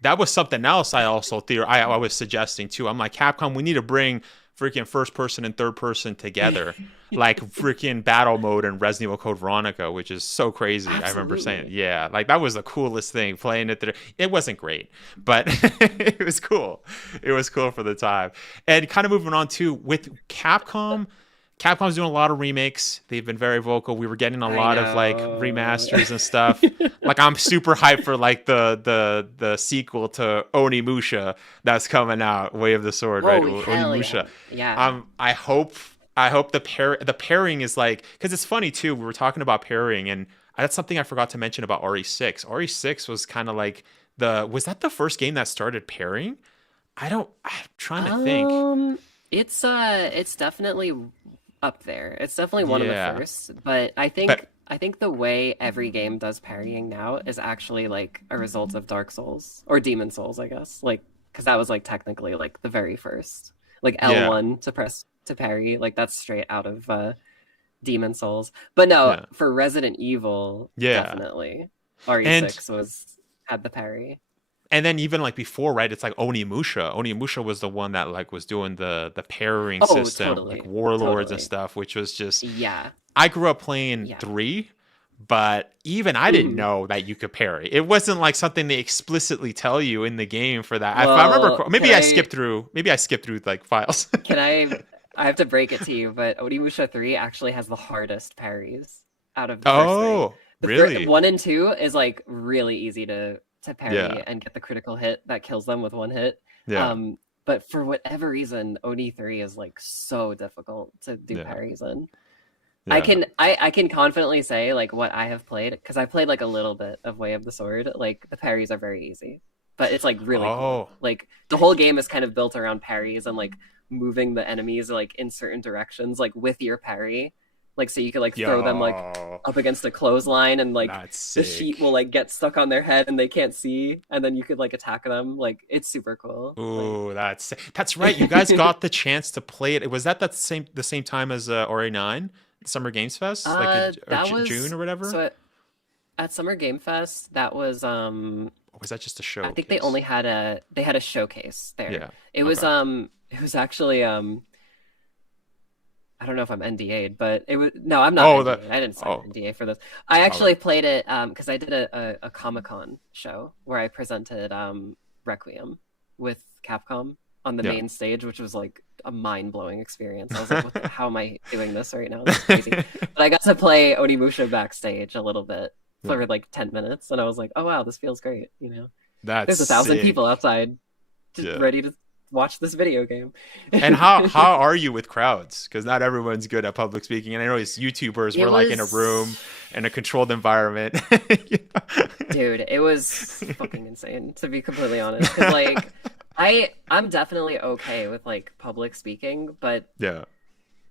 That was something else I was suggesting too. I'm like, Capcom, we need to bring freaking first person and third person together, like freaking battle mode in Resident Evil Code Veronica, which is so crazy. Absolutely. I remember saying, like, that was the coolest thing, playing it there. It wasn't great, but it was cool. It was cool for the time. And kind of moving on to with Capcom. Capcom's doing a lot of remakes. They've been very vocal. We were getting a lot of like remasters and stuff. Like, I'm super hyped for like the sequel to Onimusha that's coming out, Way of the Sword, right? Onimusha. Yeah. I hope the pairing is like, because it's funny too. We were talking about pairing, and that's something I forgot to mention about RE6. RE6 was kind of like was that the first game that started pairing? I'm trying to think. It's definitely up there. It's definitely one of the first, but I think the way every game does parrying now is actually like a result of Dark Souls or Demon Souls, I guess. Like, because that was like technically like the very first, like L1 to press to parry, like that's straight out of Demon Souls. But no, for Resident Evil, definitely RE6 had the parry. And then even like before, right? It's like Onimusha. Onimusha was the one that like was doing the pairing system, like Warlords and stuff, which was just I grew up playing 3, But even I didn't know that you could parry. It wasn't like something they explicitly tell you in the game for that. Well, if I remember, maybe I skipped through like files. Can I have to break it to you, but Onimusha 3 actually has the hardest parries out of the first three. Really? 1 and 2 is like really easy to parry Yeah. and get the critical hit that kills them with 1 hit. Yeah. But for whatever reason, Oni 3 is like so difficult to do parries in. Yeah. I can confidently say like what I have played, because I played like a little bit of Way of the Sword. Like the parries are very easy, but it's like really cool. Like the whole game is kind of built around parries and like moving the enemies like in certain directions, like with your parry. Like so you could like throw them like up against a clothesline and like the sheet will like get stuck on their head and they can't see, and then you could like attack them. Like it's super cool. Ooh, that's right. You guys got the chance to play it. Was that the same time as RA9 Summer Games Fest, like June or whatever? So at Summer Game Fest, that was or was that just a show? I think they only had a showcase there. Yeah. It was actually I don't know if I'm NDA'd, but it was I'm not NDA'd. I didn't sign an NDA for this. I actually played it because I did a Comic-Con show where I presented Requiem with Capcom on the main stage, which was like a mind-blowing experience. I was like, how am I doing this right now? This is crazy. But I got to play Onimusha backstage a little bit for like 10 minutes, and I was like, oh wow, this feels great. You know, there's 1,000 people outside just ready to watch this video game. And how are you with crowds? Because not everyone's good at public speaking, and I know it's YouTubers were like in a room in a controlled environment. Dude, it was fucking insane, to be completely honest. 'Cause, like I'm definitely okay with like public speaking, but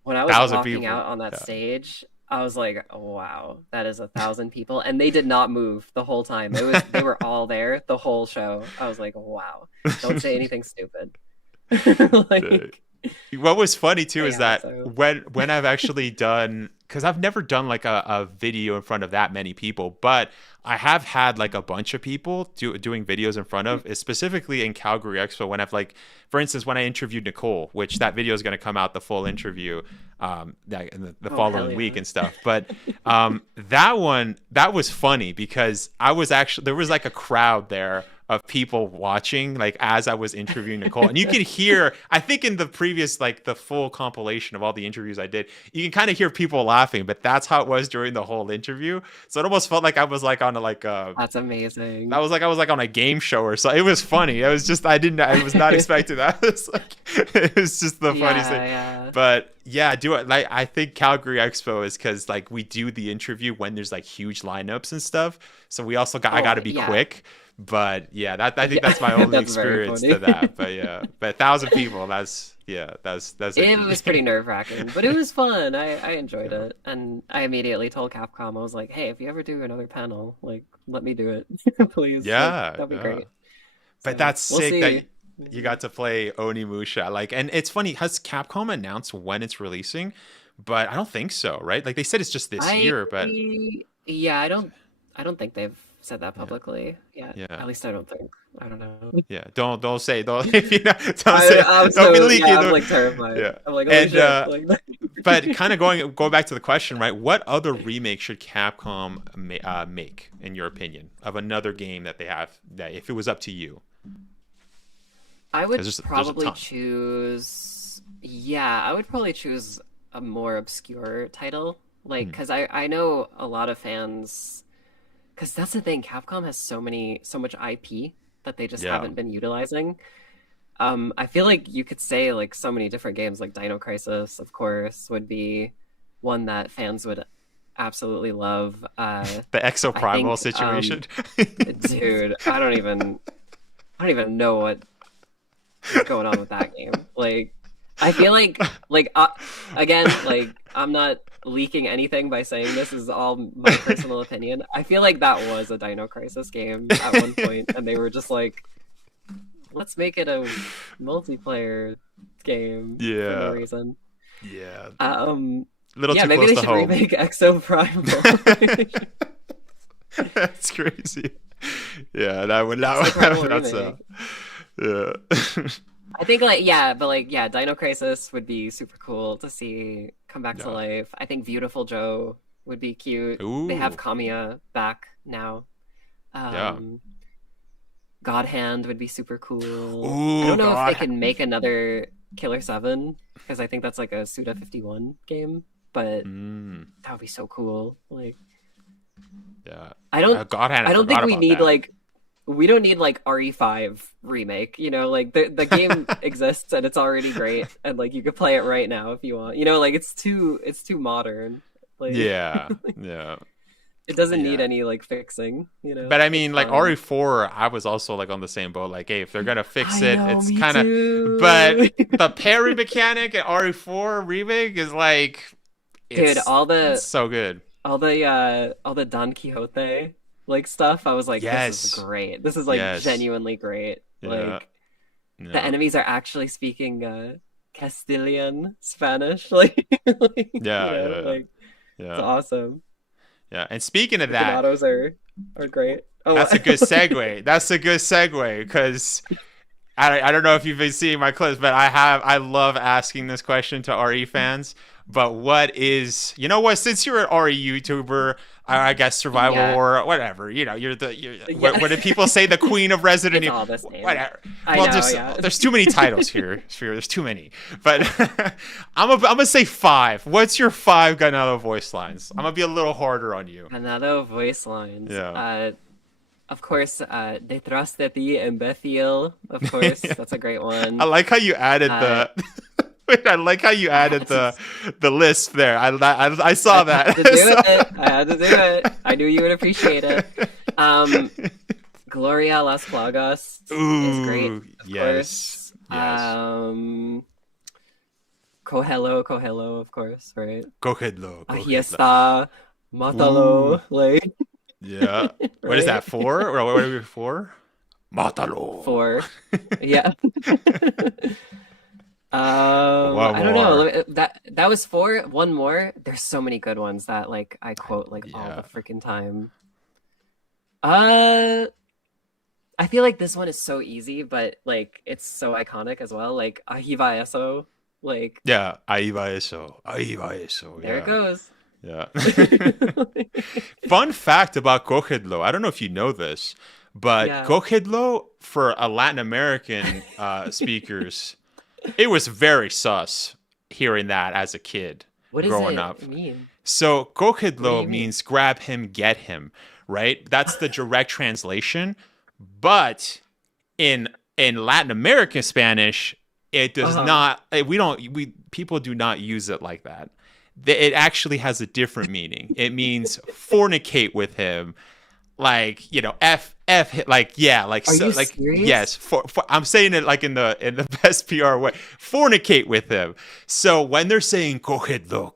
when I was walking out on that stage, I was like, oh, wow, that is 1,000 people, and they did not move the whole time. They were all there the whole show. I was like, wow, don't say anything stupid. Like, what was funny too is that when I've actually done, because I've never done like a video in front of that many people, but I have had like a bunch of people doing videos in front of, specifically in Calgary Expo, when I've like, for instance, when I interviewed Nicole, which that video is going to come out, the full interview the following week and stuff. But that was funny because there was like a crowd there of people watching, like as I was interviewing Nicole, and you could hear, I think in the previous, like the full compilation of all the interviews I did, you can kind of hear people laughing, but that's how it was during the whole interview. So it almost felt like I was like on that's amazing. I was like on a game show or so. It was funny. It was just, I was not expecting that. It was just the funniest thing. Yeah. But yeah, I think Calgary Expo is because like we do the interview when there's like huge lineups and stuff. So we also I got to be quick. But yeah, I think that's my only experience to that. But yeah, but 1,000 people, that's it was pretty nerve-wracking, but it was fun. I enjoyed it, and I immediately told Capcom, I was like, hey, if you ever do another panel, like let me do it, please. Yeah, like, that'd be great. But that's sick that you got to play Onimusha. Like, and it's funny, has Capcom announced when it's releasing? But I don't think so, right? Like they said it's just this year, but yeah, I don't think they've said that publicly. Yeah. At least I don't think. I don't know. Yeah. Don't say. Don't if you know, don't be leaking. Yeah, I'm like terrified. Yeah. I'm like, oh, shit. But kind of going back to the question, right? What other remake should Capcom make, in your opinion, of another game that they have? That if it was up to you, I would probably choose. Yeah, I would probably choose a more obscure title, like because I know a lot of fans. Because that's the thing, Capcom has so much IP that they just haven't been utilizing. I feel like you could say like so many different games, like Dino Crisis, of course, would be one that fans would absolutely love. The Exoprimal situation, dude. I don't even know what is going on with that game. Like, I feel like again, like I'm not leaking anything by saying this is all my personal opinion. I feel like that was a Dino Crisis game at one point, and they were just like, let's make it a multiplayer game for no reason. Yeah. Little too maybe close they should remake Exoprimal. That's crazy. Yeah, that's yeah. I think Dino Crisis would be super cool to see come back to life. I think Beautiful Joe would be cute. Ooh. They have Kamiya back now. Yeah. God Hand would be super cool. Ooh, I don't know God if they can make another Killer 7, because I think that's like a Suda 51 game, but that would be so cool. Like, yeah. I don't God Hand, I don't think we need that. we don't need like RE5 remake, you know, like the game exists and it's already great, and like you could play it right now if you want. You know, like it's too modern. Like, Yeah. Yeah. it doesn't need any like fixing, you know. But I mean, It's like fine. RE4, I was also like on the same boat. Like, hey, if they're gonna fix it, it's me kind of. too. But the parry mechanic in RE4 remake is like, dude, it's so good. all the Don Quixote like stuff, I was like, this is great. This is like genuinely great. Like the enemies are actually speaking Castilian Spanish. Like, like it's awesome. Yeah, and speaking of that, Ganados are great. Oh, that's a good segue. That's a good segue, because I don't know if you've been seeing my clips, but I love asking this question to RE fans. But what is, you know what? Since you're an RE YouTuber, I guess survival or whatever. You know, what did people say? The queen of Resident Evil. Whatever. There's too many titles here. There's too many. But I'm gonna say 5. What's your 5 Ganado voice lines? I'm gonna be a little harder on you. Ganado voice lines. Yeah. Of course, detrás de ti, imbécil. Of course, that's a great one. I like how you added I like how you added the list there. I saw that. I had to do it. I knew you would appreciate it. Gloria Las Plagas is great. Of course. Cogelo, of course, right? Cogelo. Ahí está, mátalo. Like, yeah. What is that, 4? Or what are we 4? Mátalo. 4. Yeah. I don't know. That was 4. One more. There's so many good ones that like I quote like all the freaking time. I feel like this one is so easy, but like it's so iconic as well. Like ahí va eso. Like, yeah, ahí va eso. Ahí va eso. There it goes. Yeah. Fun fact about Cogedlo. I don't know if you know this, but Cogedlo for a Latin American speakers, it was very sus hearing that as a kid growing up. Mean? So Cogedlo means grab him, get him, right? That's the direct translation. But in Latin American Spanish, it does not. People do not use it like that. It actually has a different meaning. It means fornicate with him, like, you know, like, yeah, like, are so, you like, serious? yes, for I'm saying it like in the best PR way, fornicate with him. So when they're saying cogedlo,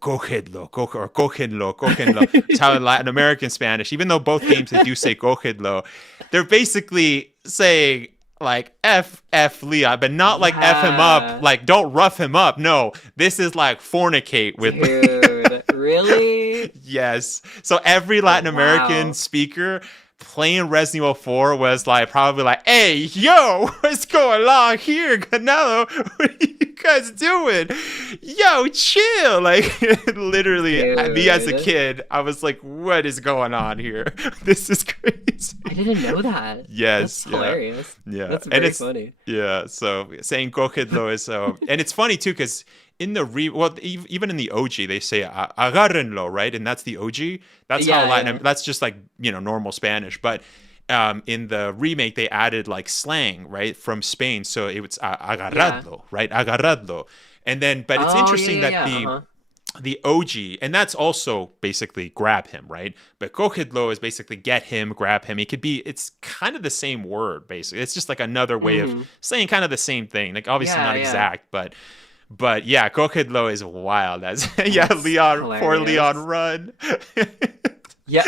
it's how in Latin American Spanish, even though both games they do say cogedlo, they're basically saying like F Leon, but not like F him up, like don't rough him up. No, this is like fornicate with. Dude, really? Yes. So every Latin American speaker playing Resident Evil 4 was like probably like, hey, yo, what's going on here, Ganado? What are you guys doing? Yo, chill. Like, literally, me as a kid, I was like, what is going on here? This is crazy. I didn't know that. Yes. That's hilarious. Yeah. That's very funny. Yeah. So saying cogedlo is and it's funny too, because in the even in the OG they say agárrenlo, right? And that's the OG. That's how Latin. That's just like, you know, normal Spanish. But in the remake they added like slang, right, from Spain. So it was agarradlo, right? Agarradlo. And then, but it's interesting that the OG, and that's also basically grab him, right? But cogedlo is basically get him, grab him. It's kind of the same word, basically. It's just like another way of saying kind of the same thing. Like obviously not exact, but yeah, cogedlo is wild. As Leon, hilarious. Poor Leon, run. Yeah.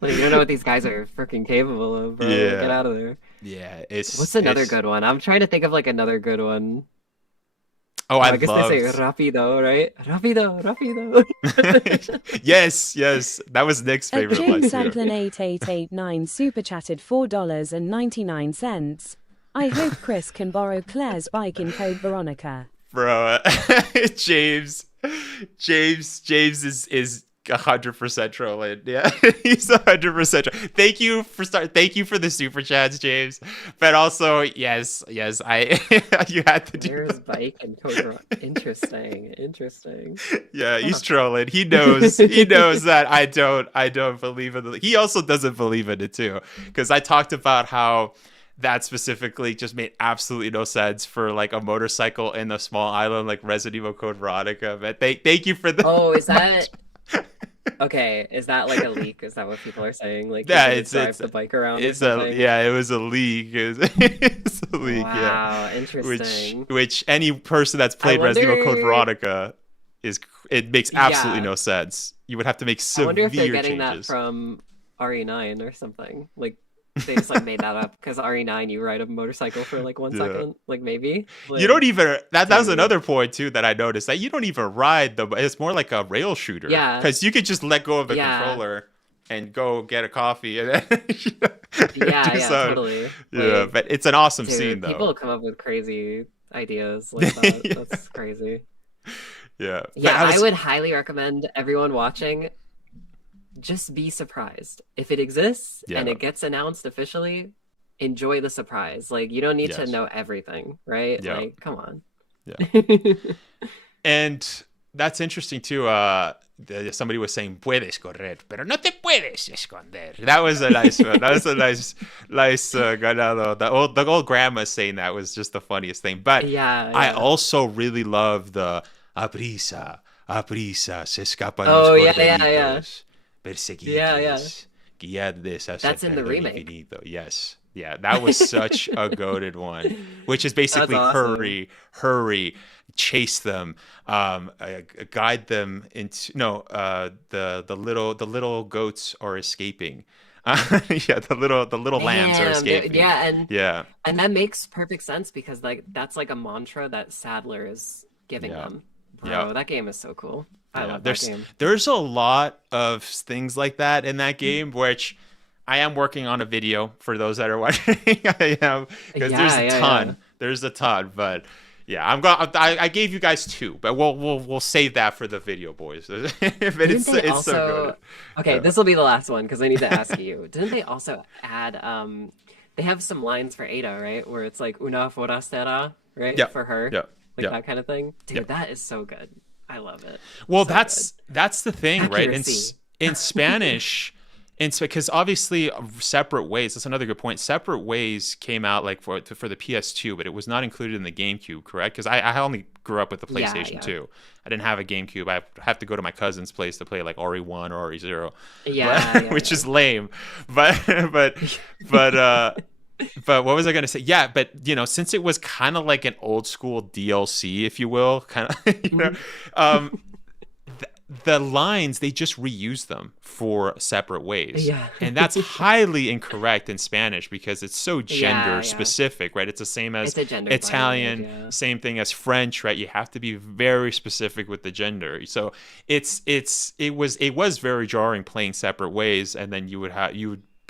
Like, you don't know what these guys are freaking capable of, bro. Yeah. Get out of there. Yeah, what's another good one? I'm trying to think of like another good one. Oh, I guess they say rapido, right? Rapido. Yes. That was Nick's favorite one. Jamesamplin8889 super chatted $4.99. I hope Chris can borrow Claire's bike in code Veronica. bro. James is 100% trolling. Yeah, he's 100%. Thank you for the super chats, James. But also, yes, I you had to do. There's bike and Cobra. Interesting. Yeah, he's trolling. He knows that I don't believe in it. He also doesn't believe in it too, because I talked about how that specifically just made absolutely no sense for like a motorcycle in a small island like Resident Evil Code Veronica. But thank you for the. Oh, is that okay? Is that like a leak? Is that what people are saying? Like, yeah, it's the bike around. It was a leak. It's a leak. Wow, yeah. interesting. Which any person that's played Resident Evil Code Veronica it makes absolutely no sense. You would have to make severe changes. I wonder if they're getting that from RE9 or something. Like they just like made that up because RE9 you ride a motorcycle for like 1 second, like maybe. Like, you don't even that was another point too that I noticed, that you don't even ride it's more like a rail shooter. Yeah. Because you could just let go of the controller and go get a coffee and then totally. Yeah, like, but it's an awesome scene though. People come up with crazy ideas like that. That's crazy. Yeah. Yeah, I would highly recommend everyone watching just be surprised. If it exists and it gets announced officially, enjoy the surprise. Like, you don't need to know everything, right? Yeah. Like, come on. Yeah. And that's interesting too. Somebody was saying puedes correr, pero no te puedes esconder. That was a nice one. That was a nice Ganado. The old grandma saying that was just the funniest thing. But I also really love the aprisa se escapan los corderitos. Perseguidos, guiades hacia that's in the remake. Infinito. Yes. Yeah, that was such a goated one, which is basically awesome. hurry, chase them, guide them into the little goats are escaping. The little lambs are escaping. And that makes perfect sense because like that's like a mantra that Sadler is giving them. Bro, that game is so cool. I love that game. There's a lot of things like that in that game, which I am working on a video for those that are watching. I am, because there's a ton. There's a ton, but I gave you guys 2, but we'll save that for the video, boys. It's so good. Okay, this will be the last one because I need to ask you. Didn't they also add they have some lines for Eda, right? Where it's like una forastera, right? Yeah. For her. Yeah. Like that kind of thing. Dude, that is so good. I love it. Well, so that's the thing, Accuracy. right? In Spanish, because obviously Separate Ways. That's another good point. Separate Ways came out like for the PS2, but it was not included in the GameCube, correct? Because I only grew up with the PlayStation 2. I didn't have a GameCube. I have to go to my cousin's place to play like RE1 or RE0. Which is lame, but what was I going to say? Yeah, but since it was kind of like an old school DLC, if you will, kind of, the lines, they just reuse them for Separate Ways. Yeah. And that's highly incorrect in Spanish because it's so gender specific, right? It's the same as Italian, same thing as French, right? You have to be very specific with the gender. So it was very jarring playing Separate Ways, and then you would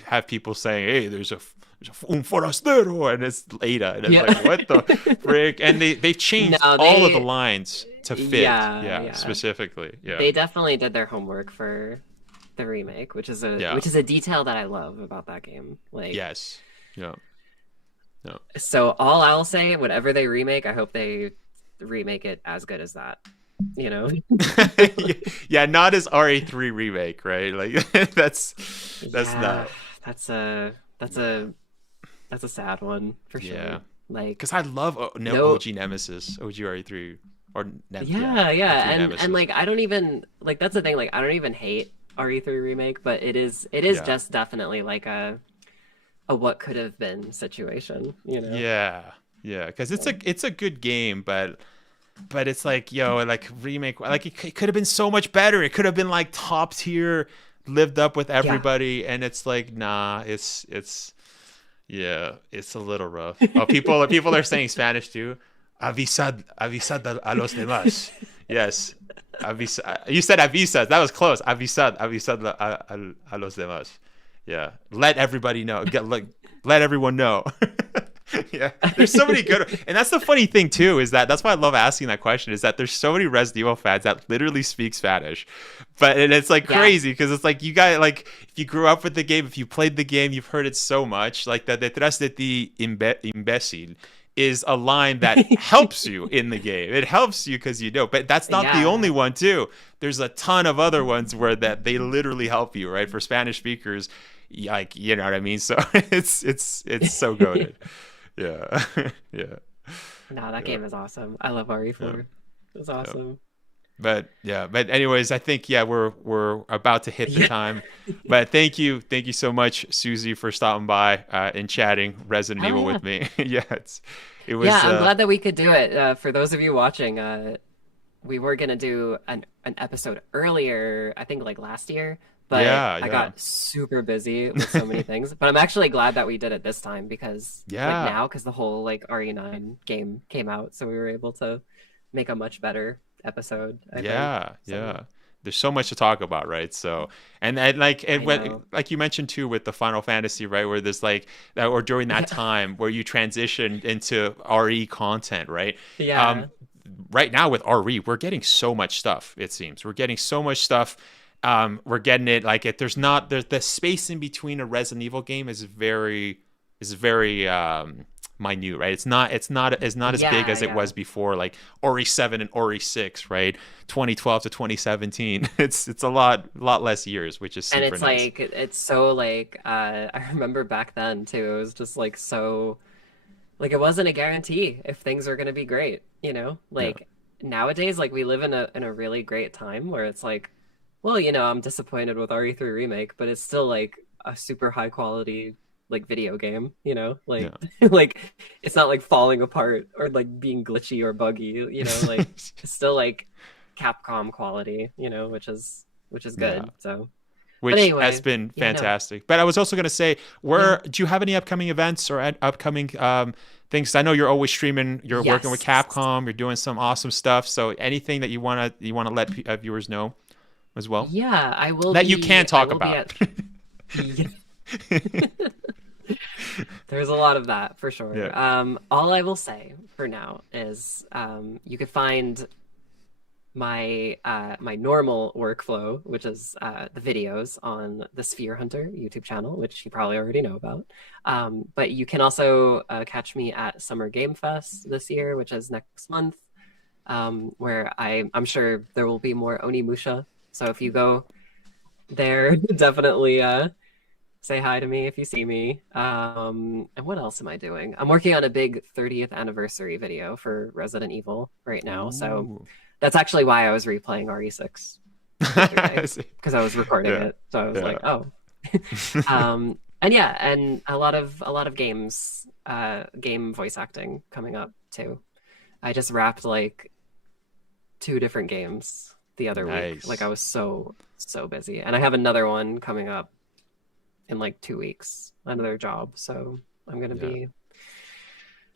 have people saying, "Hey, there's un forastero," and it's Eda, and it's like, what the frick? And they've changed all of the lines to fit, specifically. Yeah, they definitely did their homework for the remake, which is a detail that I love about that game. Like, So all I'll say, whatever they remake, I hope they remake it as good as that. Not as RE3 remake, right? Like that's not. That's a sad one for sure. Yeah, like because I love OG Nemesis, OG RE3, or and like I don't even like that's the thing. Like I don't even hate RE3 remake, but it is just definitely like a what could have been situation. Yeah, because it's a good game, but it's like like remake, like it could have been so much better. It could have been like top tier, lived up with everybody, and it's like it's a little rough. Oh, people are saying Spanish too. Avisad a los demás. Yes, you said avisas. That was close. Avisad a los demás. Yeah, let everybody know. Let everyone know. Yeah, there's so many good, and that's the funny thing too, is that's why I love asking that question, is that there's so many Resident Evil fans that literally speak Spanish, and it's like crazy because it's like you guys, like if you grew up with the game, if you played the game, you've heard it so much. Like that detrás de ti imbécil is a line that helps you in the game. It helps you because you know, but that's not the only one too. There's a ton of other ones where that they literally help you, right? For Spanish speakers, like, you know what I mean? So it's so goated. Yeah. Yeah. No, that game is awesome. I love RE4. Yeah. It's awesome. But anyways, I think we're about to hit the time. But thank you so much, Suzie, for stopping by and chatting Resident Evil with me. It was. Yeah, I'm glad that we could do it. For those of you watching, we were gonna do an episode earlier, I think like last year, but I got super busy with so many things. But I'm actually glad that we did it this time because because the whole like RE9 game came out, so we were able to make a much better episode. I think. There's so much to talk about, right? So and like you mentioned too with the Final Fantasy, right, where there's like or during that time where you transitioned into RE content, right? Right now with RE, we're getting so much stuff. It seems we're getting so much stuff. We're getting it like there's the space in between a Resident Evil game is very minute, right? It's not as big as it was before, like Ori 7 and Ori 6, right? 2012 to 2017. It's a lot less years, which is super and it's nice. like it's so like I remember back then too. It was just like so like it wasn't a guarantee if things are gonna be great, you know? Like nowadays, like we live in a really great time where it's like, well, you know, I'm disappointed with RE3 remake, but it's still like a super high quality like video game, you know, like like it's not like falling apart or like being glitchy or buggy, you know, like it's still like Capcom quality, you know, which is good. So which has been fantastic. But I was also going to say, do you have any upcoming events or upcoming things? I know you're always streaming, you're working with Capcom, you're doing some awesome stuff. So anything that you want to let viewers know as well? Yeah, I will. That you can talk about. There's a lot of that for sure. All I will say for now is you could find my my normal workflow, which is the videos on the Sphere Hunter YouTube channel, which you probably already know about. But you can also catch me at Summer Game Fest this year, which is next month, where I'm sure there will be more Onimusha. So if you go there, definitely say hi to me if you see me. And what else am I doing? I'm working on a big 30th anniversary video for Resident Evil right now. Ooh. So that's actually why I was replaying RE6 because I was recording it. So I was like, oh. And a lot of games, game voice acting coming up too. I just wrapped like 2 different games the other week. Like I was so busy, and I have another one coming up in like 2 weeks, another job. So I'm gonna be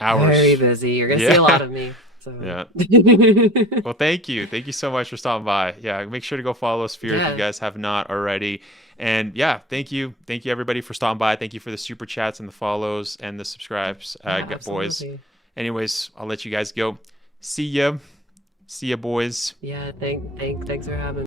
very busy. You're gonna see a lot of me. So. Well, thank you so much for stopping by. Make sure to go follow Sphere if you guys have not already. And thank you everybody for stopping by. Thank you for the super chats and the follows and the subscribes, boys. Anyways, I'll let you guys go. See ya boys. Thanks for having me.